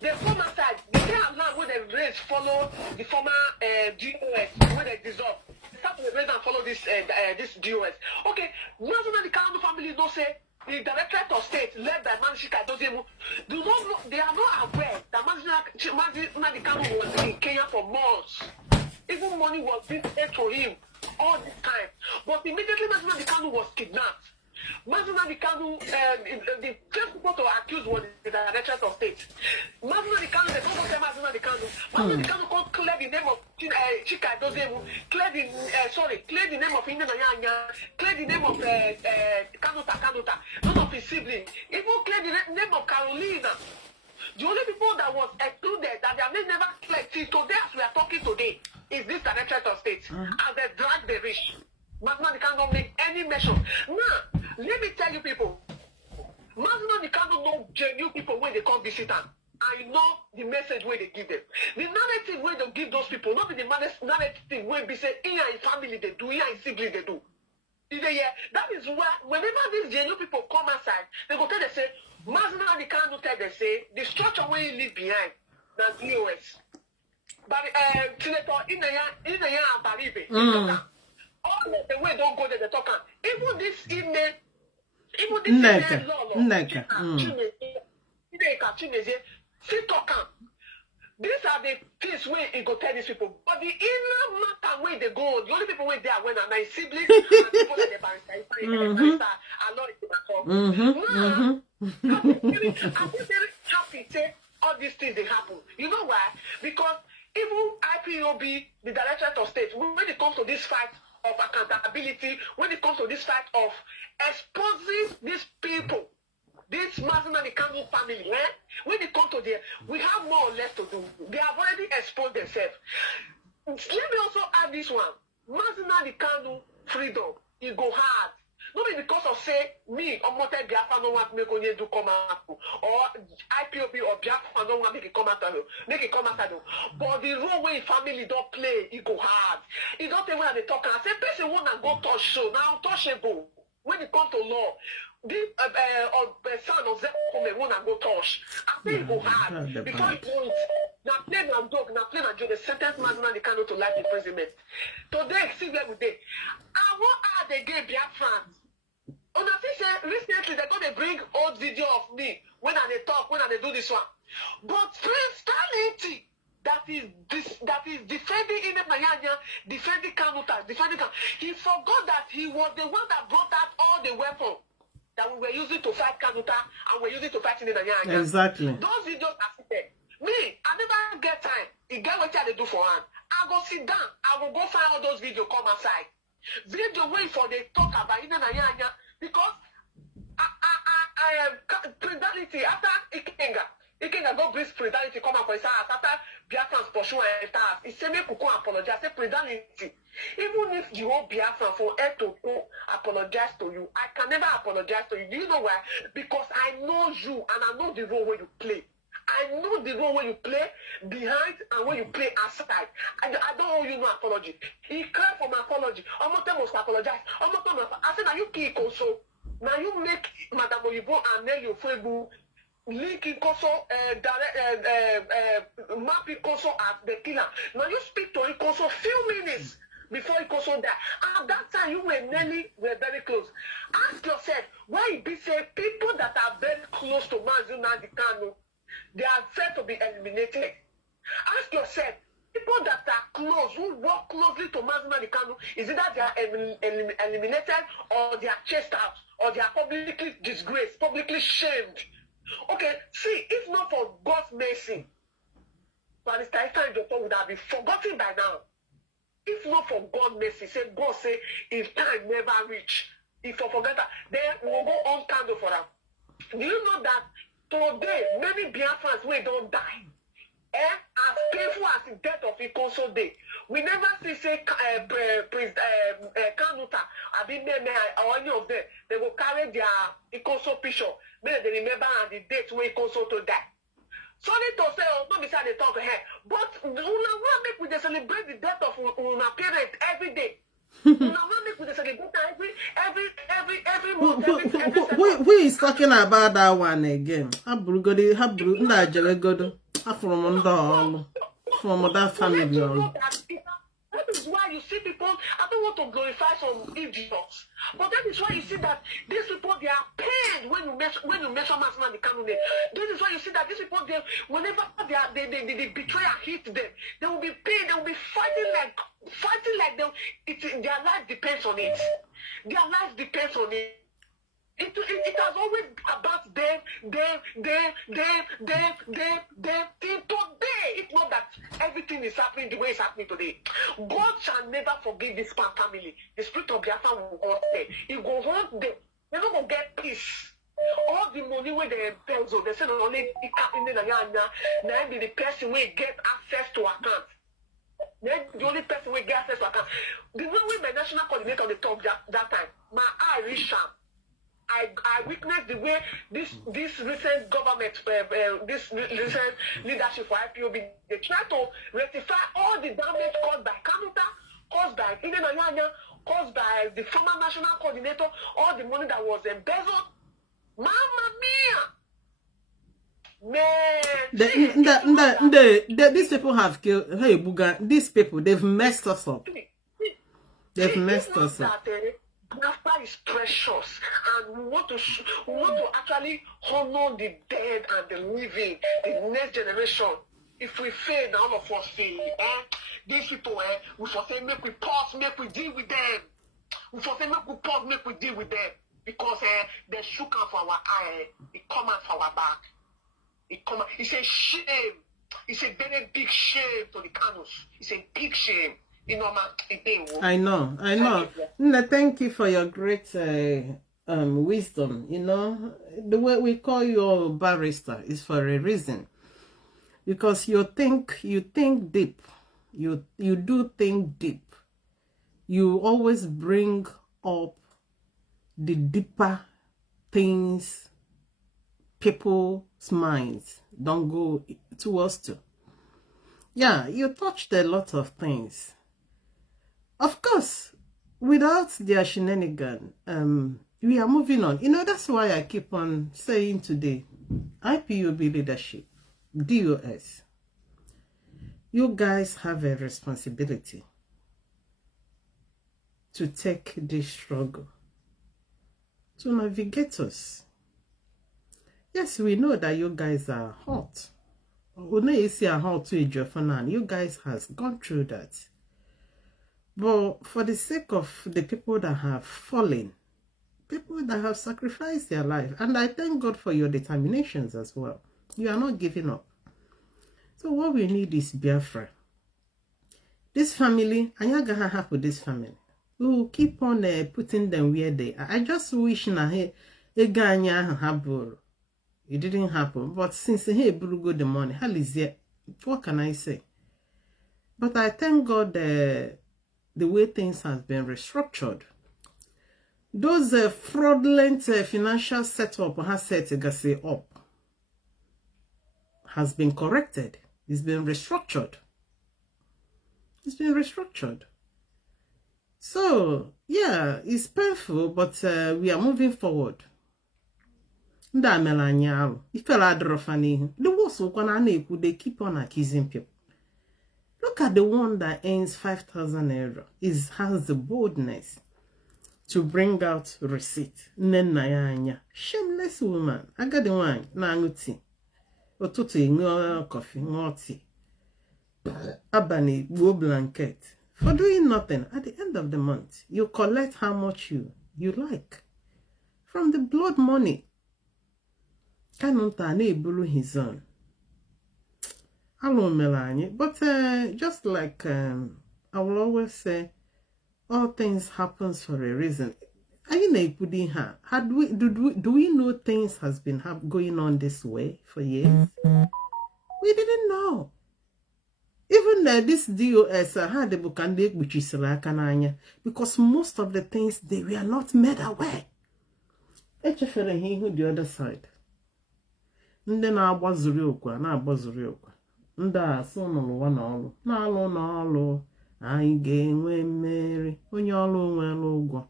the former side, they can't allow when the race follow the former DOS when they dissolve. They start to raise and follow this this DOS. Okay, Mazi Nnamdi Kanu family don't say the Directorate of State led by Mazi Nnamdi do not know, they are not aware that Mazi Nnamdi Kanu was in Kenya for months. Even money was being paid to him all this time. But immediately Mazi Nnamdi Kanu was kidnapped. Mazi Nnamdi Kanu, the first people to accuse was the Directorate of State. Mazi Nnamdi Kanu, they don't say Mazi Nnamdi Kanu. Mazi Nnamdi Kanu can't clear the name of Chika Dozemu, clear the name of Indenanya, clear the name of Kanuta, none of his siblings, even clear the name of Carolina. The only people that was excluded, that their name never cleared, till today as we are talking today, is this Directorate of State. And they drag the rich. Mazi Nnamdi Kanu don't make any mention. Now, let me tell you people, Mazi Nnamdi Kanu know genuine people when they come visit them. I know the message where they give them. The narrative where they give those people, not be the narrative where they say, here in family they do, here in siblings they do. That is why whenever these genuine people come outside, they go tell they say, Mazi Nnamdi Kanu tell they say, the structure where you leave behind, that's DOS. But Senator Inaya and Baribe, all the way don't go there, they talk. Even this email, these are the things where it go tell these people. But the inner matter where they go, the only people where they are when are my siblings and people that they barrister, I'm very happy say all these things they happen. You know why? Because even IPOB, the Directorate of State, when it comes to this fight of accountability, when it comes to this fight of exposing these people, this Mazi Nnamdi Kanu family, when it comes to there, we have more or less to do. They have already exposed themselves. Let me also add this one. Mazi Nnamdi Kanu freedom, it go hard. Not because of say me or Motel Biafra no want make onye do come out or IPOB or Biafra no want make it come out but the role where family don't play, it go hard. It don't even have the talk. I say person wanna go touch show now touchable when it comes to law. This son of Zekome wanna go touch. I say it go hard because it won't. Now play and dog, they sentence Mazi Nnamdi Kanu to life imprisonment. Today, see where we dey. I want add again Biafrans. On a say recently they're gonna bring old video of me when I talk, when I do this one. But transparency that is defending Inemayanya, defending Kanuta, he forgot that he was the one that brought out all the weapons that we were using to fight Kanuta and we're using to fight Inemayanya. Exactly. Those videos are there. Me, I never get time. You get what I do for hand. I go sit down. I will go find all those videos come outside. Video wait for they talk about Inemayanya because I am predality after Ikenga go bring predality come up for his house after Biafrans pursue and stars. He say me Kuku apologize. Say predality. Even if you want Biafran for her to go apologize to you, I can never apologize to you. Do you know why? Because I know you and I know the role where you play. I know the role where you play behind and when you play outside. I don't owe you no apology. He cried for my apology. Omote must apologize. I said, now you kick also. Now you make Madame Oyibo and Nelly Ofebu linking also mapping also at the killer. Now you speak to him also few minutes before he also die. At that time you and Nelly were very close. Ask yourself why it be say people that are very close to Mazi Nnamdi Kanu, they are said to be eliminated. Ask yourself, people that are close, who work closely to Mazi Nnamdi Kanu, is either they are eliminated or they are chased out or they are publicly disgraced, publicly shamed. Okay, see, if not for God's mercy, Barrister Ifeanyi Ejiofor would have been forgotten by now. If not for God's mercy, say God say if time never reach, if I forget that, then we will go on candle for them. Do you know that today, many Biafrans wey don't die, As painful as the death of Ikoso Day, we never see say Kanuta, or any of them, they will carry their Ikoso picture. Maybe they remember the date when Ikoso to die. Sorry to say, oh, not beside they talk to her, but una want make we celebrate the death of una parent every day. Una want make we celebrate every month. Who is talking about that one again? From that family. That is why you see people, I don't want to glorify some idiots, but that is why you see that these people, they are pained when you mention Mazi Nnamdi Kanu name. This is why you see that these people, whenever the betrayer hit them, they will be pained, they will be fighting like their life depends on it. Their life depends on it. It has always about them. Till today, it's not that everything is happening the way it's happening today. God shall never forgive this family. The spirit of Biafra will haunt them. It will haunt them. They're not going to get peace. All the money where they embezzle, they say only the person will get access to account. The only person will get access to account. The way we my national coordinator on the top that time, my eye reached sharp. I witnessed the way this recent government, this recent leadership for IPOB, they try to rectify all the damage caused by Kanuta, caused by Idenayanya, caused by the former national coordinator, all the money that was embezzled. Mamma mia! Man, these people have killed. Hey, Buga, these people, they've messed us up. They've messed us up. Biafra is precious, and we want to actually honor the dead and the living, the next generation. If we fail, all of us fail. These people, we for say make we pause, make we deal with them. We for say make we pause, make we deal with them, because they shook out for our eye, it come out for our back. It's a shame. It's a very big shame to the Kanus. It's a big shame. I know. Thank you for your great wisdom. You know, the way we call you a barrister is for a reason, because you think deep. You do think deep. You always bring up the deeper things people's minds don't go towards to. Yeah, you touched a lot of things. Of course, without their shenanigan, we are moving on. You know, that's why I keep on saying today, IPOB leadership, DOS, you guys have a responsibility to take this struggle, to navigate us. Yes, we know that you guys are hot. You guys has gone through that. But for the sake of the people that have fallen, people that have sacrificed their life, and I thank God for your determinations as well. You are not giving up. So what we need is Biafra. This family, and you're gonna have with this family. We will keep on putting them where they are. I just wish it didn't happen. But since he go the money, what can I say? But I thank God the way things have been restructured. Those fraudulent financial setup has set up has been corrected. It's been restructured. It's been restructured. So yeah, it's painful, but we are moving forward. The worst they keep on accusing people. Look at the one that earns 5,000 euro. Has the boldness to bring out receipt. Shameless woman. I got the one. Nanguti. Otutu coffee. Ngoti. Abani go blanket. For doing nothing. At the end of the month, you collect how much you like. From the blood money. Kanunta ne bulu his own. Hello, Melanie. But just like I will always say, all things happens for a reason. Do we know things has been going on this way for years? We didn't know. Even this DOS had the book and they which is because most of the things they were not made aware. Echefere he who the other side. Ndị na-agbazuri okwa na-agbazuri okwa. Ndị asụ n'ụwa n'ọlụ na-alụ n'ọlụ anyị ga-enwe mmeri onye ọlụ nwere ụgwọ.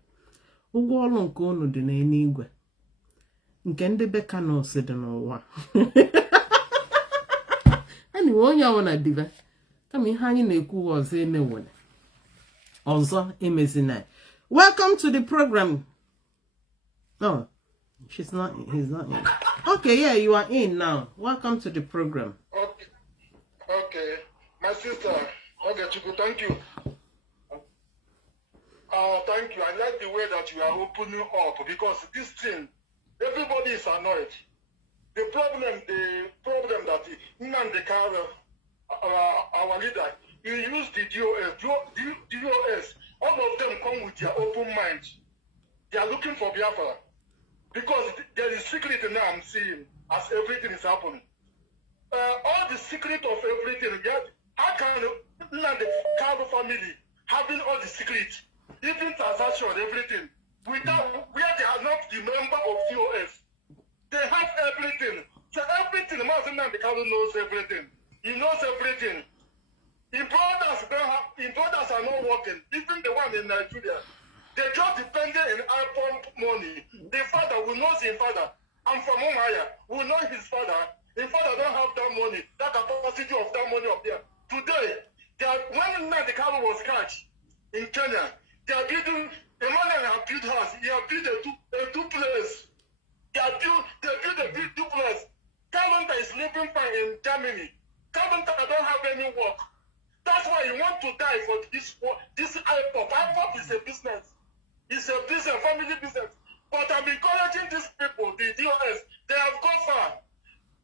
Ụgwọ ọlụ nke unu dị n'eluigwe. Nke ndị beka na ose dị n'ụwa. Anyway, onye ọwụna diva. Kama ihe anyị na-ekwu ọzọ emewone. Ọzọ emezina. Welcome to the program. No, he's not in. Okay, yeah, you are in now. Welcome to the program. Okay. My sister, Chuku, thank you. Thank you. I like the way that you are opening up because this thing, everybody is annoyed. The problem that Nnamdi Kanu, our leader, he used the DOS. All of them come with their open mind. They are looking for Biafra. Because there is secret now I'm seeing as everything is happening. All the secret of everything, how can Nnamdi Kanu family having all the secret, even transaction, everything, without where they are not the member of DOS? They have everything. So everything, Mazi Nnamdi Kanu knows everything. He knows everything. His brothers are not working. Even the one in Nigeria. They just depended on Ipob money. The father who knows his father. I'm from Umaya. Who knows his father. His father don't have that money. That capacity of that money up there. Today, when Nnamdi Kanu was catch in Kenya, they are building, Emmanuel have built house. He have built a duplex. They built a big duplex. Calendar is living fine in Germany. Calendar don't have any work. That's why he want to die for this Ipob. Ipob is a business. It's a business, family business. But I'm encouraging these people, the DOS, they have gone far.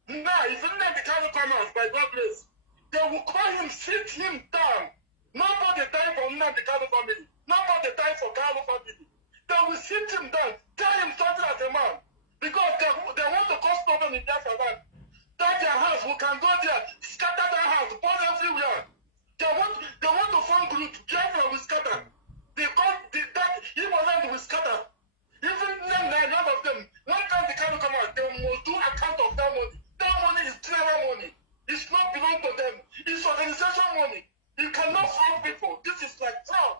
Now, if Nnamdi Kanu come out, by God bless, they will call him, sit him down. Nobody die for Nnamdi Kanu family. Nobody die for Kanu family. They will sit him down, tell him something as a man. Because they want to cause problem in their land. That's their house. We can go there, scatter that house, burn everywhere. They want to form group. Biafra will scatter. Igbo will scatter. Even none of them. One time they can't come out, they will do account of that money. That money is general money. It's not belong to them. It's organization money. You cannot fraud people. This is like fraud.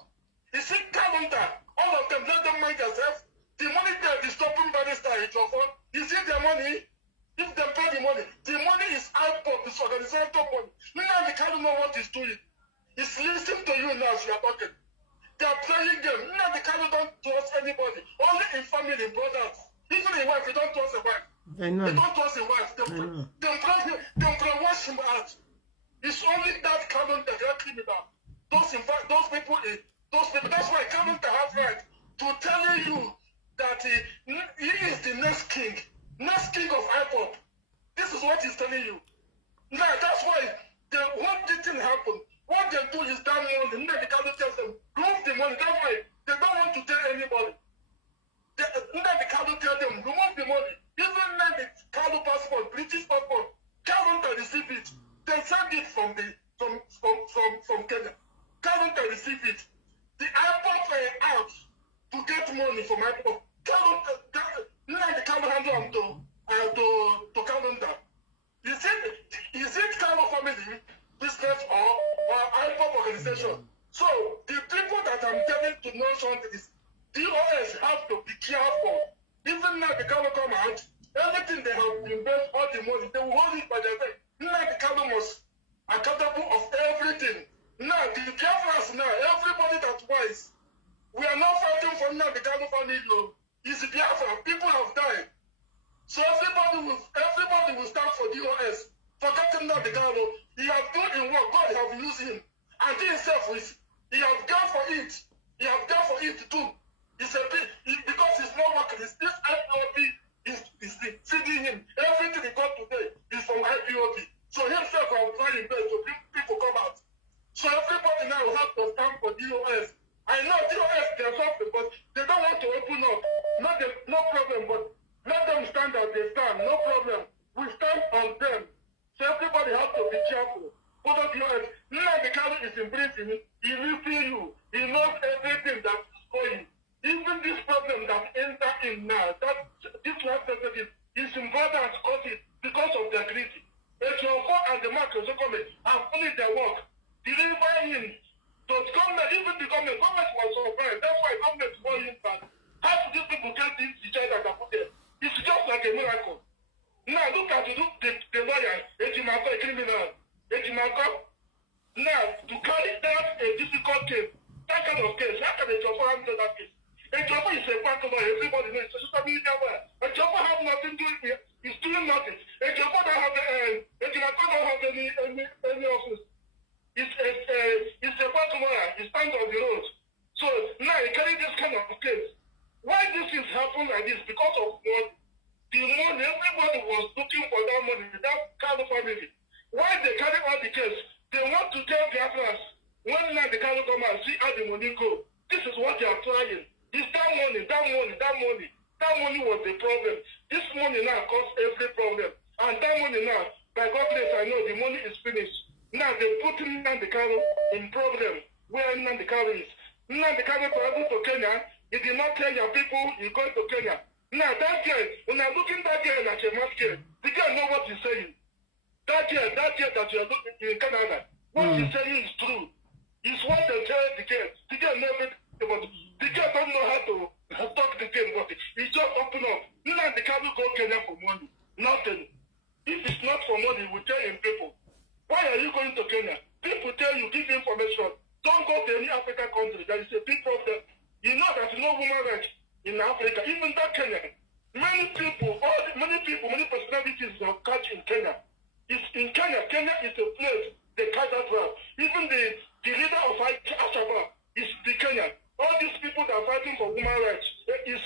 You see, calendar, all of them, let them mind themselves. The money they are disturbing Barrister Ifeanyi. You see their money? If they pay the money is Ipob, it's organization money. Now they can't know what he's doing. He's listening to you now as you are talking. They are playing them. Now they can't don't trust anybody. Only in family, brothers. Even in wife, they don't trust a wife. I know. They don't trust a wife. They brainwash him out. It's only that calendar that they are criminal. Those people, that's why calendar have right to tell you that he is the next king of Ipob. This is what he's telling you. Now that's why when this thing happened, what they do is that money. Now they can't tell them, remove the money. That's why they don't want to tell anybody. Now they can't tell them, remove the money. Even now the Kanu passport, British passport, can't receive it. They send it from Kenya. Can't receive it. The Ipob are out to get money from Ipob. Now they can't handle them to calendar. Is it Kanu family business or Ipob organization? So the people that I'm telling to know something is DOS have to be careful. Even now the Kanu come out, everything they have invested, all the money, they will hold it by their neck. Now the Kanu must accountable of everything. Now the Biafrans now, everybody that's wise. We are not fighting for now the Kanu family. It's Biafra. People have died. So everybody will stand for DOS. Forgetting that the Kanu, he has done in work. God have used him. And he himself he has done for it. He has done for it too. It's a bit because he's not working. This IPOB is feeding him. Everything he got today is from IPOB. So himself will try his best to bring people come out. So everybody now have to stand for DOS. I know DOS they're something, but they don't want to open up. No problem, but let them stand as they stand. No problem. We stand on them. So everybody has to be careful. What DOS? Now Kanu is in prison, he will see you. He knows everything that's going. Even this problem that enter in now, that this last sentence is important because it because of their greedy. Ejiofor and the Marcos government have finished their work, delivering him. So the government, even the government was surprised. That's why government want him back. How do these people get this agenda that put there? It's just like a miracle. Now look at the lawyer, Ejimako, a criminal. Ejimako. Now to carry out a difficult case, that kind of case, how can Ejiofor handle that case? Ejiofor is a quack lawyer, everybody knows. It's a social media lawyer. Ejiofor have nothing doing here. He's doing nothing. Ejiofor don't have Ejimako don't have any office. It's a quack lawyer. He stands on the road. So now he carry this kind of case. Why this is happening like this? Because of money. The money, everybody was looking for that money, that Kanu family. Why they carry out the case? They want to tell Biafrans, when now the Kanu come and see how the money go. This is what they are trying. It's that money. That money was the problem. This money now causes every problem. And that money now, by God's grace, I know the money is finished. Now they're putting Nnamdi Kanu in problem where Nnamdi Kanu is. Nnamdi Kanu traveled to Kenya. He did not tell your people he's going to Kenya. Now that girl, when I'm looking at that girl like a masquerade, the girl know what he's saying. That girl that you're looking in Canada, what he's saying is true. It's what they tell the girl. The girl never, but the girl don't know how to talk the game, but he just open up. Now the Kanu go Kenya for money. Nothing. If it's not for money, we tell him people. Why are you going to Kenya? People tell you, give information. Don't go to any African country. There is a big problem. You know that no woman rights in Africa, even that Kenya. Many personalities are catch in Kenya. It's in Kenya. Kenya is a place they catch that well. Even the leader of Al-Shabaab is the Kenya. All these people that are fighting for women rights is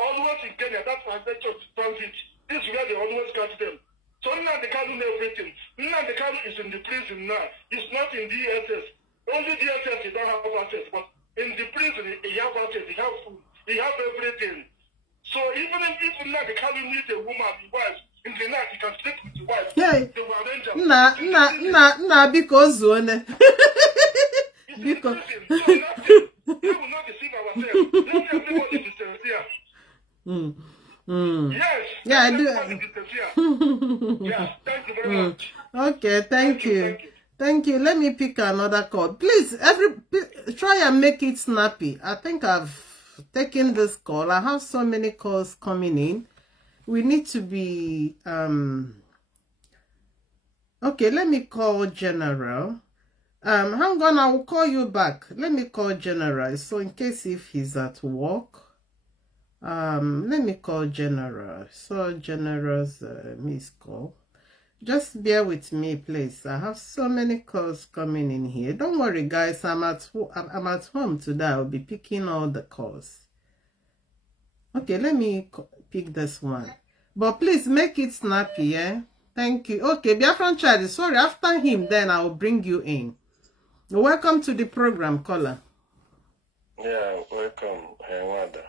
always in Kenya. That's why they just transit. This is where they always catch them. So now they can't do everything. Now the Kanu is in the prison now. It's not in DSS. Only DSS he don't have access, but in the prison, he have access, he have food, he have everything. So even if people now they can't meet a woman, the wife, in the night, he can sleep with the wife. Yeah. They will arrange her. Nah, because zone. Because so nothing. We will not deceive ourselves. Let everybody be sincere. Yes. Yeah, I do. Yes, thank you very much. Okay, thank you. Thank you. Let me pick another call. Please, try and make it snappy. I think I've taken this call. I have so many calls coming in. We need to be... Okay, let me call General. Hang on, I will call you back. Let me call General. So in case if he's at work. Let me call General. So General's missed call. Just bear with me, please. I have so many calls coming in here. Don't worry, guys. I'm at home today. I'll be picking all the calls. Okay, let me pick this one. But please make it snappy, yeah? Thank you. Okay, Biafran Child, sorry. After him, then I will bring you in. Welcome to the program, caller. Yeah, welcome, Wada.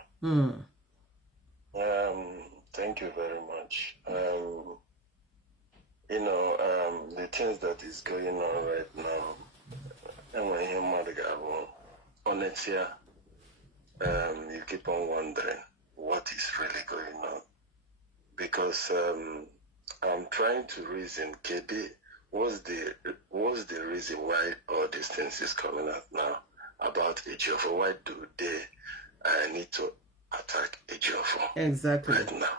Thank you very much. You know, the things that is going on right now, and when you on it here, you keep on wondering what is really going on. Because I'm trying to reason, KD, what's the reason why all these things is coming up now about Ejiofor? Why do they need to attack Ejiofor exactly right now?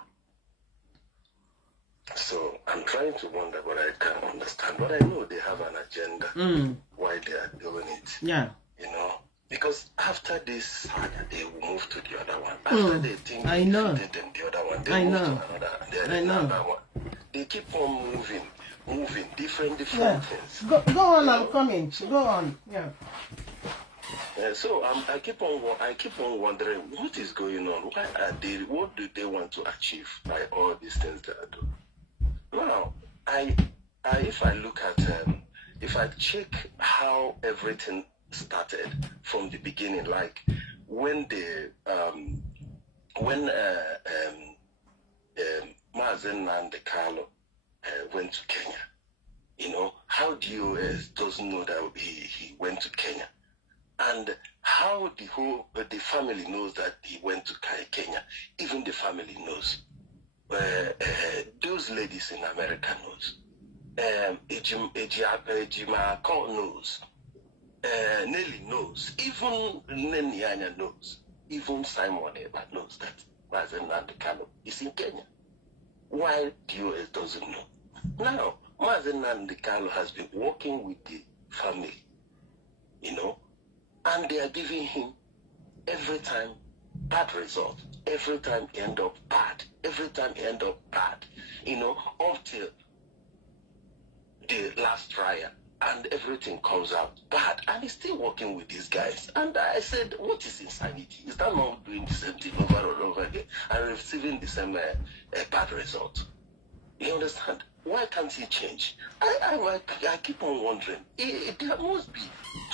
So I'm trying to wonder, but I can't understand. But I know they have an agenda why they are doing it. Yeah. You know, because after this saga, they will move to the other one. After they think I they know. defeated them, the other one, they move to another. Then another one. They keep on moving, different things. Go on, I'm coming. Go on. Yeah. So I keep on wondering what is going on. Why are they? What do they want to achieve by all these things that I do? Now, if I look at if I check how everything started from the beginning, like when Mazi Nnamdi Kanu went to Kenya, You know, how DOS doesn't know that he went to Kenya. And how the family knows that he went to Kenya. Even the family knows. Those ladies in America knows. Ejima knows. Nelly knows. Even Nenianya knows. Even Simon Eba knows that Mazi Nnamdi Kanu is in Kenya. Why DOS doesn't know? Now, Mazi Nnamdi Kanu has been working with the family, you know, and they are giving him every time bad results. Every time he end up bad. Every time he end up bad. You know, until the last trial and everything comes out bad. And he's still working with these guys. And I said, what is insanity? Is that not doing the same thing over and over again and receiving the same bad result? You understand? Why can't he change? I keep on wondering. There must be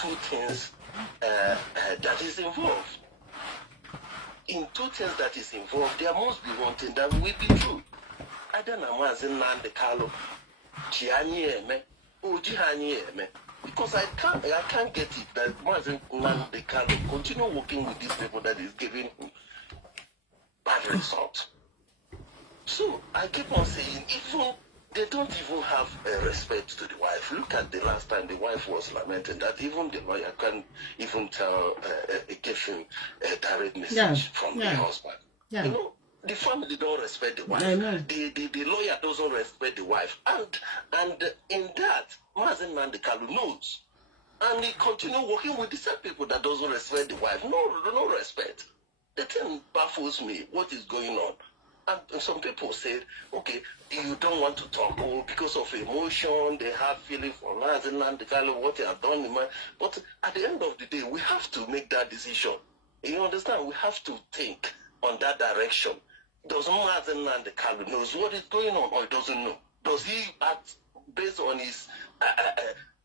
two things that is involved. In two things that is involved, there must be one thing that will be true. I don't know Mazi Nnamdi Kanu, because I can't get it that Mazi Nnamdi Kanu continue working with these people that is giving him bad results. So I keep on saying, even they don't even have respect to the wife. Look at the last time the wife was lamenting that even the lawyer can't even give him a direct message from the husband. Yeah. You know, the family don't respect the wife. The lawyer doesn't respect the wife. And in that, Mazi Nnamdi Kanu knows. And he continue working with the same people that doesn't respect the wife. No respect. The thing baffles me. What is going on? And some people said, okay, you don't want to talk, or because of emotion, they have feeling for Mazi Nnamdi Kanu, what they have done. But at the end of the day, we have to make that decision. You understand? We have to think on that direction. Does Mazi Nnamdi Kanu knows what is going on, or he doesn't know? Does he act based on his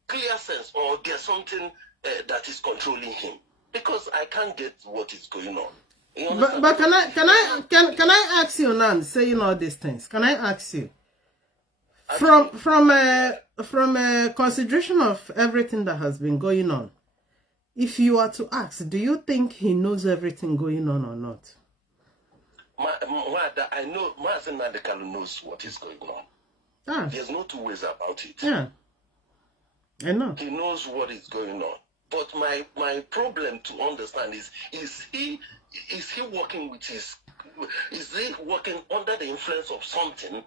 clear sense, or there's something that is controlling him? Because I can't get what is going on. But can I ask you now, saying all these things? Can I ask you from a consideration of everything that has been going on, if you are to ask, do you think he knows everything going on or not? I know Mazi Nnamdi Kanu knows what is going on. There's no two ways about it. Yeah, I know. He knows what is going on. But my problem to understand is he working with is he working under the influence of something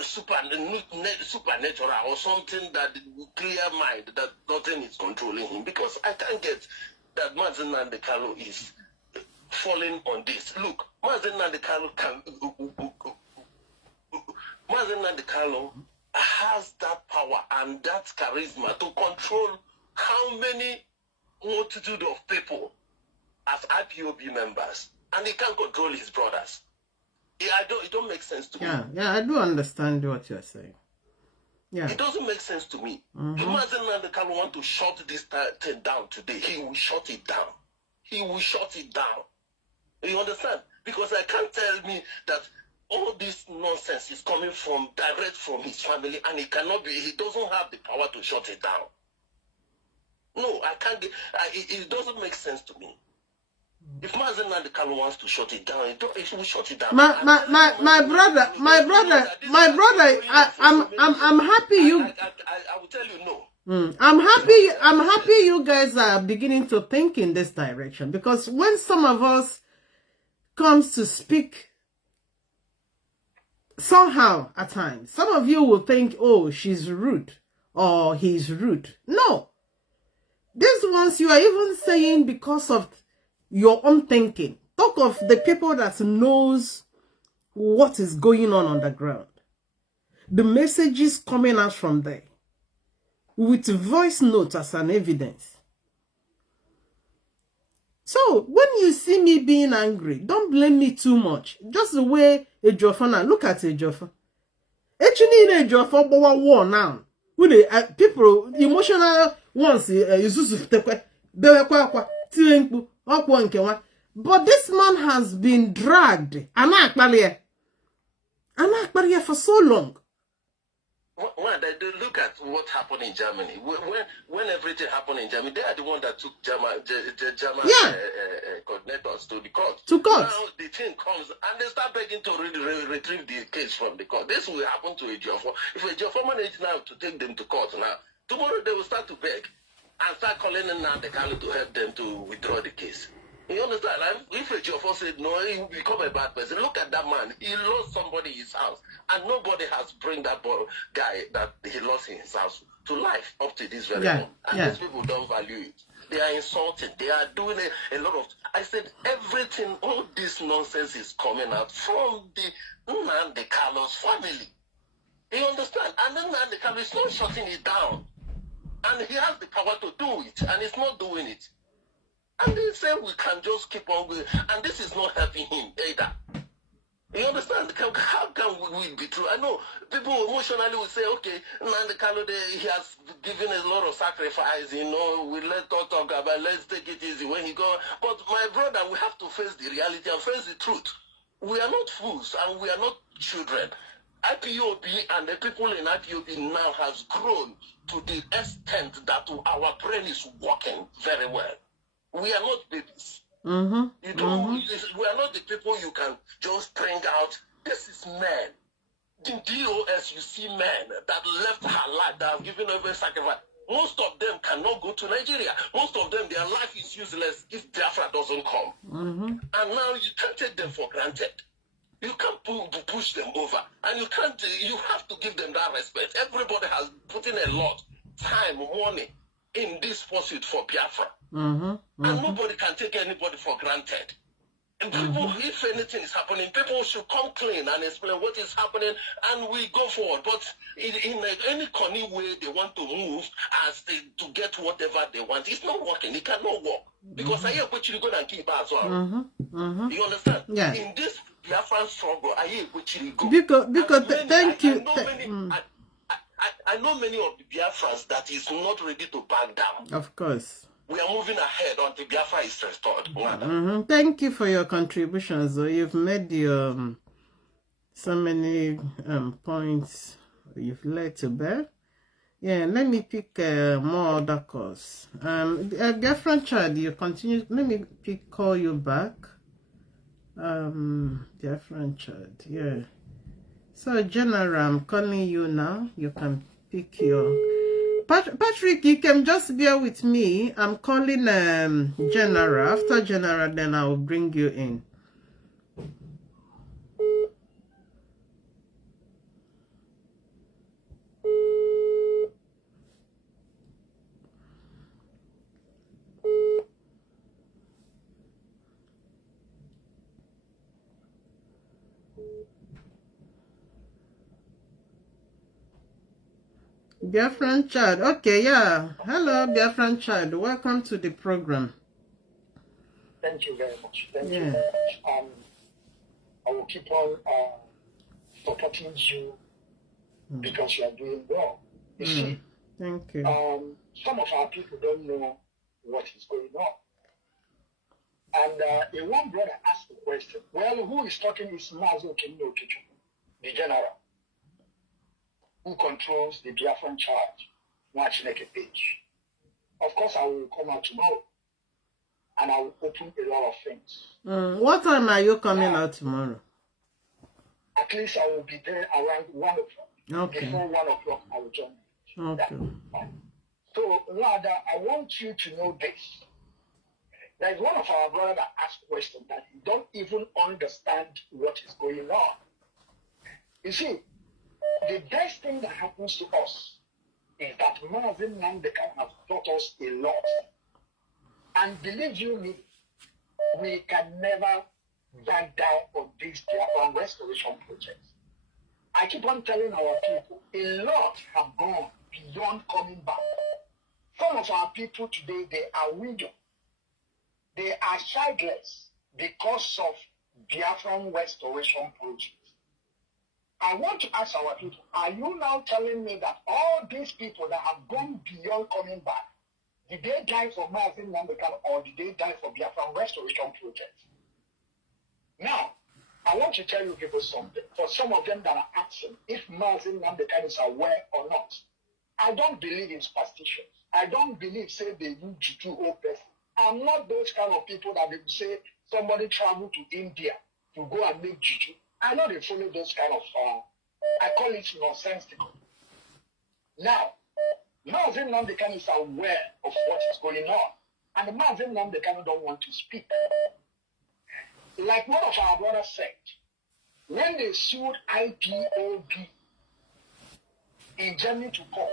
supernatural or something that clear mind that nothing is controlling him? Because I can't get that Mazi Nnamdi Kanu is falling on this. Look, Mazi Nnamdi Kanu has that power and that charisma to control how many multitude of people as IPOB members, and he can't control his brothers. It don't make sense to me. Yeah, I do understand what you're saying. Yeah, it doesn't make sense to me. If Mazi Nnamdi Kanu want to shut this thing down today, he will shut it down. He will shut it down. You understand? Because I can't tell me that all this nonsense is coming from direct from his family, and he doesn't have the power to shut it down. No, I can't get it doesn't make sense to me. If Mazi Nnamdi Kanu wants to shut it down, he will shut it down. My brother, I'm happy you. I will tell you no. I'm happy you guys are beginning to think in this direction, because when some of us comes to speak somehow at times, some of you will think, oh, she's rude or he's rude. No. These ones you are even saying because of your own thinking. Talk of the people that knows what is going on the ground. The messages coming out from there. With voice notes as an evidence. So, when you see me being angry, don't blame me too much. Just the way Ejiofor now. Look at Ejiofor. Actually, Ejiofor war now. When the people, emotional ones, but this man has been dragged for so long. when they look at what happened in Germany, when everything happened in Germany, they are the one that took German coordinators to the court. Now the thing comes and they start begging to retrieve the case from the court. This will happen to Ejiofor. If Ejiofor managed now to take them to court now, tomorrow they will start to beg and start calling in Nnamdi Kanu to help them to withdraw the case. You understand? If Ejiofor said no, he will become a bad person. Look at that man. He lost somebody in his house. And nobody has bring that guy that he lost in his house to life up to this very moment. And these people don't value it. They are insulting. They are doing a lot of... I said everything, all this nonsense is coming out from the Nnamdi Kanu's family. You understand? And then Nnamdi Kanu is not shutting it down. And he has the power to do it. And he's not doing it. And they say we can just keep on going. And this is not helping him either. You understand? How can we be true? I know people emotionally will say, okay, Nnamdi Kanu, he has given a lot of sacrifice, we let us talk about, let's take it easy when he go. But my brother, we have to face the reality and face the truth. We are not fools and we are not children. IPOB and the people in IPOB now has grown to the extent that our brain is working very well. We are not babies. We are not the people you can just bring out. This is men. In DOS, you see men that left her life, that have given over sacrifice. Most of them cannot go to Nigeria. Most of them, their life is useless if Biafra doesn't come. And now you can't take them for granted. You can't push them over. And you have to give them that respect. Everybody has put in a lot, time, money in this pursuit for Biafra. And nobody can take anybody for granted. And people, if anything is happening, people should come clean and explain what is happening, and we go forward. But in any cunning way they want to move to get whatever they want, it's not working. It cannot work. Because I hear what you're going to keep as well. You understand? Yeah. In this Biafran struggle, I hear what you go. Because thank you. I know many of the Biafrans that is not ready to back down. Of course. We are moving ahead until Biafra is restored. Thank you for your contributions. You've made your so many points you've laid to bear. Yeah, let me pick more other calls. Biafran child, you continue. Let me call you back. Biafran child, yeah. So General, I'm calling you now. You can pick your... Patrick, you can just bear with me. I'm calling General. After General, then I will bring you in. Biafran child. Okay, yeah. Hello, Biafran child. Welcome to the program. Thank you very much. Thank you very much. I will keep on supporting you because you are doing well. You see, thank you. Some of our people don't know what is going on. And a one brother asked the question, well, who is talking is Mazi Nnamdi Kanu, the general, who controls the Biafran charge, Nwachineke page. Of course, I will come out tomorrow and I will open a lot of things. What time are you coming out tomorrow? At least I will be there around 1 o'clock. Okay. Before 1 o'clock, I will join you. Okay. So, Lada, I want you to know this. There is one of our brothers that asked a question that he don't even understand what is going on. You see, the best thing that happens to us is that Mazi Nnamdi Kanu has taught us a lot. And believe you me, we can never back down on this Biafran restoration project. I keep on telling our people, a lot have gone beyond coming back. Some of our people today, they are widows. They are childless because of Biafran restoration project. I want to ask our people, are you now telling me that all these people that have gone beyond coming back, did they die for Mazi Nnamdi Kanu or did they die for Biafran restoration project? Now, I I want to tell you people something. For some of them that are asking if Mazi Nnamdi Kanu is aware or not, I don't believe in superstitions. I don't believe, say, they do juju or person. I'm not those kind of people that they say somebody travel to India to go and make juju. I know they follow those kind of, I call it nonsensical. Now, Mazi Nnamdi Kanu is aware of what is going on. And Mazi Nnamdi Kanu don't want to speak. Like one of our brothers said, when they sued IPOB in Germany to court,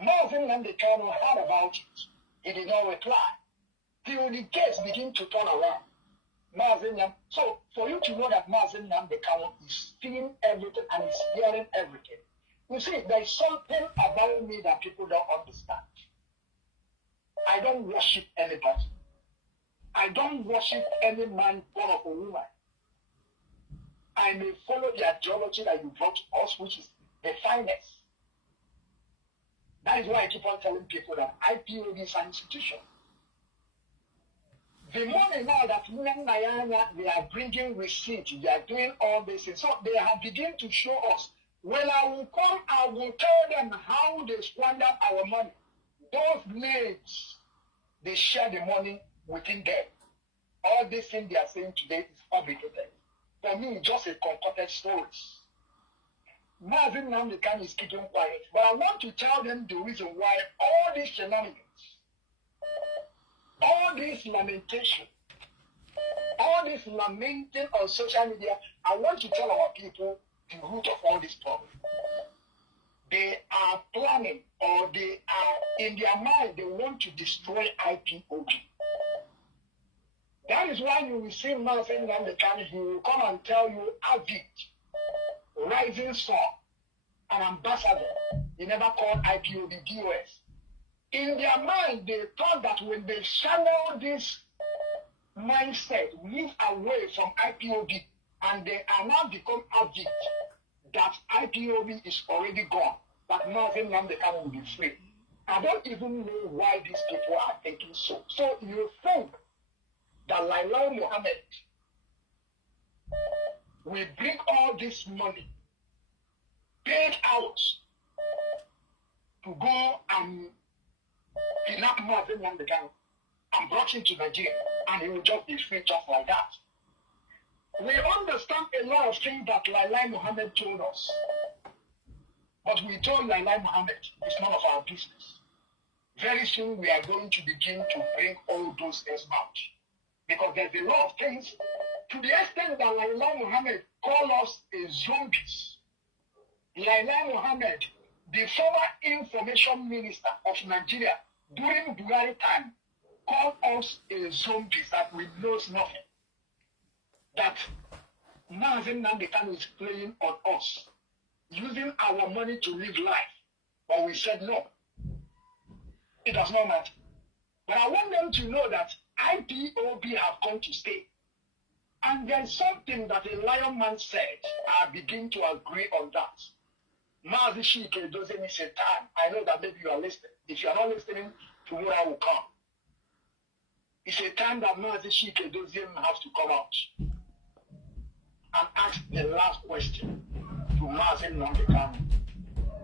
Mazi Nnamdi Kanu heard about it. He did not reply. Till the case began to turn around. So for you to know that Mazi Nnamdi Kanu is seeing everything and is hearing everything, you see, there is something about me that people don't understand. I don't worship anybody. I don't worship any man born of a woman. I may follow the ideology that you brought to us, which is the finest. That is why I keep on telling people that IPOB is an institution. The money now that they are bringing receipts, they are doing all this, so they have begun to show us. When I will come, I will tell them how they squander our money. Those maids, they share the money within them. All this thing they are saying today is fabricated. For me, just a concocted story. Mazi Nnamdi Kanu is keeping quiet. But I want to tell them the reason why all these shenanigans, all this lamentation, all this lamenting on social media, I want to tell our people the root of all this problem. They are planning, or they are in their mind, they want to destroy IPOB. That is why you will see Mazi Nnamdi Kanu, he will come and tell you, Avid, Rising Sun, an ambassador. He never called IPOB DOS. In their mind, they thought that when they channel this mindset, move away from IPOB, and they are now become Avid, that IPOB is already gone, that Mazi Nnamdi Kanu will be free. I don't even know why these people are thinking so. So you think that Laila Mohammed will bring all this money paid out to go and kidnap Mazi Nnamdi Kanu and brought him to Nigeria, and he will just be free just like that. We understand a lot of things that Laila Mohammed told us, but we told Laila Mohammed it's none of our business. Very soon we are going to begin to bring all those things out, because there's a lot of things, to the extent that Laila Mohammed called us a zombies. Laila Mohammed, the former information minister of Nigeria during Buhari time, called us a zombies that we knows nothing. That Mazi Nnamdi Kanu is playing on us, using our money to live life. But we said no. It does not matter. But I want them to know that IPOB have come to stay. And there's something that a lion man said. I begin to agree on that. Mazi Shike doesn't miss a time. I know that maybe you are listening. If you are not listening, tomorrow will come. It's a time that Mazi Shike doesn't have to come out and ask the last question to Mazi Nnamdi Kanu,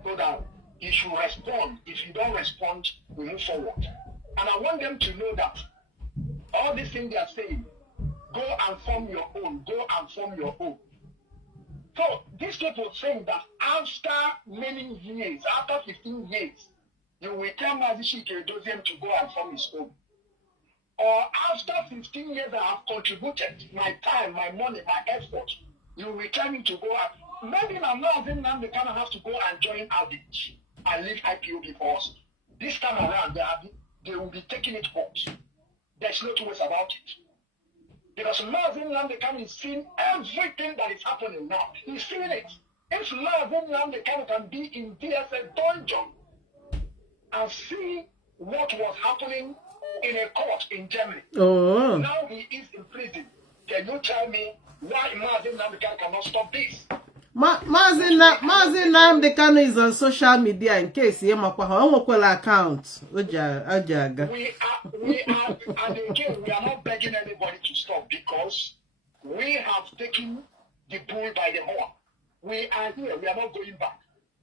so that he should respond. If you don't respond, we move forward. And I want them to know that all these things they are saying, go and form your own, go and form your own. So these people saying that after many years, after 15 years, you will tell Mazi Shike to go and form his own. Or after 15 years I have contributed my time, my money, my effort, you will tell me to go out. Maybe now Mazi Nnamdi Kanu have to go and join Avid and leave IPOB for us. This time around, they will be taking it hot. There's no two ways about it. Because Mazi Nnamdi Kanu is seeing everything that is happening now. He's seeing it. If Mazi Nnamdi Kanu can be in DSA dungeon and see what was happening in a court in Germany, now he is in prison. Can you tell me why Mazi Nnamdi Kanu cannot stop this? Mazi Nnamdi Kanu is on social media in case you have an account. We are, and again, we are not begging anybody to stop, because We have taken the bull by the horn. We are here. We are not going back.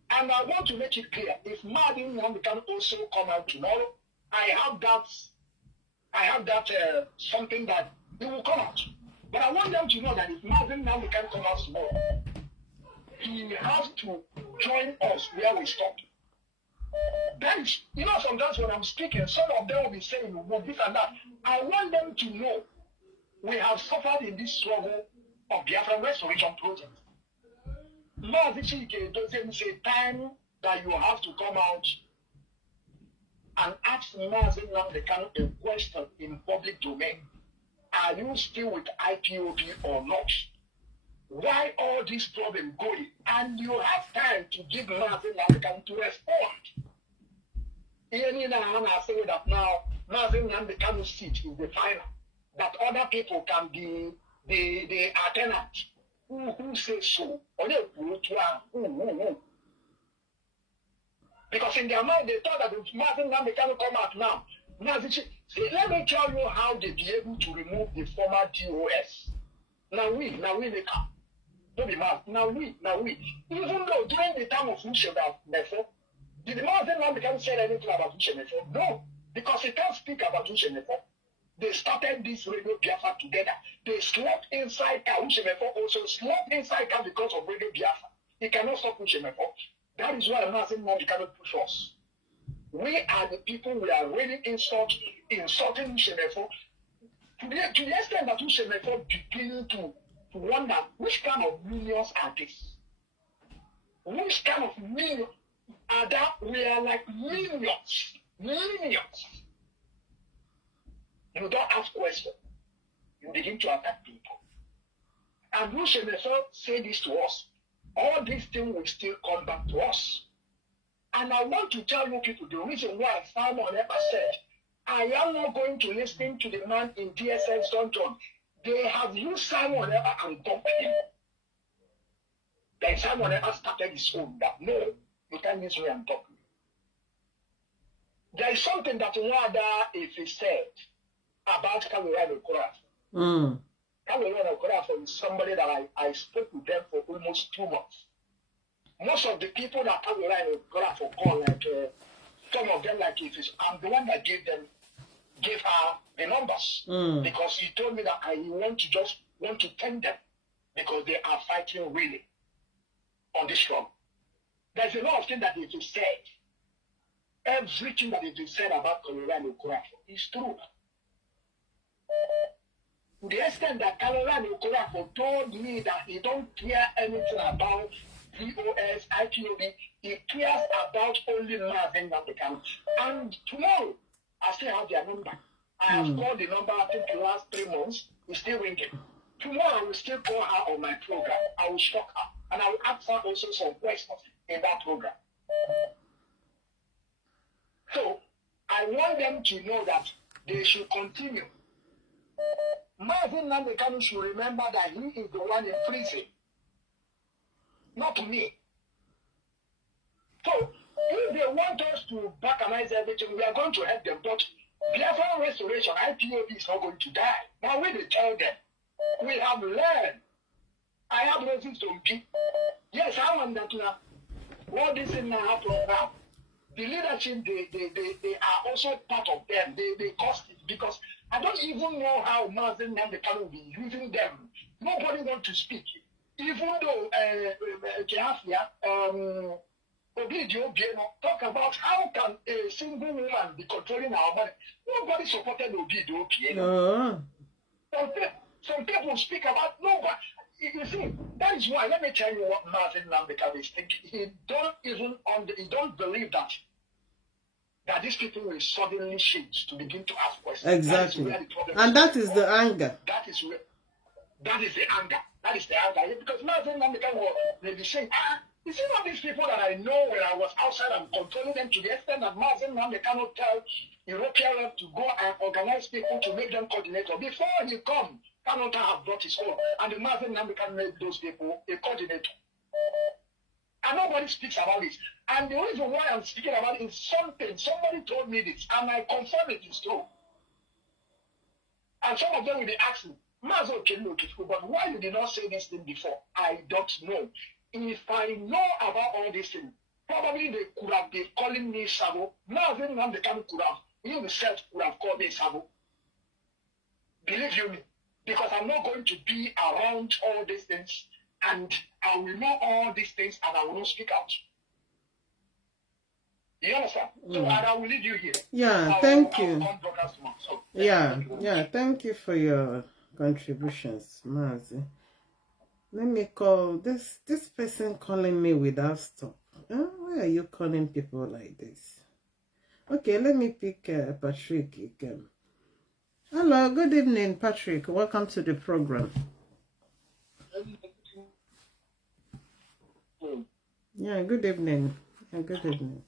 And I want to make it clear, if Mazi Nnamdi Kanu also come out tomorrow, I have that something that he will come out. But I want them to know that if Mazi Nnamdi Kanu come out tomorrow, he has to join us where we stopped. Then, you know, sometimes when I'm speaking, some of them will be saying, well, this and that. I want them to know we have suffered in this struggle of Biafran restoration project. Mazi Chike doesn't say time that you have to come out and ask Mazi Nnamdi Kanu a question in public domain. Are you still with IPOB or not? Why all this problem going? And you have time to give Mazi Nnamdi Kanu to respond. Even now, I say that now Mazi Nnamdi Kanu's seat is the final. That other people can be the alternate. Who says so? Because in their mind, they thought that if Mazi Nnamdi Kanu come out now, see, let me tell you how they be able to remove the former DOS. Now we make up. Don't be mad. Now we. Even though during the time of Ushemefor, did the Mazi Nnamdi Kanu say anything about Ushemefor? No, because he can't speak about Ushemefor. They started this Radio Biafra together. They slept inside car. Ushemefor also slept inside car because of Radio Biafra. He cannot stop Ushemefor. That is why Mazi Nnamdi Kanu push us. We are the people we are really insulting Ushemefor to the extent that Ushemefor beginning to wonder which kind of millions are this? Which kind of millions are that? We are like millions. You don't ask questions. You begin to attack people. And Ushemefor say this to us. All these things will still come back to us. And I want to tell you people the reason why Simon ever said, I am not going to listen to the man in DSS Untold. They have used Simon ever and dumped him. Then Simon ever started his own. That no, you can't use me and dump me. There is something that Wada Ife said about Cameron Okorafor. Cameron Okorafor is somebody that I spoke with them for almost 2 months. Most of the people that Cameron Okorafor call, like some of them, like if it's, I'm the one that gave her the numbers because he told me that I want to thank them because they are fighting really on this front. There's a lot of things that it is said. Everything that it is said about Cameron Okorafor is true. To the extent that Cameron Okorafor told me that he don't care anything about DOS, IPOB, he cares about only Mazi Nnamdi Kanu. And tomorrow, I still have their number. I have called the number, I think, the last 3 months. It's still ringing. Tomorrow, I will still call her on my program. I will shock her. And I will ask her also some questions in that program. So, I want them to know that they should continue. Mazi Nnamdi Kanu should remember that he is the one in prison. Not me. So, if they want us to baccanize everything, we are going to help them. But Biafran restoration, IPOB is not going to die. Now, when they tell them, we have learned. I have reasons to be. Yes, I want that now. What this is now happening now. The leadership, they are also part of them. They cost it because I don't even know how Mazi Nnamdi Kanu will be using them. Nobody wants to speak. Even though Obidio talk about how can a single woman be controlling our money. Nobody supported Obidio. Some people speak about nobody. You see, that is why. Let me tell you what Mazi Nnamdi Kanu is thinking. He don't believe that these people will suddenly change to begin to ask questions. Exactly. And that is the anger. That is the anger. That is the anger. Because Mazi Nnamdi Kanu may be saying, you see all these people that I know when I was outside and controlling them to the extent that Mazi Nnamdi Kanu tell European rep to go and organize people to make them coordinator. Before he come, Kanu have brought his own. And the Mazi Nnamdi Kanu made those people a coordinator. And nobody speaks about it. And the reason why I'm speaking about it is something. Somebody told me this, and I confirm it is true. And some of them will be asking, Mazi Nnamdi, but why you did not say this thing before? I don't know. If I know about all these things, probably they could have been calling me Sabo. Mazi Nnamdi Kanu could have, you yourself could have called me Sabo. Believe you me. Because I'm not going to be around all these things, and I will know all these things, and I will not speak out. You understand? So I will leave you here. Yeah, thank you. So, Yeah, thank you for your contributions, Mazi. Let me call this person calling me without stop. Why are you calling people like this? Okay, let me pick Patrick again. Hello, good evening, Patrick. Welcome to the program. Yeah, good evening. Good evening.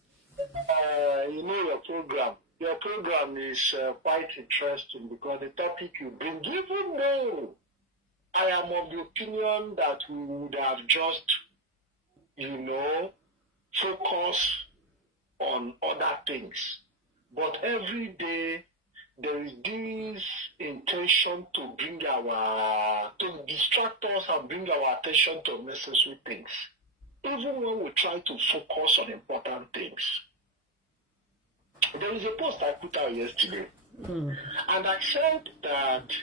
You know your program is quite interesting because the topic you bring, even though I am of the opinion that we would have just, focus on other things. But every day there is this intention to distract us and bring our attention to unnecessary things. Even when we try to focus on important things. There is a post I put out yesterday, and I said that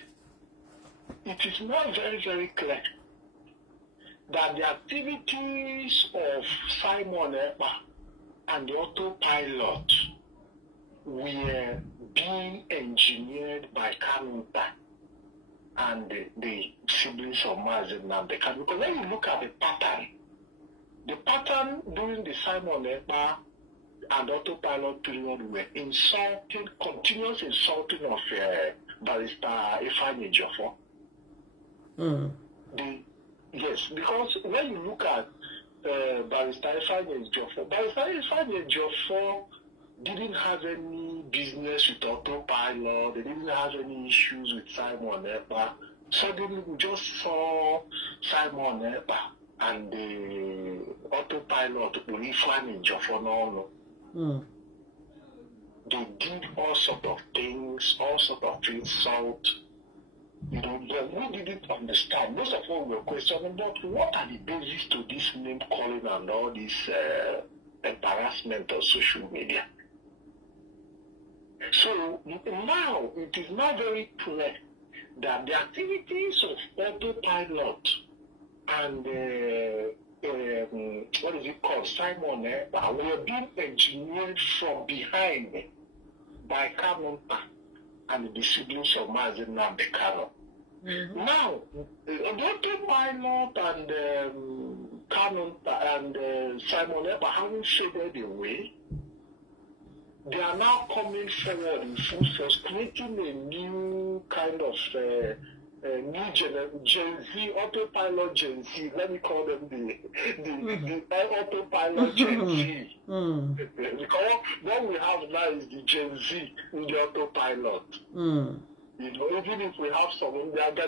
it is now very, very clear that the activities of Simon Ekpa and the autopilot were being engineered by Kanu and the siblings of Mazi Nnamdi Kanu. Because when you look at the pattern during the Simon Ekpa and autopilot period were continuous insulting of Barrister Ifeanyi Ejiofor. Yes, because when you look at Barrister Ifeanyi Ejiofor didn't have any business with autopilot, they didn't have any issues with Simon Ekpa. Suddenly we just saw Simon Ekpa and the autopilot with Ifeanyi Ejiofor no. They did all sort of insult. But we didn't understand. Most of all, we were questioning about what are the basis to this name calling and all this embarrassment on social media. So now it is now very clear that the activities of autopilot and what is it called, Simon Ekpa, were being engineered from behind by Kanu and the siblings of Mazi Nnamdi Kanu. Now, the autopilot and Kanu and Simon Ekpa haven't faded away. They are now coming forward in full force, creating a new kind of new Gen Z, autopilot Gen Z. Let me call them the autopilot Gen Z. Because what we have now is the Gen Z in the autopilot. Even if we have some in the other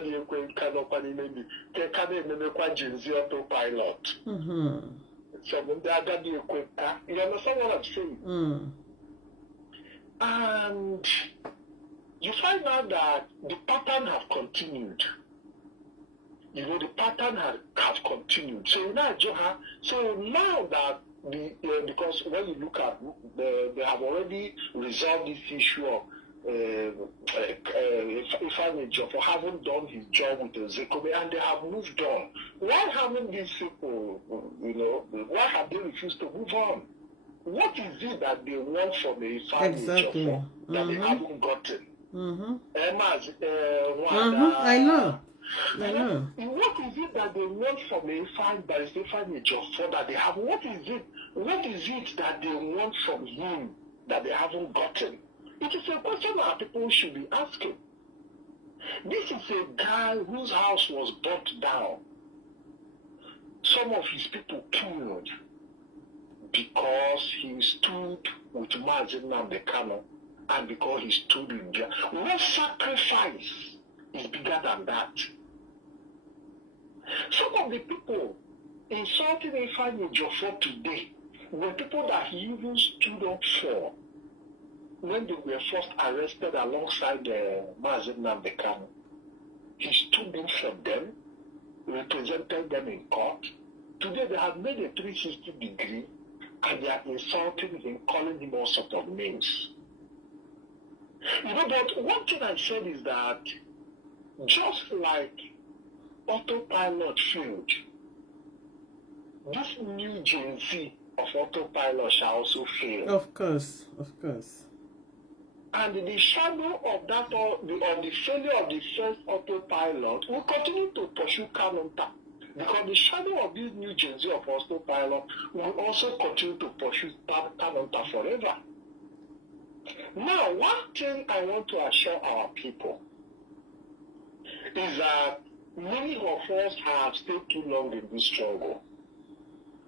kind of maybe they can Gen Z autopilot. Some in the other you understand what I'm saying? And you find out that the pattern have continued. The pattern have continued. So now that because when you look at they have already resolved this issue of Ifeanyi Ejiofor haven't done his job with the Zekome and they have moved on. Why haven't these people, why have they refused to move on? What is it that they want from the Ifeanyi Ejiofor that they haven't gotten? I know. What is it that they want from the Ifeanyi Ejiofor that they have? What is it that they want from him that they haven't gotten? It is a question that people should be asking. This is a guy whose house was burnt down. Some of his people killed because he stood with Mazi Nnamdi Kanu and because he stood in there. What sacrifice is bigger than that? Some of the people insulting Ifeanyi Ejiofor today were people that he even stood up for. when they were first arrested alongside Mazi Nnamdi Kanu, he stood in for them, represented them in court. Today they have made a 360 degree and they are insulting him, calling him all sorts of names. You know, but one thing I said is that just like autopilot failed, this new Gen Z of autopilot shall also fail. Of course, of course. And the shadow of that, of the failure of the first autopilot will continue to pursue Kanunta. Because the shadow of this new Gen Z of autopilot will also continue to pursue Kanunta forever. Now, one thing I want to assure our people is that many of us have stayed too long in this struggle.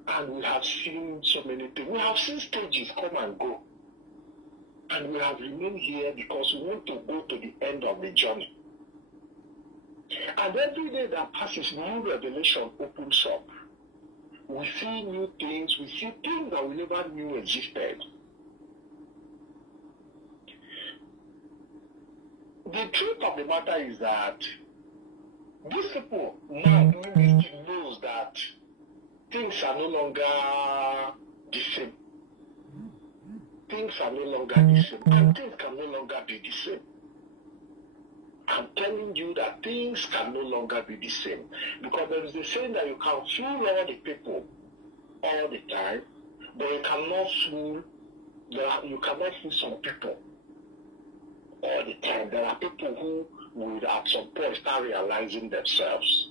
And we have seen so many things. We have seen stages come and go. And we have remained here because we want to go to the end of the journey. And every day that passes, new revelation opens up. We see new things. We see things that we never knew existed. The truth of the matter is that these people now doing this thing knows that things are no longer the same. Things are no longer the same. And things can no longer be the same. I'm telling you that things can no longer be the same. Because there is a saying that you can fool all the people all the time, but you cannot fool some people all the time. There are people who will at some point start realizing themselves.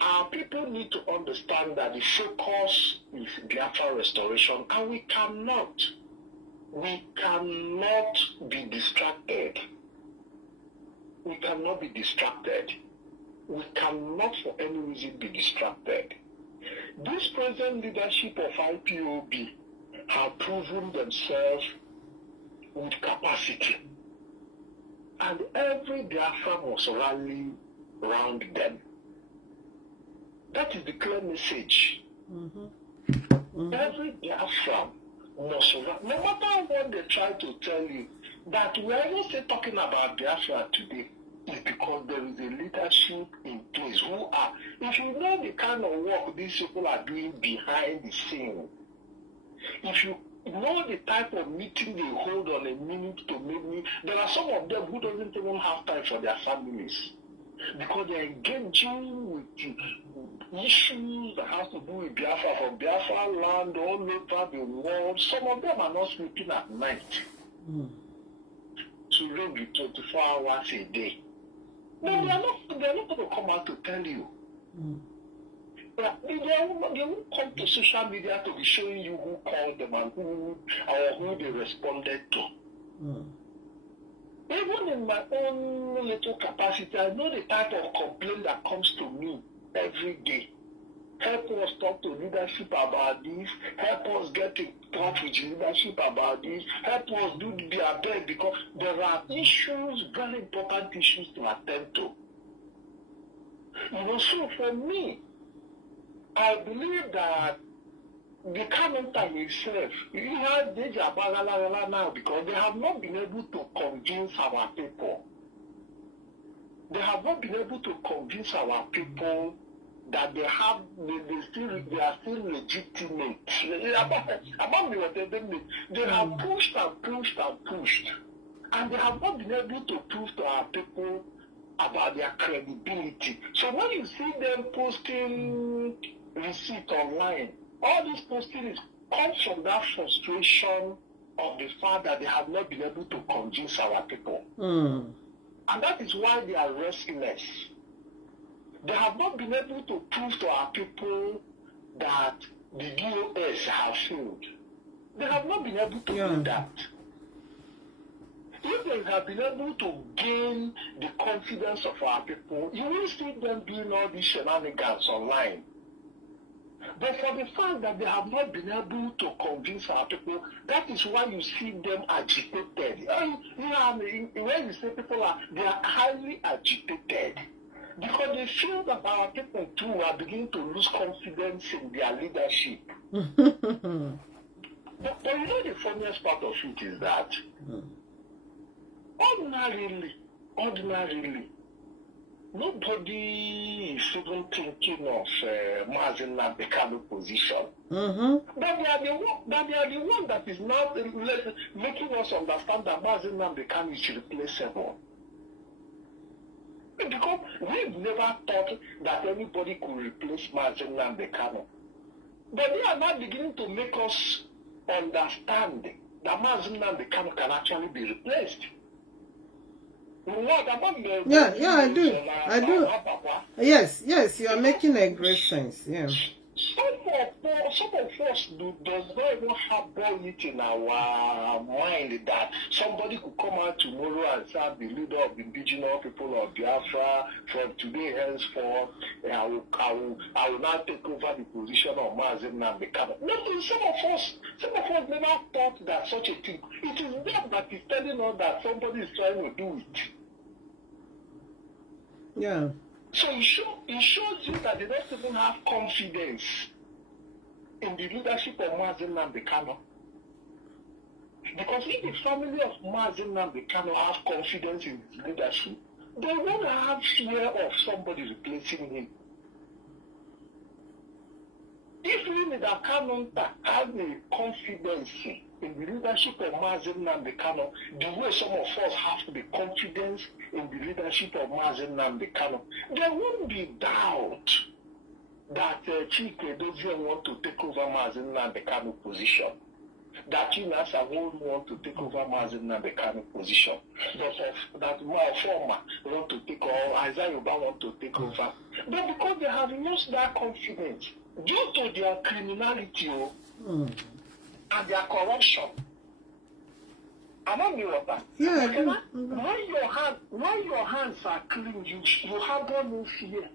Our people need to understand that the focus is Biafra restoration, and we cannot be distracted. We cannot be distracted. We cannot for any reason be distracted. This present leadership of IPOB have proven themselves with capacity. And every Biafra must rally around them. That is the clear message. Every Biafra must rally. No matter what they try to tell you, that we are not still talking about Biafra today is because there is a leadership in place who are, if you know the kind of work these people are doing behind the scene, if you know the type of meeting they hold on a minute to minute, there are some of them who doesn't even have time for their families because they're engaging with issues that have to do with Biafra, from Biafra land all over the world. Some of them are not sleeping at night. So really 24 hours a day. No, they are not going to come out to tell you. But they won't come to social media to be showing you who called them and who they responded to. Even in my own little capacity, I know the type of complaint that comes to me every day. Help us talk to leadership about this. Help us get in touch with leadership about this. Help us do their best, because there are issues, very important issues to attend to. You know, so for me, I believe that the Kanunta itself, you have Deja now because they have not been able to convince our people. They have not been able to convince our people that they are still legitimate. They have pushed and pushed and pushed, and they have not been able to prove to our people about their credibility. So when you see them posting receipt online, all this posting comes from that frustration of the fact that they have not been able to convince our people. And that is why they are restless. They have not been able to prove to our people that the DOS have failed. They have not been able to do that. If they have been able to gain the confidence of our people, you will see them doing all these shenanigans online. But for the fact that they have not been able to convince our people, that is why you see them agitated. When you say people they are highly agitated. Because they feel that our people too are beginning to lose confidence in their leadership. But you know the funniest part of it is that ordinarily, nobody is even thinking of Mazi Nnamdi Kanu position. But they are the one that is now making us understand that Mazi Nnamdi Kanu is replaceable. Because we've never thought that anybody could replace Mazi Nnamdi Kanu. But they are now beginning to make us understand that Mazi Nnamdi Kanu can actually be replaced. Yeah, I do. Yes, you are making a great sense. Yeah. Some of us does not even have it in our mind that somebody could come out tomorrow and say, I'm the leader of the Indigenous People of Biafra. From today henceforth, I will now take over the position of Mazi Nnamdi Kanu. No, some of us never thought that such a thing. It is them that is telling us that somebody is trying to do it. Yeah. So it shows you that they don't even have confidence in the leadership of Mazi Nnamdi Kanu. Because if the family of Mazi Nnamdi Kanu have confidence in his leadership, they won't have fear of somebody replacing him. If really the Kanu has a confidence in the leadership of Mazi Nnamdi Kanu, the way some of us have the confidence in the leadership of Mazi Nnamdi Kanu, there won't be doubt that Chike doesn't want to take over Mazi Nnamdi Kanu position. That Chinasa won't want to take over Mazi Nnamdi Kanu position. That former want to take over, Isaiah Yoba want to take over. But because they have lost that confidence due to their criminality and their corruption. I don't know what that. Yeah, when your hands are clean, you have no fear.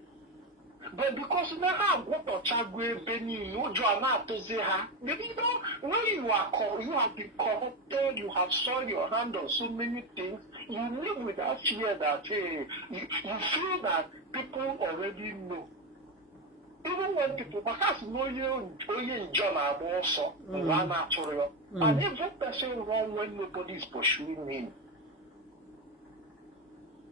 But because now I'm going to Chagwe Beni, you are not to say her. When you have been corrupted, you have soiled your hand on so many things, you live with that fear that you feel that people already know. Even when people perhaps know you in John also, and every person wrong when nobody is pursuing him.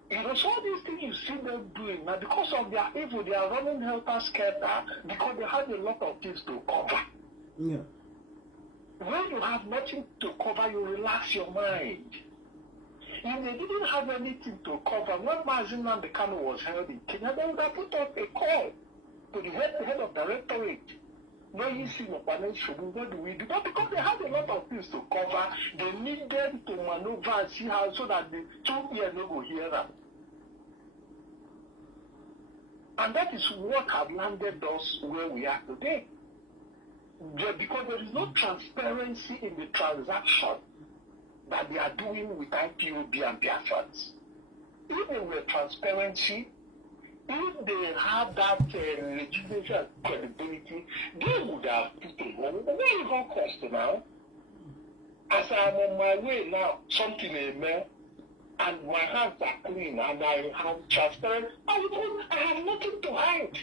You know, so all these things you see them doing now, because of their evil, they are running helter-skelter because they have a lot of things to cover. Yeah. When you have nothing to cover, you relax your mind. If they didn't have anything to cover, when Mazi Nnamdi Kanu was held in Kenya, they would have put up a call to the head of directorate. When you see no financial, what do we do? But because they had a lot of things to cover, they needed to maneuver and see how so that the 2 years no go hear them. And that is what has landed us where we are today. Because there is no transparency in the transaction that they are doing with IPOB and Biafrans. If there were transparency, if they have that legitimacy and credibility, they would have put a home. Where is our cost now? As I'm on my way now, something amen, and my hands are clean and I have transparent, I have nothing to hide.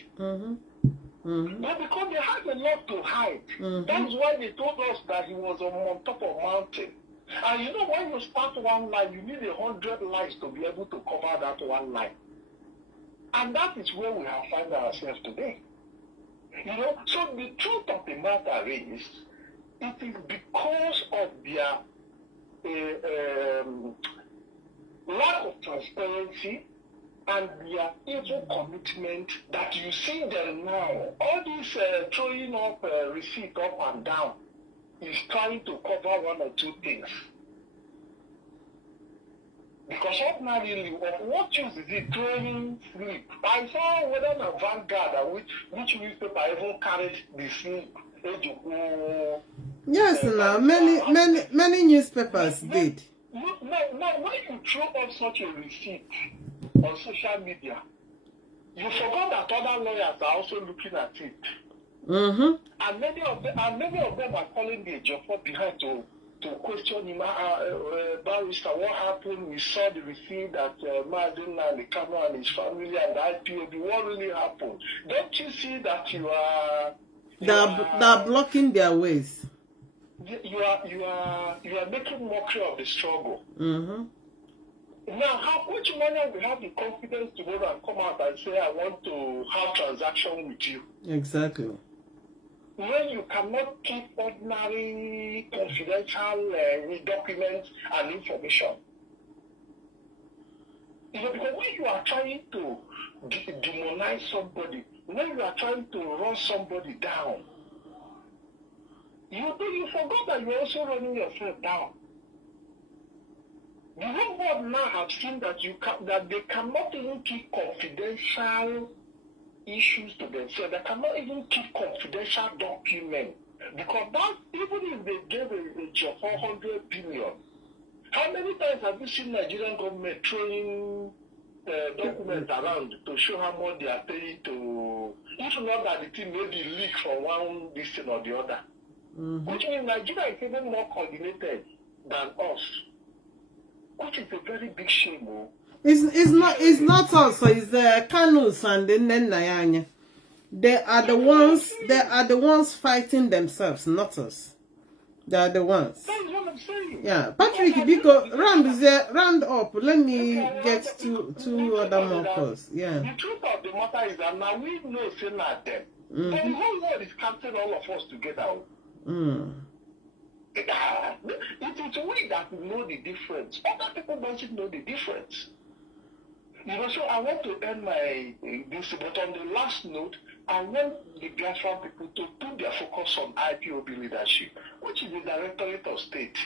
But because they had a lot to hide, that's why they told us that he was on top of a mountain. And you know, when you start one line, you need 100 lines to be able to cover that one line. And that is where we have found ourselves today. You know, so the truth of the matter is, it is because of their lack of transparency and their evil commitment that you see them now. All this throwing up receipt up and down is trying to cover one or two things. Because ordinarily, what use is it throwing sleep? I saw whether the Vanguard, which newspaper even carried the sleep. Yes, now many newspapers did. Now, when you throw up such a receipt on social media, you forgot that other lawyers are also looking at it. And many of them are calling the Ejiofor behind to question him, Barrister, what happened? We saw the receipt that Mazi Nnamdi Kanu and his family and the IPOB, what really happened? Don't you see that they are blocking their ways? you are making mockery of the struggle. Mm-hmm. Now, which manner will have the confidence to go and come out and say, I want to have transaction with you? Exactly. When you cannot keep ordinary confidential documents and information. You know, because when you are trying to demonize somebody, when you are trying to run somebody down, you forgot that you're also running yourself down. The whole world now have seen that that they cannot even keep confidential issues to themselves. They cannot even keep confidential documents. Because that, even if they gave a 400 billion, how many times have you seen Nigerian government throwing documents around to show how much they are paying to, if not that the thing may be leaked from one this thing or the other. Mm-hmm. Which means Nigeria is even more coordinated than us. Which is a very big shame. It's not also, it's the Kanus and the Nenayanya. They are the ones fighting themselves, not us. They are the ones. That is what I'm saying. Yeah, Patrick, because round up. Let me get two other more calls. Yeah. The truth of the matter is that now we know it's not them. But the whole world is counting all of us together. It is we that know the difference. Other people don't know the difference. You know, so I want to end my this, but on the last note, I want the Biafran people to put their focus on IPOB leadership, which is the Directorate of State.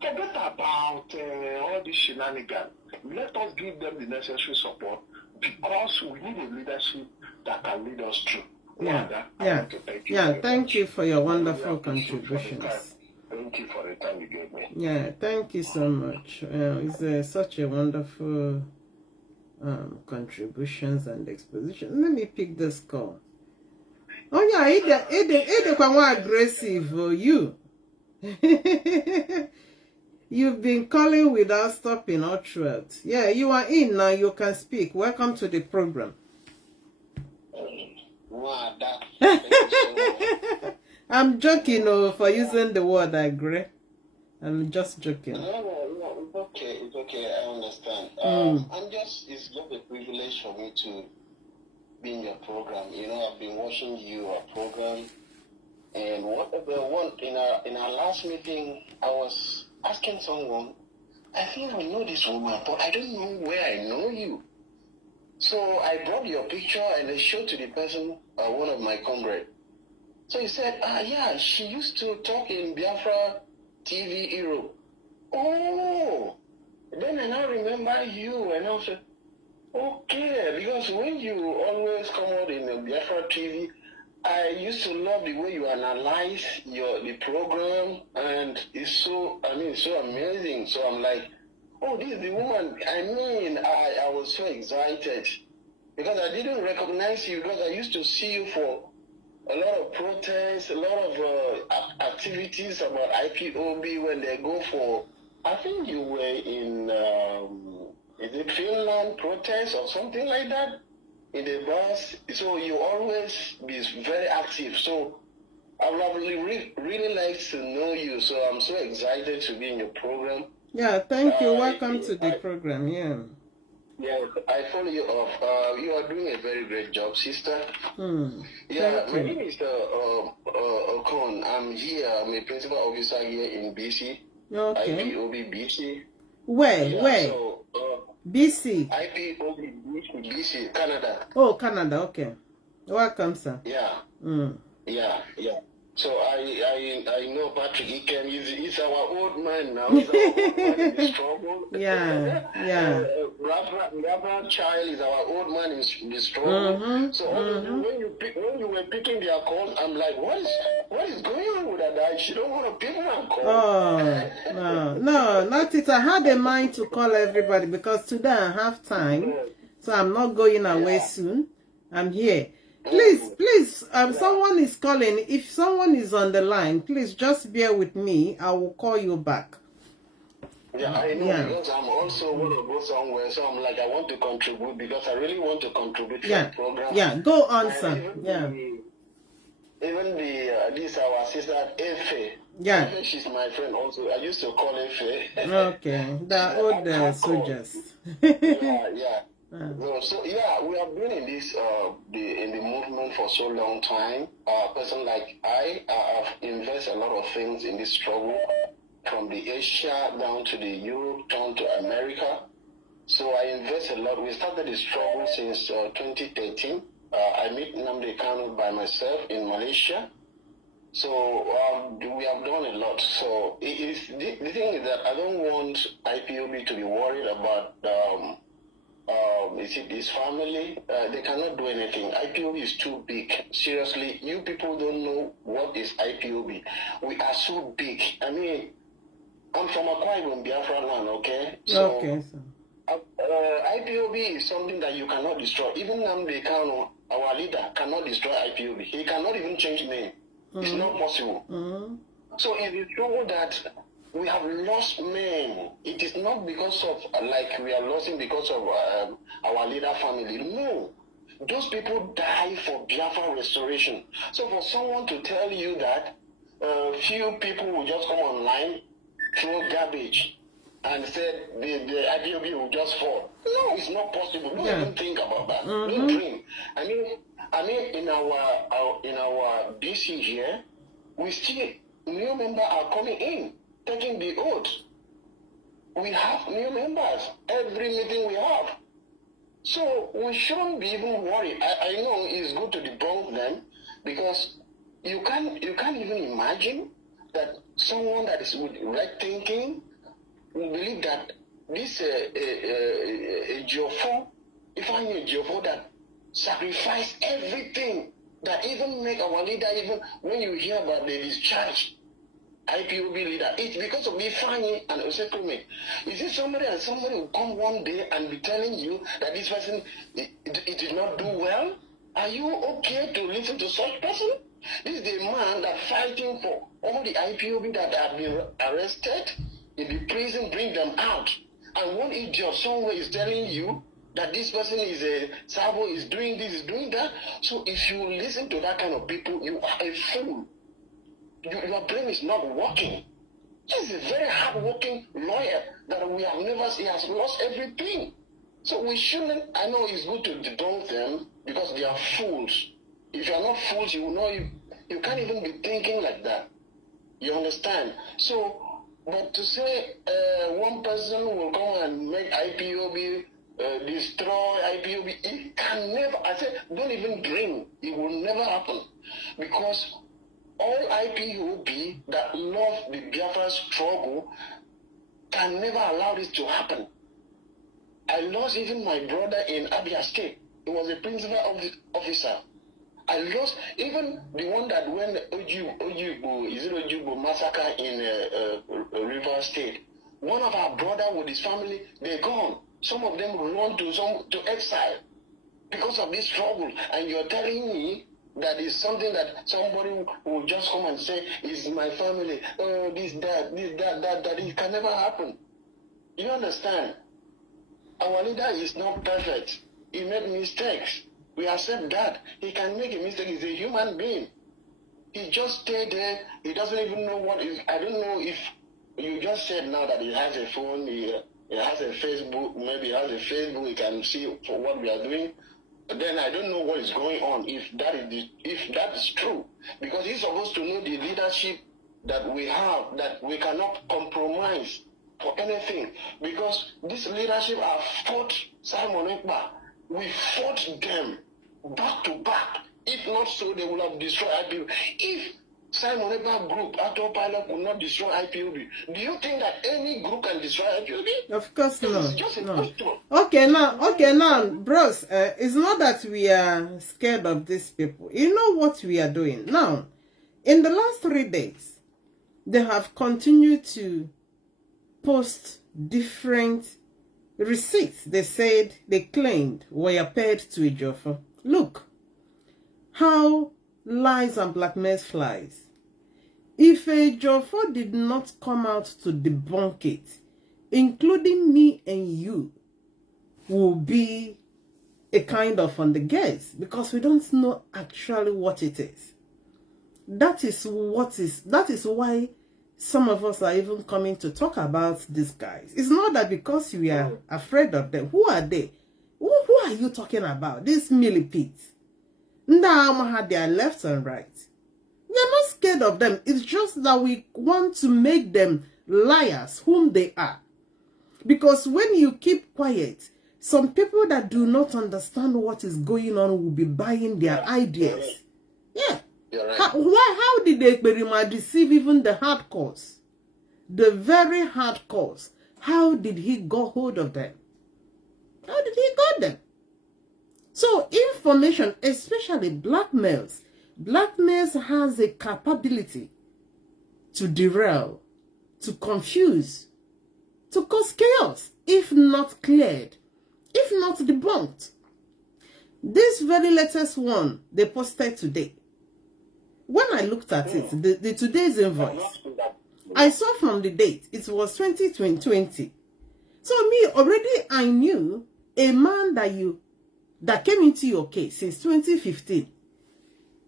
Forget about all this shenanigans. Let us give them the necessary support because we need a leadership that can lead us through. Thank you for your wonderful contributions. Thank you for the time you gave me. Yeah, thank you so much. It's such a wonderful contributions and exposition. Let me pick this call. Oh yeah, it quite aggressive. You. You've been calling without stopping all throughout. Yeah, you are in now. You can speak. Welcome to the program. I'm joking for using the word agree. I'm just joking. No, it's okay. I understand. It's just a privilege for me to be in your program. You know, I've been watching your program, and in our last meeting, I was asking someone, I think I know this woman, but I don't know where I know you. So I brought your picture and I showed to the person, one of my comrades. So he said, yeah, she used to talk in Biafra TV Europe. Oh, then I now remember you, and I said, okay, because when you always come out in the Biafra TV, I used to love the way you analyze the program, and it's so amazing. So I'm like, oh, this is the woman. I mean, I was so excited because I didn't recognize you because I used to see you for a lot of protests, a lot of activities about IPOB when they go for, I think you were in, is it Finland protest or something like that? In the bus. So you always be very active. So I would really like to know you. So I'm so excited to be in your program. Yeah, thank you. Welcome to the program. Yeah. Yeah, I follow you off. You are doing a very great job, sister. Yeah, my name is Okon. I'm here. I'm a principal officer here in BC. Okay. IPOB BC. Where? So, BC. IPOB BC, Canada. Oh, Canada. Okay. Welcome, sir. Yeah. Yeah. So I know Patrick Ikem. He's our old man now. He's our old man in the struggle. Yeah. Rapper Child is our old man in the struggle. So when you were picking their calls, I'm like, what is going on with that guy? She don't want to pick my call. Oh no, not it. I had a mind to call everybody because today I have time, so I'm not going away soon. I'm here. Please, someone is calling. If someone is on the line, please just bear with me. I will call you back. Yeah, I know, because I'm also want to go somewhere, so I'm like, I want to contribute because I really want to contribute to the program. Yeah, go on, sir. Even this our sister Efe. Yeah. She's my friend also. I used to call her Faye. Okay. The old soldiers. Yeah. So yeah, we have been in this in the movement for so long time. A person like I have invested a lot of things in this struggle, from the Asia down to the Europe, down to America. So I invest a lot. We started the struggle since 2013. I met Nnamdi Kanu by myself in Malaysia. So we have done a lot. So the thing is that I don't want IPOB to be worried about his family. They cannot do anything. IPOB is too big. Seriously, you people don't know what is IPOB. We are so big. I mean, I'm from Akwa Ibom, Biafra land, okay? So, okay. IPOB is something that you cannot destroy. Even Nnamdi Kanu, our leader, cannot destroy IPOB. He cannot even change name. It's not possible. So it is true that we have lost men. It is not because of, like, we are losing because of our leader family. No. Those people die for Biafra restoration. So for someone to tell you that few people will just come online, throw garbage, and said the IPOB will just fall. No, it's not possible. Don't even think about that. Don't dream. I mean, in our BC here, we still, new members are coming in, taking the oath. We have new members every meeting we have. So we shouldn't be even worried. I know it's good to debunk them, because you can't even imagine that someone that is with right thinking will believe that this Ejiofor, Ifeanyi Ejiofor, that sacrifice everything, that even make our leader, even when you hear about the discharge IPOB leader, it's because of Ifeanyi and Osekome. Is it somebody will come one day and be telling you that this person it did not do well? Are you okay to listen to such person? This is the man that fighting for all the IPOB that have been arrested in the prison, bring them out. And one idiot somewhere is telling you that this person is a Sabo, is doing this, is doing that. So if you listen to that kind of people, you are a fool. Your brain is not working. He's a very hard-working lawyer that we have never seen. He has lost everything. So we shouldn't, I know it's good to debunk them because they are fools. If you are not fools, you will know you can't even be thinking like that. You understand? So, but to say one person will come and make IPOB, destroy IPOB, it can never, I said, don't even dream. It will never happen. Because all IPOB that love the Biafra struggle can never allow this to happen. I lost even my brother in Abia State. He was a principal officer. I lost even the one that when Ojubo massacre in River State. One of our brother with his family, they're gone. Some of them run to exile because of this struggle. And you're telling me that is something that somebody will just come and say, is my family, oh, this, that. It can never happen. You understand? Our leader is not perfect. He made mistakes. We accept that. He can make a mistake. He's a human being. He just stayed there. He doesn't even know what is. I don't know if you just said now that he has a phone, he has a Facebook, maybe he has a Facebook, he can see for what we are doing. But then I don't know what is going on, if that is true. Because he's supposed to know the leadership that we have, that we cannot compromise for anything. Because this leadership have fought Simon Ekpa. We fought them back to back. If not so, they would have destroyed IPOB. If Simon Ekpa group, autopilot, would not destroy IPOB, do you think that any group can destroy IPOB? Of course not. It's just impossible. Okay now, bros, it's not that we are scared of these people. You know what we are doing now. In the last 3 days, they have continued to post different receipts. They claimed were paid to Ejiofor. Look how lies and blackmail flies. If Ejiofor did not come out to debunk it, including me and you, will be a kind of on the guess, because we don't know actually what it is. That is why some of us are even coming to talk about these guys. It's not that because we are afraid of them. Who are they? Who are you talking about? These millipedes. Now they are left and right. We are not scared of them. It's just that we want to make them liars, whom they are. Because when you keep quiet, some people that do not understand what is going on will be buying their ideas. Yeah. Right. How did they deceive even the hardcores? The very hardcores. How did he go hold of them? How did he got them? So information, especially blackmails has a capability to derail, to confuse, to cause chaos, if not cleared, if not debunked. This very latest one they posted today, when I looked at it, the today's invoice, I saw from the date, it was 2020. So me, already I knew a man that came into your case since 2015.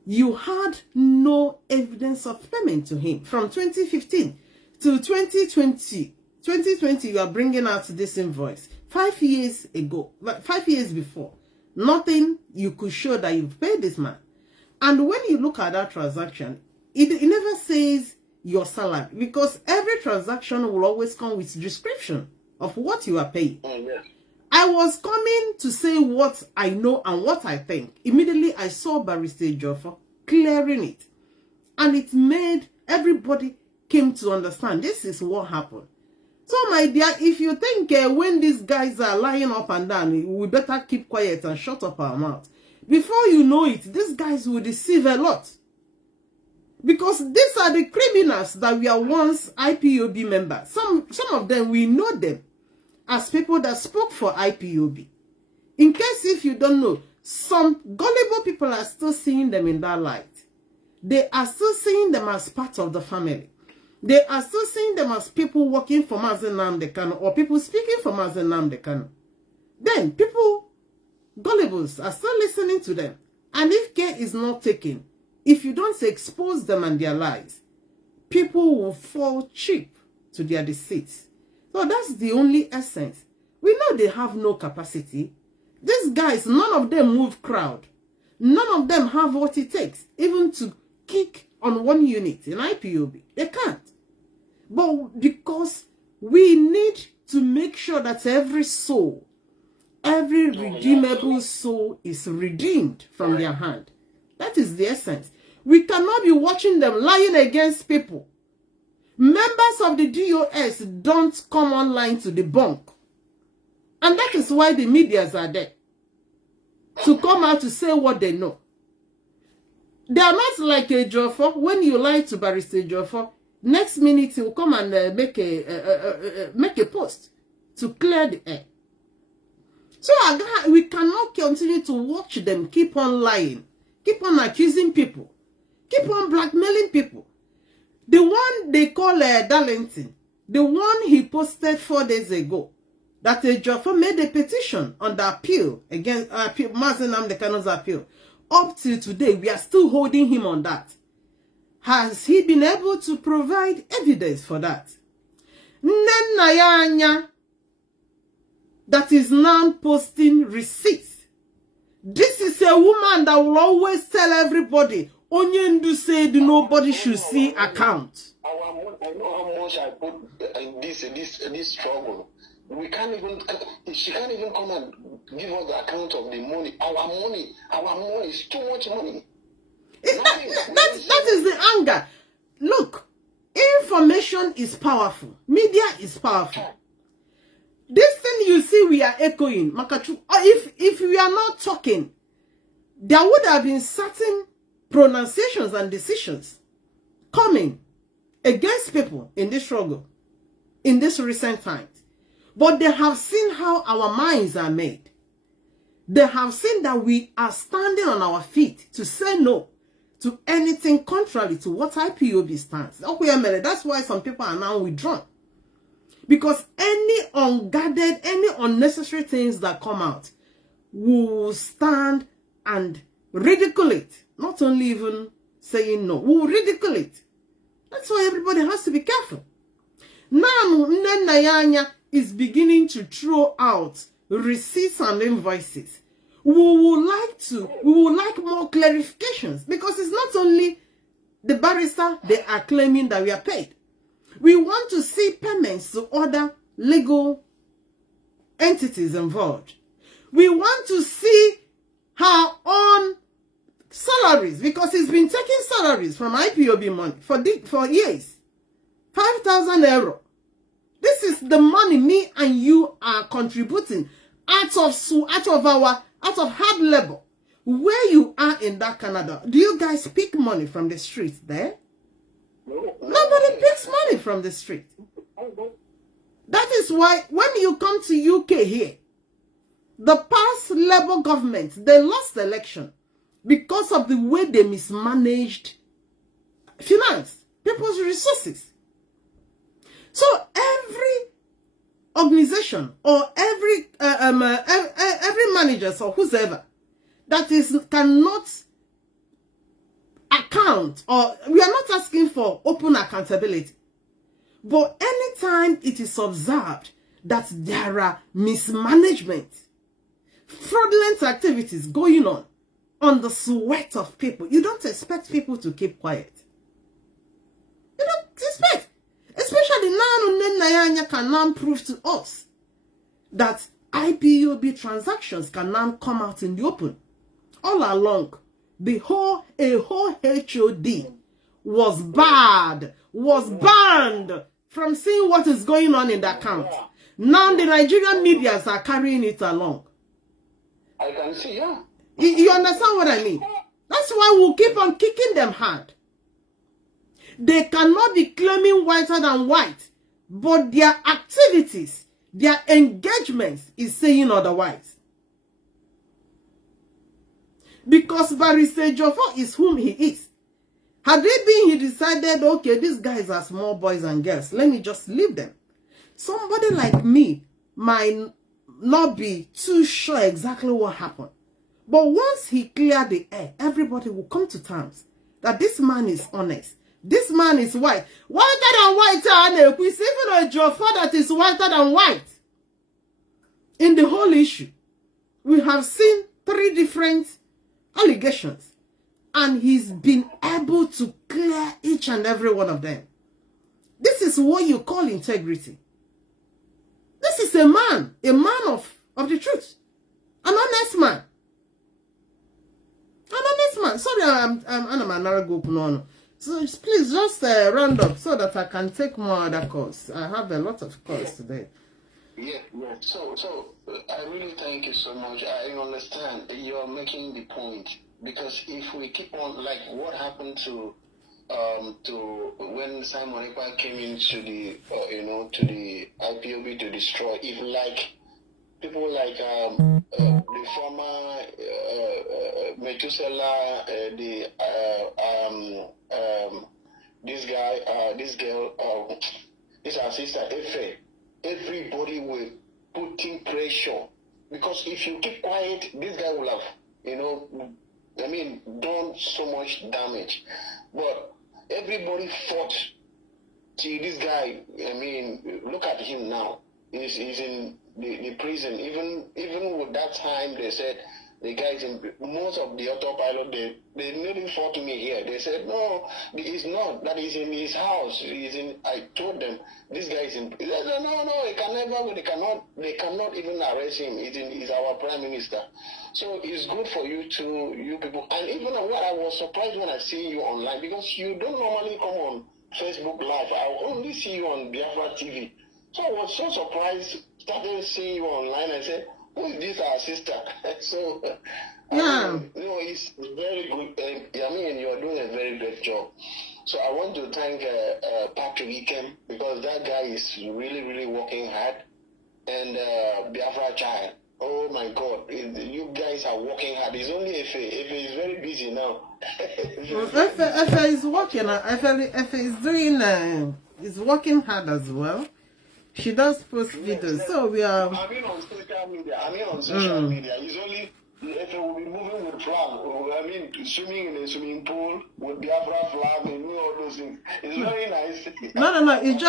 You had no evidence of payment to him. From 2015 to 2020, you are bringing out this invoice. 5 years ago, 5 years before, nothing you could show that you've paid this man. And when you look at that transaction, it never says your salary, because every transaction will always come with description of what you are paying. Oh, yeah. I was coming to say what I know and what I think. Immediately I saw Barrister Ejiofor clearing it. And it made everybody came to understand this is what happened. So my dear, if you think when these guys are lying up and down, we better keep quiet and shut up our mouth. Before you know it, these guys will deceive a lot. Because these are the criminals that were once IPOB members. Some of them, we know them as people that spoke for IPOB. In case if you don't know, some gullible people are still seeing them in that light. They are still seeing them as part of the family. They are still seeing them as people working for Mazi Nnamdi Kanu or people speaking for Mazi Nnamdi Kanu. Then people, gullibles, are still listening to them. And if care is not taken, if you don't expose them and their lies, people will fall cheap to their deceits. So that's the only essence. We know they have no capacity. These guys, none of them move crowd. None of them have what it takes, even to kick on one unit in IPOB. They can't. But because we need to make sure that every soul, every redeemable soul is redeemed from their hand. That is the essence. We cannot be watching them lying against people. Members of the DOS don't come online to debunk. And that is why the medias are there. To come out to say what they know. They are not like Ejiofor. When you lie to Barrister Ejiofor, next minute he will come and make a post to clear the air. So we cannot continue to watch them keep on lying, keep on accusing people, keep on blackmailing people. The one they call Darlington, the one he posted 4 days ago, that Ejiofor made a petition on the appeal against Mazi Nnamdi Kanu's appeal. Up till today, we are still holding him on that. Has he been able to provide evidence for that? Nnenayanya, that is now posting receipts. This is a woman that will always tell everybody, Onyendu said nobody should see account. I know how much I put in this struggle. We can't even, she can't even come and give us the account of the money. Our money is too much money. That is the anger. Look, information is powerful. Media is powerful. This thing you see we are echoing, Makachu, if we are not talking, there would have been certain pronunciations and decisions coming against people in this struggle, in this recent times. But they have seen how our minds are made. They have seen that we are standing on our feet to say no to anything contrary to what IPOB stands. That's why some people are now withdrawn. Because any unguarded, any unnecessary things that come out will stand and ridicule it. Not only even saying no, will ridicule it. That's why everybody has to be careful. Now, Nnenayanya is beginning to throw out receipts and invoices. We would like more clarifications, because it's not only the barrister they are claiming that we are paid. We want to see payments to other legal entities involved. We want to see her own salaries, because he's been taking salaries from IPOB money for years. 5,000 euro. This is the money me and you are contributing out of hard labor. Where you are in that Canada, do you guys pick money from the streets there? No. Nobody picks money from the street. That is why when you come to UK here, the past Labour government, they lost the election because of the way they mismanaged finance, people's resources. So every organization or every manager or whoever that cannot account, or we are not asking for open accountability, but anytime it is observed that there are mismanagement, fraudulent activities going on the sweat of people, you don't expect people to keep quiet. You don't expect. Especially now, Nnenayanya can now prove to us that IPOB transactions can now come out in the open. All along, a whole HOD was banned from seeing what is going on in the account. Now the Nigerian medias are carrying it along. I can see, yeah. You understand what I mean? That's why we'll keep on kicking them hard. They cannot be claiming whiter than white, but their activities, their engagements is saying otherwise. Because Barrister Ejiofor is whom he is. Had it been he decided, okay, these guys are small boys and girls, let me just leave them. Somebody like me might not be too sure exactly what happened. But once he cleared the air, everybody will come to terms that this man is honest. This man is white. Whiter than white. We see even a Ejiofor that is whiter than white. In the whole issue, we have seen 3 different allegations. And he's been able to clear each and every one of them. This is what you call integrity. This is a man of the truth. An honest man. An honest man. Sorry, I'm so please just round up so that I can take more other calls. I have a lot of calls today. Yeah. So I really thank you so much. I understand you're making the point, because if we keep on, like what happened to when Simon Ekpa came into the to the IPOB to destroy, if like people like the former Methuselah, this girl, this our sister Efe, everybody will putting pressure, because if you keep quiet, this guy will have, done so much damage. But everybody fought till this guy, look at him now. He's in the prison. Even with that time, they said the guys in most of the autopilot, they nearly fought me here. They said no, he's not. That is in his house. He's in. I told them this guy is in. They said no, he can never. They cannot even arrest him. He's our prime minister. So it's good for you people. And even what I was surprised when I see you online, because you don't normally come on Facebook Live. I only see you on Biafra TV. So I was so surprised, started seeing you online. I said, who is this, our sister? So, it's very good. You're doing a very great job. So I want to thank Patrick Ikem, because that guy is really, really working hard. And Biafra Child, oh my God, you guys are working hard. It's only Efe. Efe is very busy now. Efe is working. Efe is doing, is working hard as well. She does post videos, so we are. On social media. On social media. It's only if it will be moving with flag, I mean, swimming in a swimming pool with Biafra flag and all those things. It's very nice. No. It's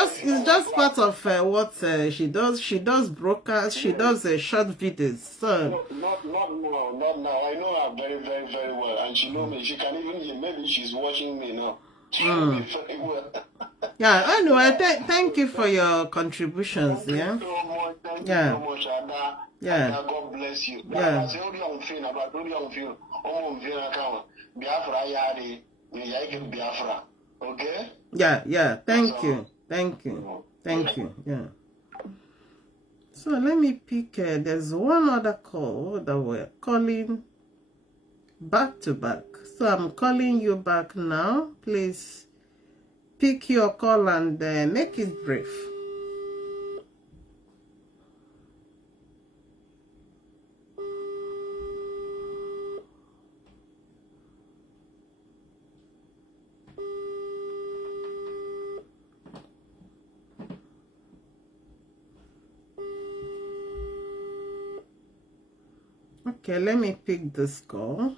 just part of what she does. She does broadcasts. She does short videos. So not now. I know her very, very, very well, and she knows me. She can even maybe she's watching me now. She knows me very well. Yeah. Anyway, thank you for your contributions. Thank Yeah. you so much. Thank you Yeah. so much, Ada. Yeah. Ada, God bless you. Yeah. Biafra yari, Biafra. Okay? Yeah. Thank you. Yeah. So let me pick. There's one other call that we're calling back to back. So I'm calling you back now. Please pick your call and make it brief. Okay, let me pick this call.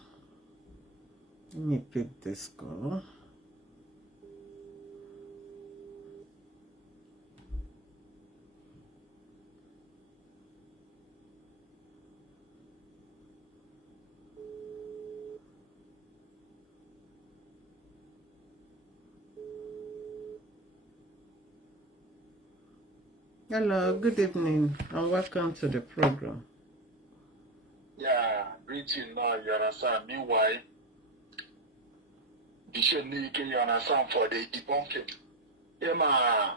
Hello, good evening, and welcome to the program. Yeah, greeting now, you understand. Meanwhile, you understand for the debunking. Yeah,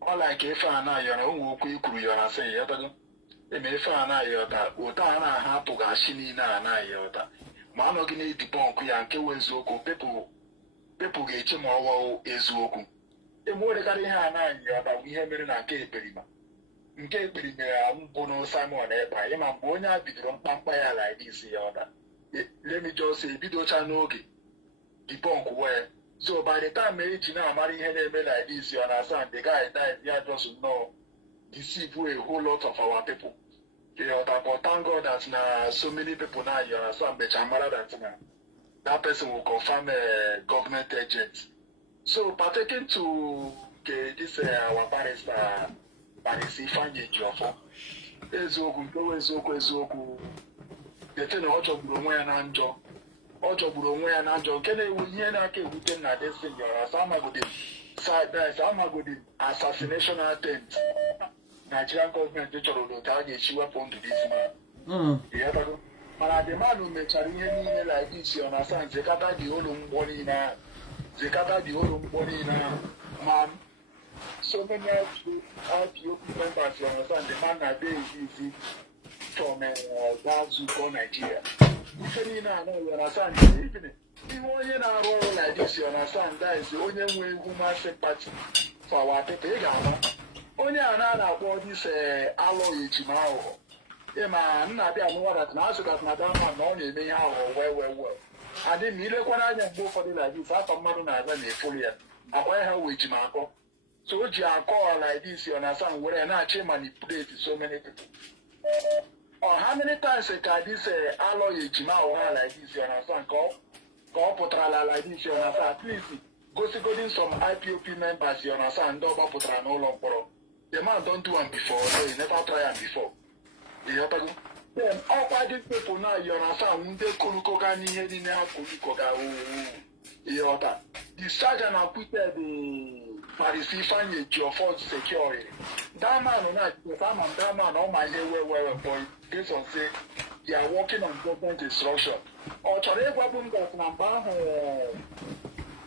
all like if I know you're no quick, you understand. If I know you're that, Utana Hapugashini, Yota. Manogini debunk, Yanke Wezoko, people get him over Ezoku. The more they got in her nine, we have been in a gay perima. Nke Birimera, Bono Simon, Emma Bona, Bidron Pampire like this. Let me just say, Bidocha Nogi, the punk where. So by the time Marina marrying her like this, you understand, the guy died, yeah, doesn't know, deceive a whole lot of our people. But thank God that now so many people now, you understand, but Chamara that person will confirm a government agent. So partaking to this our barrister Ifeanyi Ejiofor. Ezoku. The thing ọjọgburu onwe ya na njọ nke na-ewu ihe na-aka ewute na desi yọrọ amagodi assassination attempt Nigerian government chọrọ n'otu a ga-echi wepụ ndụ this man. Mana the man mechara ihe niile like this ọ na-asa zekata dị olu mgbọ niile ahụ. Man, so many IPOP members, you understand, the man that they is from Gazuko, Nigeria. Even you understand, even when roll like this, you understand, that is the only way human sympathy for our people. Only about this alloy Jimao. Yeah, man, not be aware that now, so that Madame only may have well. I didn't need a go for the like this. I thought Madonna had a full year. I wear her with Jimako. So what you are called like this, you understand, where I actually manipulate so many people. Or how many times can this alloy Jimao like this, you understand, call Potrala like this, you understand, at least go some IPOP members, you understand, double Potra no longer. The man don't do them before, so he never try them before. Then all these people now, you understand, they Kulukoga Nihedi Kulukoga. The sergeant acquitted the Barrister Ifeanyi Ejiofor security. That man, all my hair were boy, based on say they are working on government instruction. Or Charegwabum that number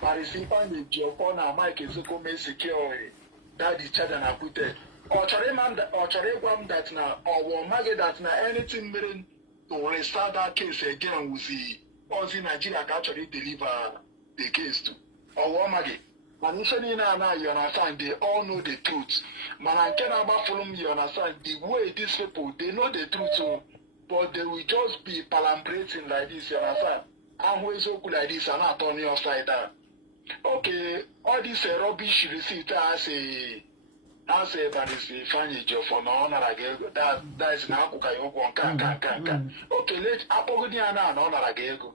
Barrister Ifeanyi Ejiofor na Mike Ezekome security. That the sergeant acquitted. Or Charegwam that now, or Mage that now anything meaning to restart that case again with the Aussie Nigeria actually deliver the case to. Or Wamage. And usually now you understand, they all know the truth. Man, I cannot follow me, you understand, the way these people, they know the truth, but they will just be palambrating like this, you understand? I'm always so good like this, and not turning upside down. Okay, all this rubbish receipt as a Barrister Ifeanyi Ejiofor no honor again. That is now can. Okay, okay, let apogodi ana no nara ga ego.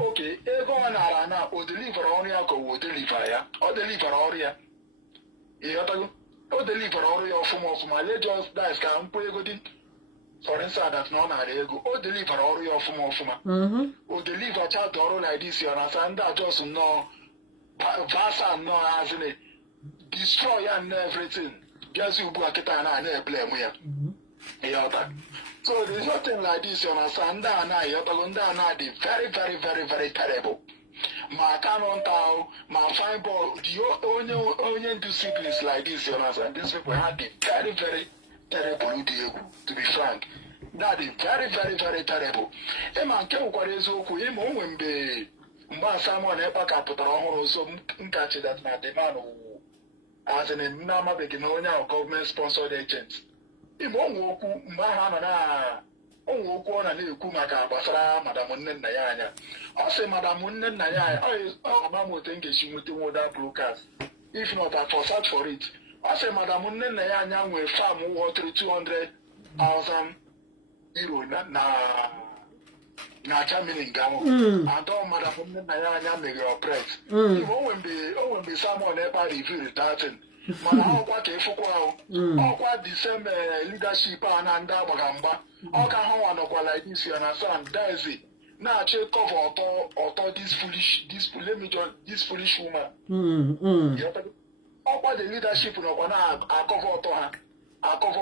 Okay, ego ọ nara na o deliver ọrụ ya ka o deliver ya. O deliver ọrụ ya. Ịghọtago? O deliver ọrụ ya ọfụma. Let just dice ka mkpụ ego dị. For instance, that no nara ego. O deliver ọrụ ya ọfụma. O deliver chat ọrụ like this, you understand? That just no vasa no as in destroy and everything. Just you book it and I blame ya. So there's nothing like this, you understand? That the very terrible. My canon tao, my fine boy, the only two siblings like this, you understand? These people had the very terrible, to be frank. That is very terrible. Man can't quite so cool. When be someone ever capital or so catch that man the man who as an number begin on our government sponsored agents. If one walk Mahana on a new Kumaka Basra, Madame Nayana. I say Madame Nayana, oh, Mamma think she would do that broadcast. If not, I for search for it. I say Madame Nayana will farm water 200,000 euro na Germany ngamo and all Madame Nayana make your press. When be someone ever review that thing. Mana how kwa ke fuku how kwa the same leadership and bagamba how can how anokwa like this you understand that is it now check cover auto this foolish woman how kwa the leadership no na cover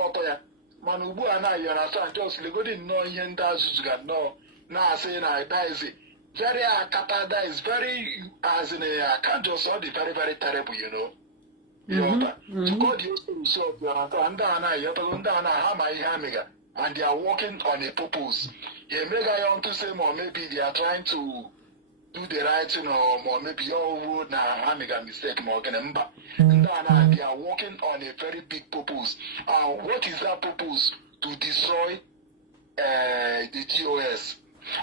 auto ya man ugbu ana you understand just go didn't know ihe ndị azụzụ ga no na say na that is it very akata that is very as in I can't just all the very terrible you know. To God you so and they are working on a purpose. You may go to say or maybe they are trying to do the right thing or maybe all would now make a mistake more than they are working on a very big purpose. What is that purpose? To destroy the DOS.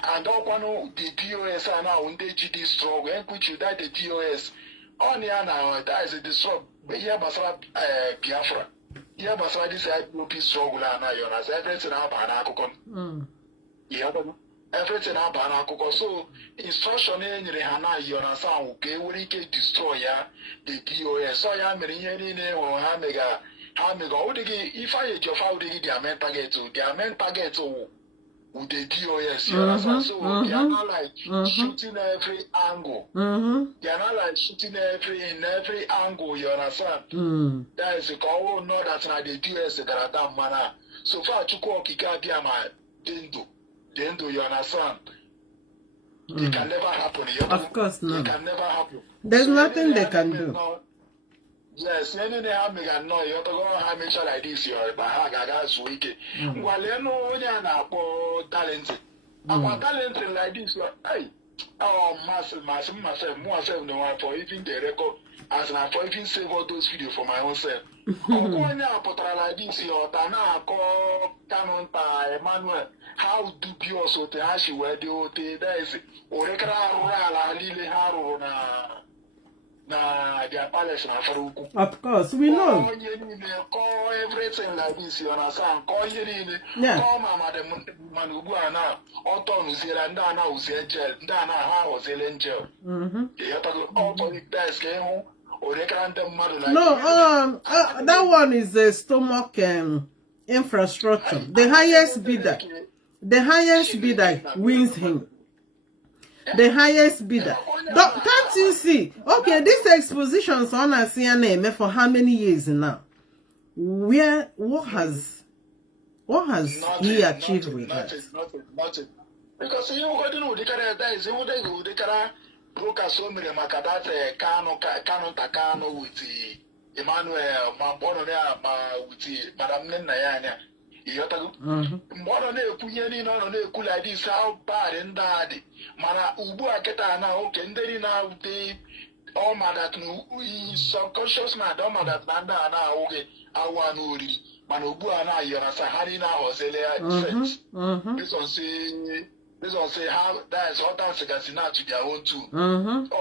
And all the DOS are now on the GD struggle, and which you die the DOS. On the now that is a disrupt. Here Basra Biafra. Here Basra this IPOB struggle and I everything about an everything about an so instruction in Rehana Yonasa okay we can destroy the DOS. So I am in or Hamega if I Ejiofor their main target to with the DOS, you understand? So they are not like shooting every angle. They are not like shooting in every angle, you understand? That is the call, no, that's not the DOS that are that manner. So far, Chuko Kika Diama, Dendo, you understand? It can never happen. Of course not. It can never happen. There's so nothing they can do. Yes, any have no, you have to go and make sure like this, you're by Hagagas week. While you know, when you're talented. About talented like this, hey, oh, myself, no one for even the record, as I for even save all those videos for my own self. When you put like this, you're Tana, call Canon, Emmanuel, how dubious or the Ashi were the OT, there is, or Rala, Lily Haro, their palace na Faruku. Of course, we know. Call everything like this, you understand? Call call Mama the Manubuana, Auton Zera, Dana was a jail, Dana was a angel. They have to all the best game home, or they can't them mother like no, that one is the stomach infrastructure. The highest bidder wins him. The highest bidder. Can't you see? Okay, this expositions on a CNN for how many years now? What has he achieved with that? Nothing. Because you got to know the that is the cara broke so many Makadate Kano with the Emmanuel Bono with the Madame Nayana. More than a Kuyani no like this, how bad and daddy. Mana Ubu Aketa now, okay, and then now they all mad at no subconscious mad, all mad at Nanda and now, okay, I want to Manubu and I, you're a Sahari now, or Zelia. This one say how that is what answer can see now to their own too.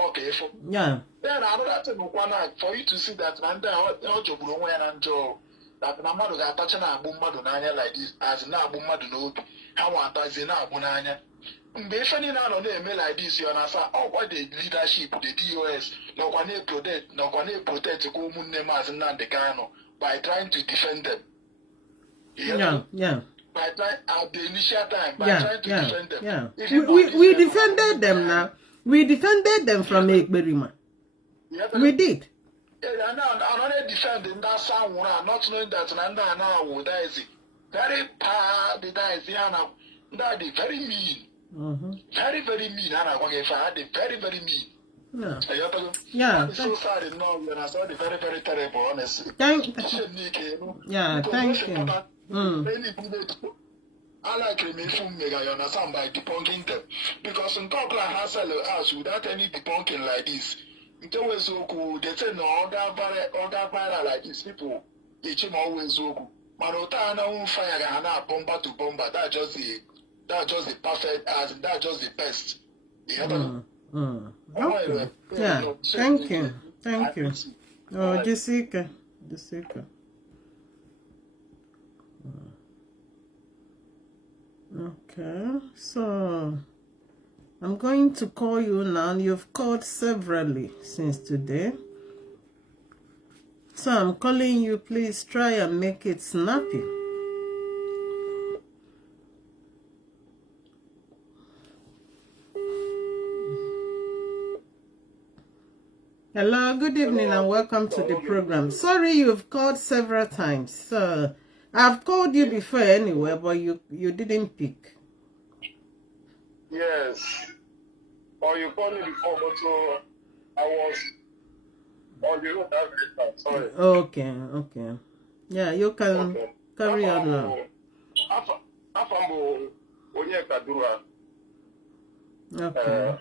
Okay, yeah. Then another thing for you to see that Nanda, how to grow and Joe. That Namado got touching a boom like this, as now boom no. ha nwatazie na-agbụ n'anya mgbe ife niile anọ na-eme like this ya na-asa ọkwa the leadership the DOS nọkwa na-protect kwa ụmụnne Mazi Nnamdi Kanu by trying to defend them. Yeah. By trying at the initial time, trying to defend them. Yeah. We defended them now. We defended them from Ekberima. We did. Yeah, I'm not defending that sound, not knowing that now that is very bad, that is very mean. Very, very mean. Very, very mean. Yeah. I'm so sorry now when I saw the very, very terrible, honestly. Thank you. I like Remifum Mega, you understand, by debunking them. Because in couple has us without any debunking like this. It always so cool. They say no other viral like these people. It's always so cool. Manota na fire and bomber to bomber. That's just the perfect as that's just the best. Okay. Yeah. Thank you. Oh, Jessica. Okay, so I'm going to call you now. You've called severally since today. So I'm calling you. Please try and make it snappy. Hello, good evening and welcome to the program. Sorry you've called several times. So I've called you before anyway, but you didn't pick. Yes. Or you called me before, but I was on the road that time. Sorry. Okay. Yeah, you can carry on now. Afambo Onyeka Dura. Okay.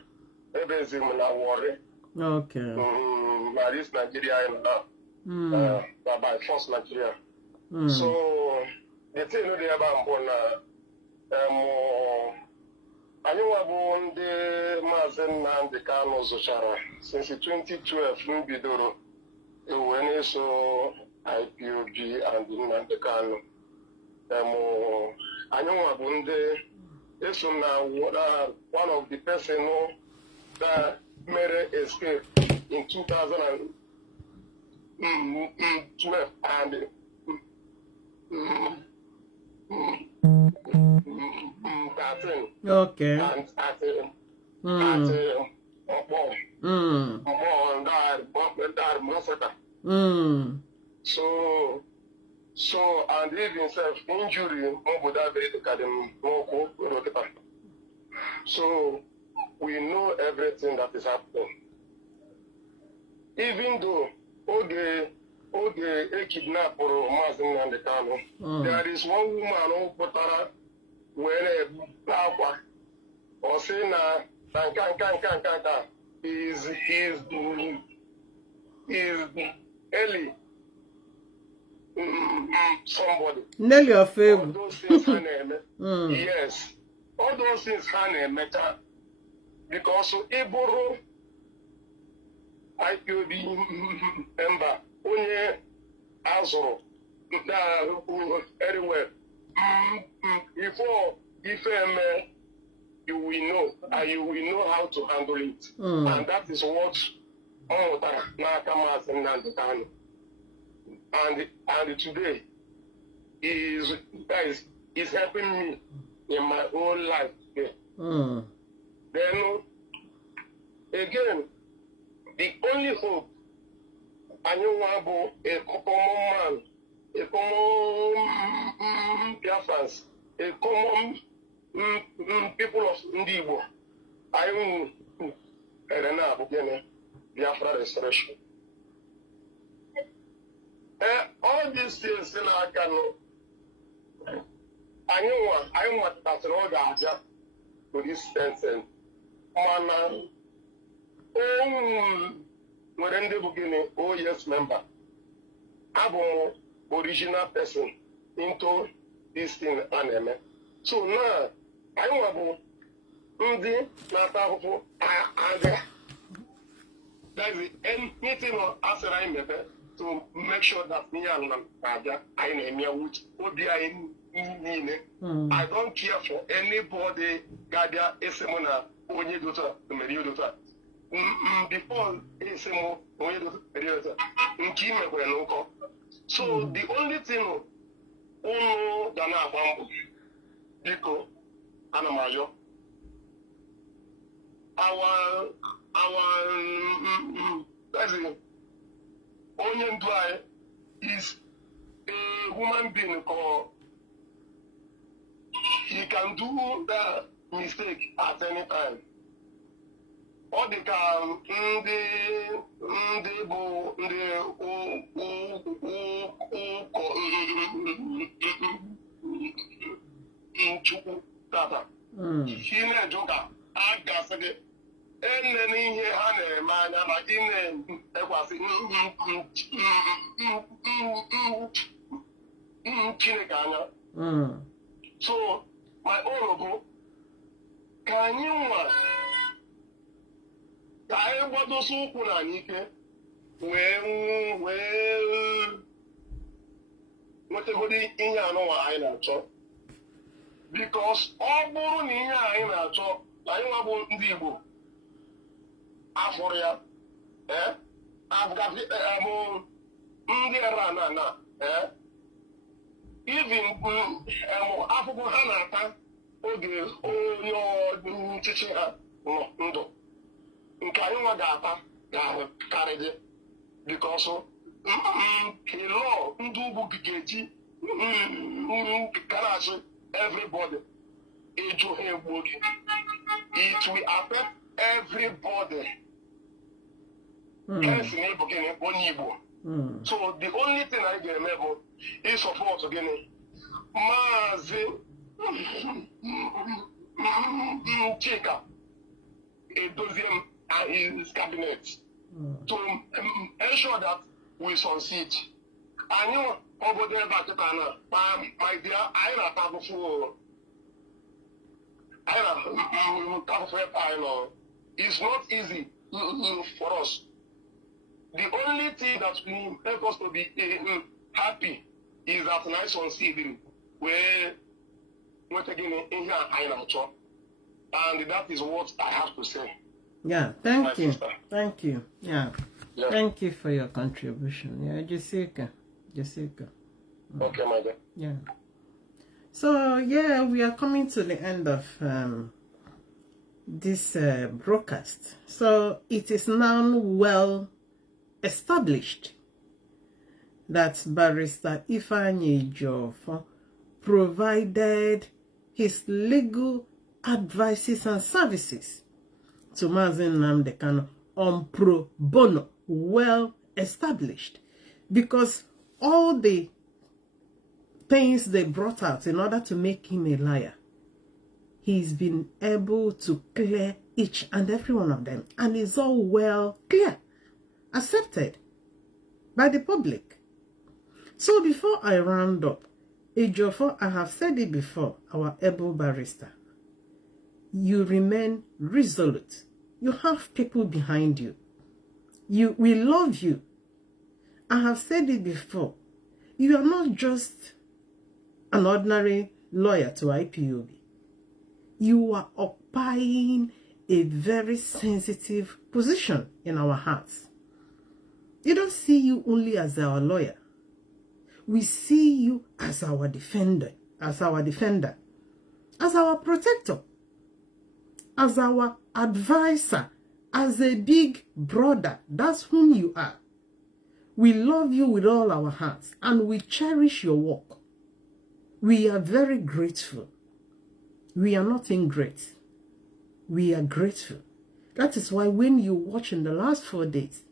Ebezim na worry. Okay. This Nigerian now. By force Nigeria. So the thing they about I know about the Mazi Nnamdi Kanu Zochara since 2012 in Bidoro when he saw Ipob and Nnamdi Kanu. I know about this one of the person that made an escape in 2012 and 13. Okay. And at So and he himself injury so we know everything that is happening. Even though a kidnap or Mazi Nnamdi Kanu, there is one woman who put her where a power or say na is Ellie somebody. Nelly of all those things yes. All those things matter because Iboro Ipob member onye azụrụ everywhere before Ifeanyi you will know and you will know how to handle it and that is what n'aka Mazi Nnamdi Kanu and today is helping me in my own life today. Then again, the only hope I know about a common man, a common Biafrans, a common people of Indigo. I don't know again Biafra restoration. All these things in our canoe. I want that all the idea to this sense and when in the beginning, yes member, I'm original person into this thing anime. So now I want to that is anything or after I to make sure that me and I name which would be I don't care for anybody. Gadia Esemona Onye Dota Mediodota. Before Esemo Onye Dota Mediodota. Nkime Kwenoko. So the only thing Uno Dana Bambu Diko Anamajo. Our president Onye Ndwai is a human being called. He can do that mistake at any time. Or they can so my honorable, can you what those who because all born in a chop, I want the Igbo. Aforia, I've got even African Hanata, your teaching her, no, Nkayuma Gata, carried it because law, Ndubu Gigi, Karachi, everybody, it will affect everybody. So the only thing I can remember is support again. Mazi Chika, a deuxième and his cabinet to ensure that we succeed. I knew over there back to Ghana, my dear, I have for I know it's not easy for us. The only thing that will help us to be happy is that nice succeeding where what again in here I am top. And that is what I have to say. Yeah, thank you. Thank you. Yeah. Thank you for your contribution. Yeah, Jessica. Okay, my dear. Yeah. So, yeah, we are coming to the end of this broadcast. So, it is now well established that Barrister Ifeanyi Ejiofor provided his legal advices and services to Mazi Nnamdi Kanu on pro bono, well established, because all the things they brought out in order to make him a liar, he's been able to clear each and every one of them, and it's all well clear, accepted by the public. So before I round up, Ejiofor, I have said it before, our able barrister, you remain resolute. You have people behind you. We love you. I have said it before. You are not just an ordinary lawyer to IPOB. You are occupying a very sensitive position in our hearts. We don't see you only as our lawyer. We see you as our defender, as our protector, as our advisor, as a big brother. That's whom you are. We love you with all our hearts, and we cherish your work. We are very grateful. We are not ingrate. We are grateful. That is why when you watch in the last 4 days,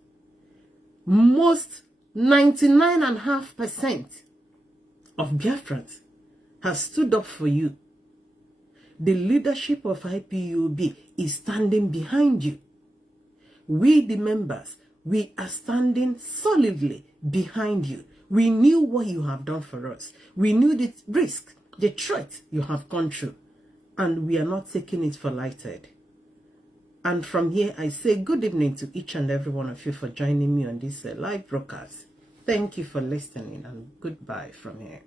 most 99.5% of Biafrans has stood up for you. The leadership of IPOB is standing behind you. We, the members, we are standing solidly behind you. We knew what you have done for us. We knew the risk, the threat you have gone through, and we are not taking it for lighted. And from here, I say good evening to each and every one of you for joining me on this live broadcast. Thank you for listening, and goodbye from here.